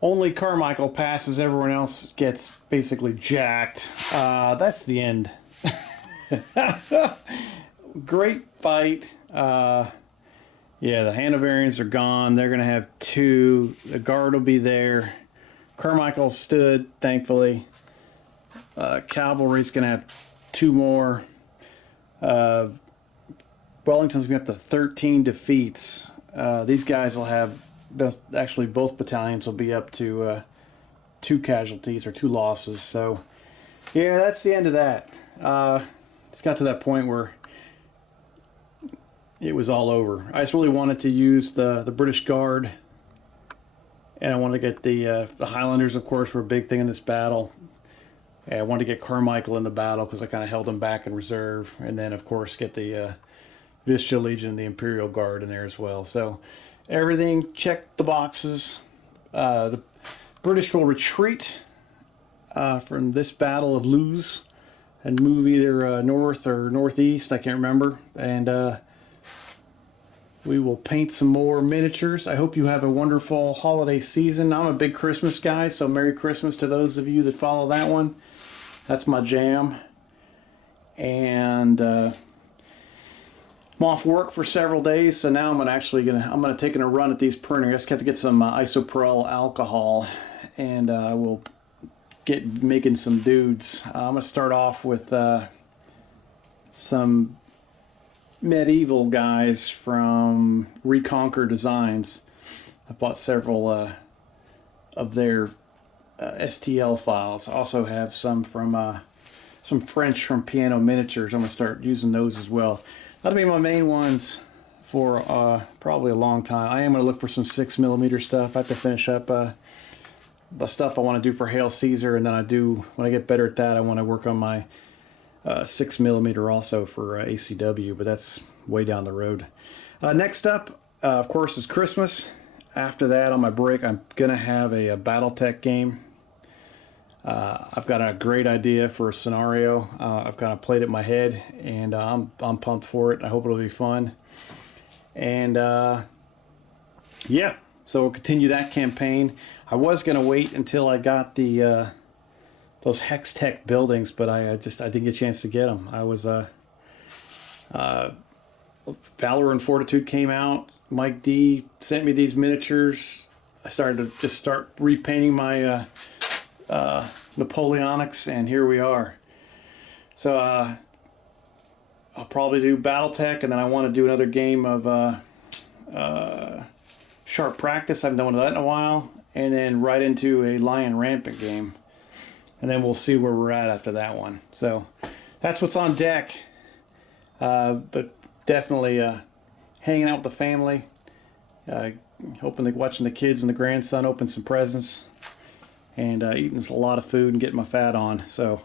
Only Carmichael passes, everyone else gets basically jacked. That's the end. Great fight. Yeah, the Hanoverians are gone. They're going to have 2. The guard will be there. Carmichael stood, thankfully. Cavalry's going to have 2 more. Wellington's going to have 13 defeats. These guys will have, actually both battalions will be up to 2 casualties or 2 losses. So, yeah, that's the end of that. It's got to that point where it was all over. I just really wanted to use the British Guard, and I wanted to get the Highlanders, of course, were a big thing in this battle. And I wanted to get Carmichael in the battle because I kind of held him back in reserve, and then, of course, get the Vistula Legion, the Imperial Guard in there as well. So everything checked the boxes. The British will retreat from this Battle of Leuze and move either north or northeast, I can't remember, and we will paint some more miniatures. I hope you have a wonderful holiday season. I'm a big Christmas guy, so Merry Christmas to those of you that follow that one. That's my jam. And I'm off work for several days, so now I'm gonna taking a run at these printers. I just have to get some isopropyl alcohol, and we'll get making some dudes. I'm gonna start off with some medieval guys from Reconquer Designs. I bought several of their STL files. I also have some from some French from Piano Miniatures. I'm going to start using those as well. That'll be my main ones for probably a long time. I am going to look for some 6mm stuff. I have to finish up the stuff I want to do for Hail Caesar, and then when I get better at that, I want to work on my 6mm also for ACW, but that's way down the road. Next up, of course, is Christmas. After that, on my break, I'm going to have a Battletech game. I've got a great idea for a scenario. I've kind of played it in my head, and I'm pumped for it. I hope it'll be fun. And yeah, so we'll continue that campaign. I was going to wait until I got those Hex Tech buildings, but I didn't get a chance to get them. I was Valour and Fortitude came out. Mike D sent me these miniatures. I started to start repainting my Napoleonics, and here we are. So I'll probably do Battletech, and then I want to do another game of Sharp Practice. I haven't done one of that in a while, and then right into a Lion Rampant game. And then we'll see where we're at after that one. So that's what's on deck. But definitely hanging out with the family. Watching the kids and the grandson open some presents. And eating a lot of food and getting my fat on. So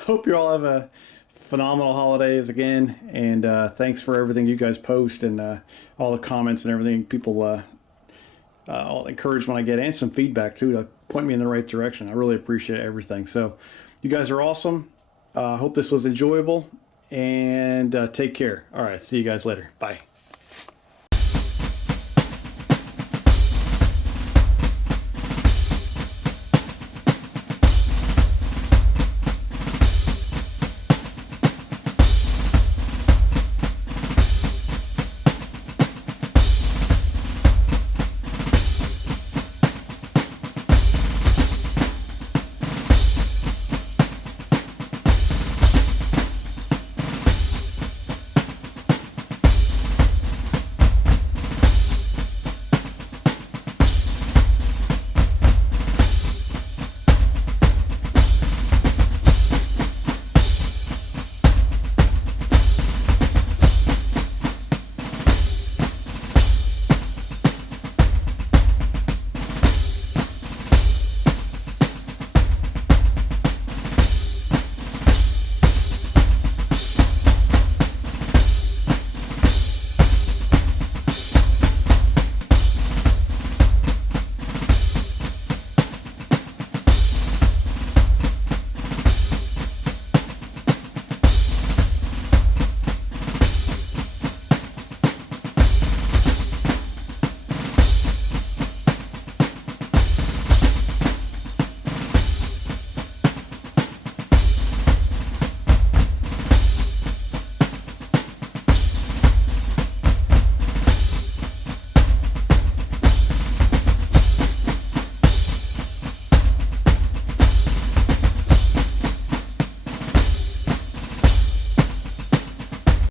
hope you all have a phenomenal holidays again. And thanks for everything you guys post and all the comments and everything. People all encouragement I get, and some feedback too to point me in the right direction. I really appreciate everything. So you guys are awesome. Hope this was enjoyable, and take care. All right, see you guys later. Bye.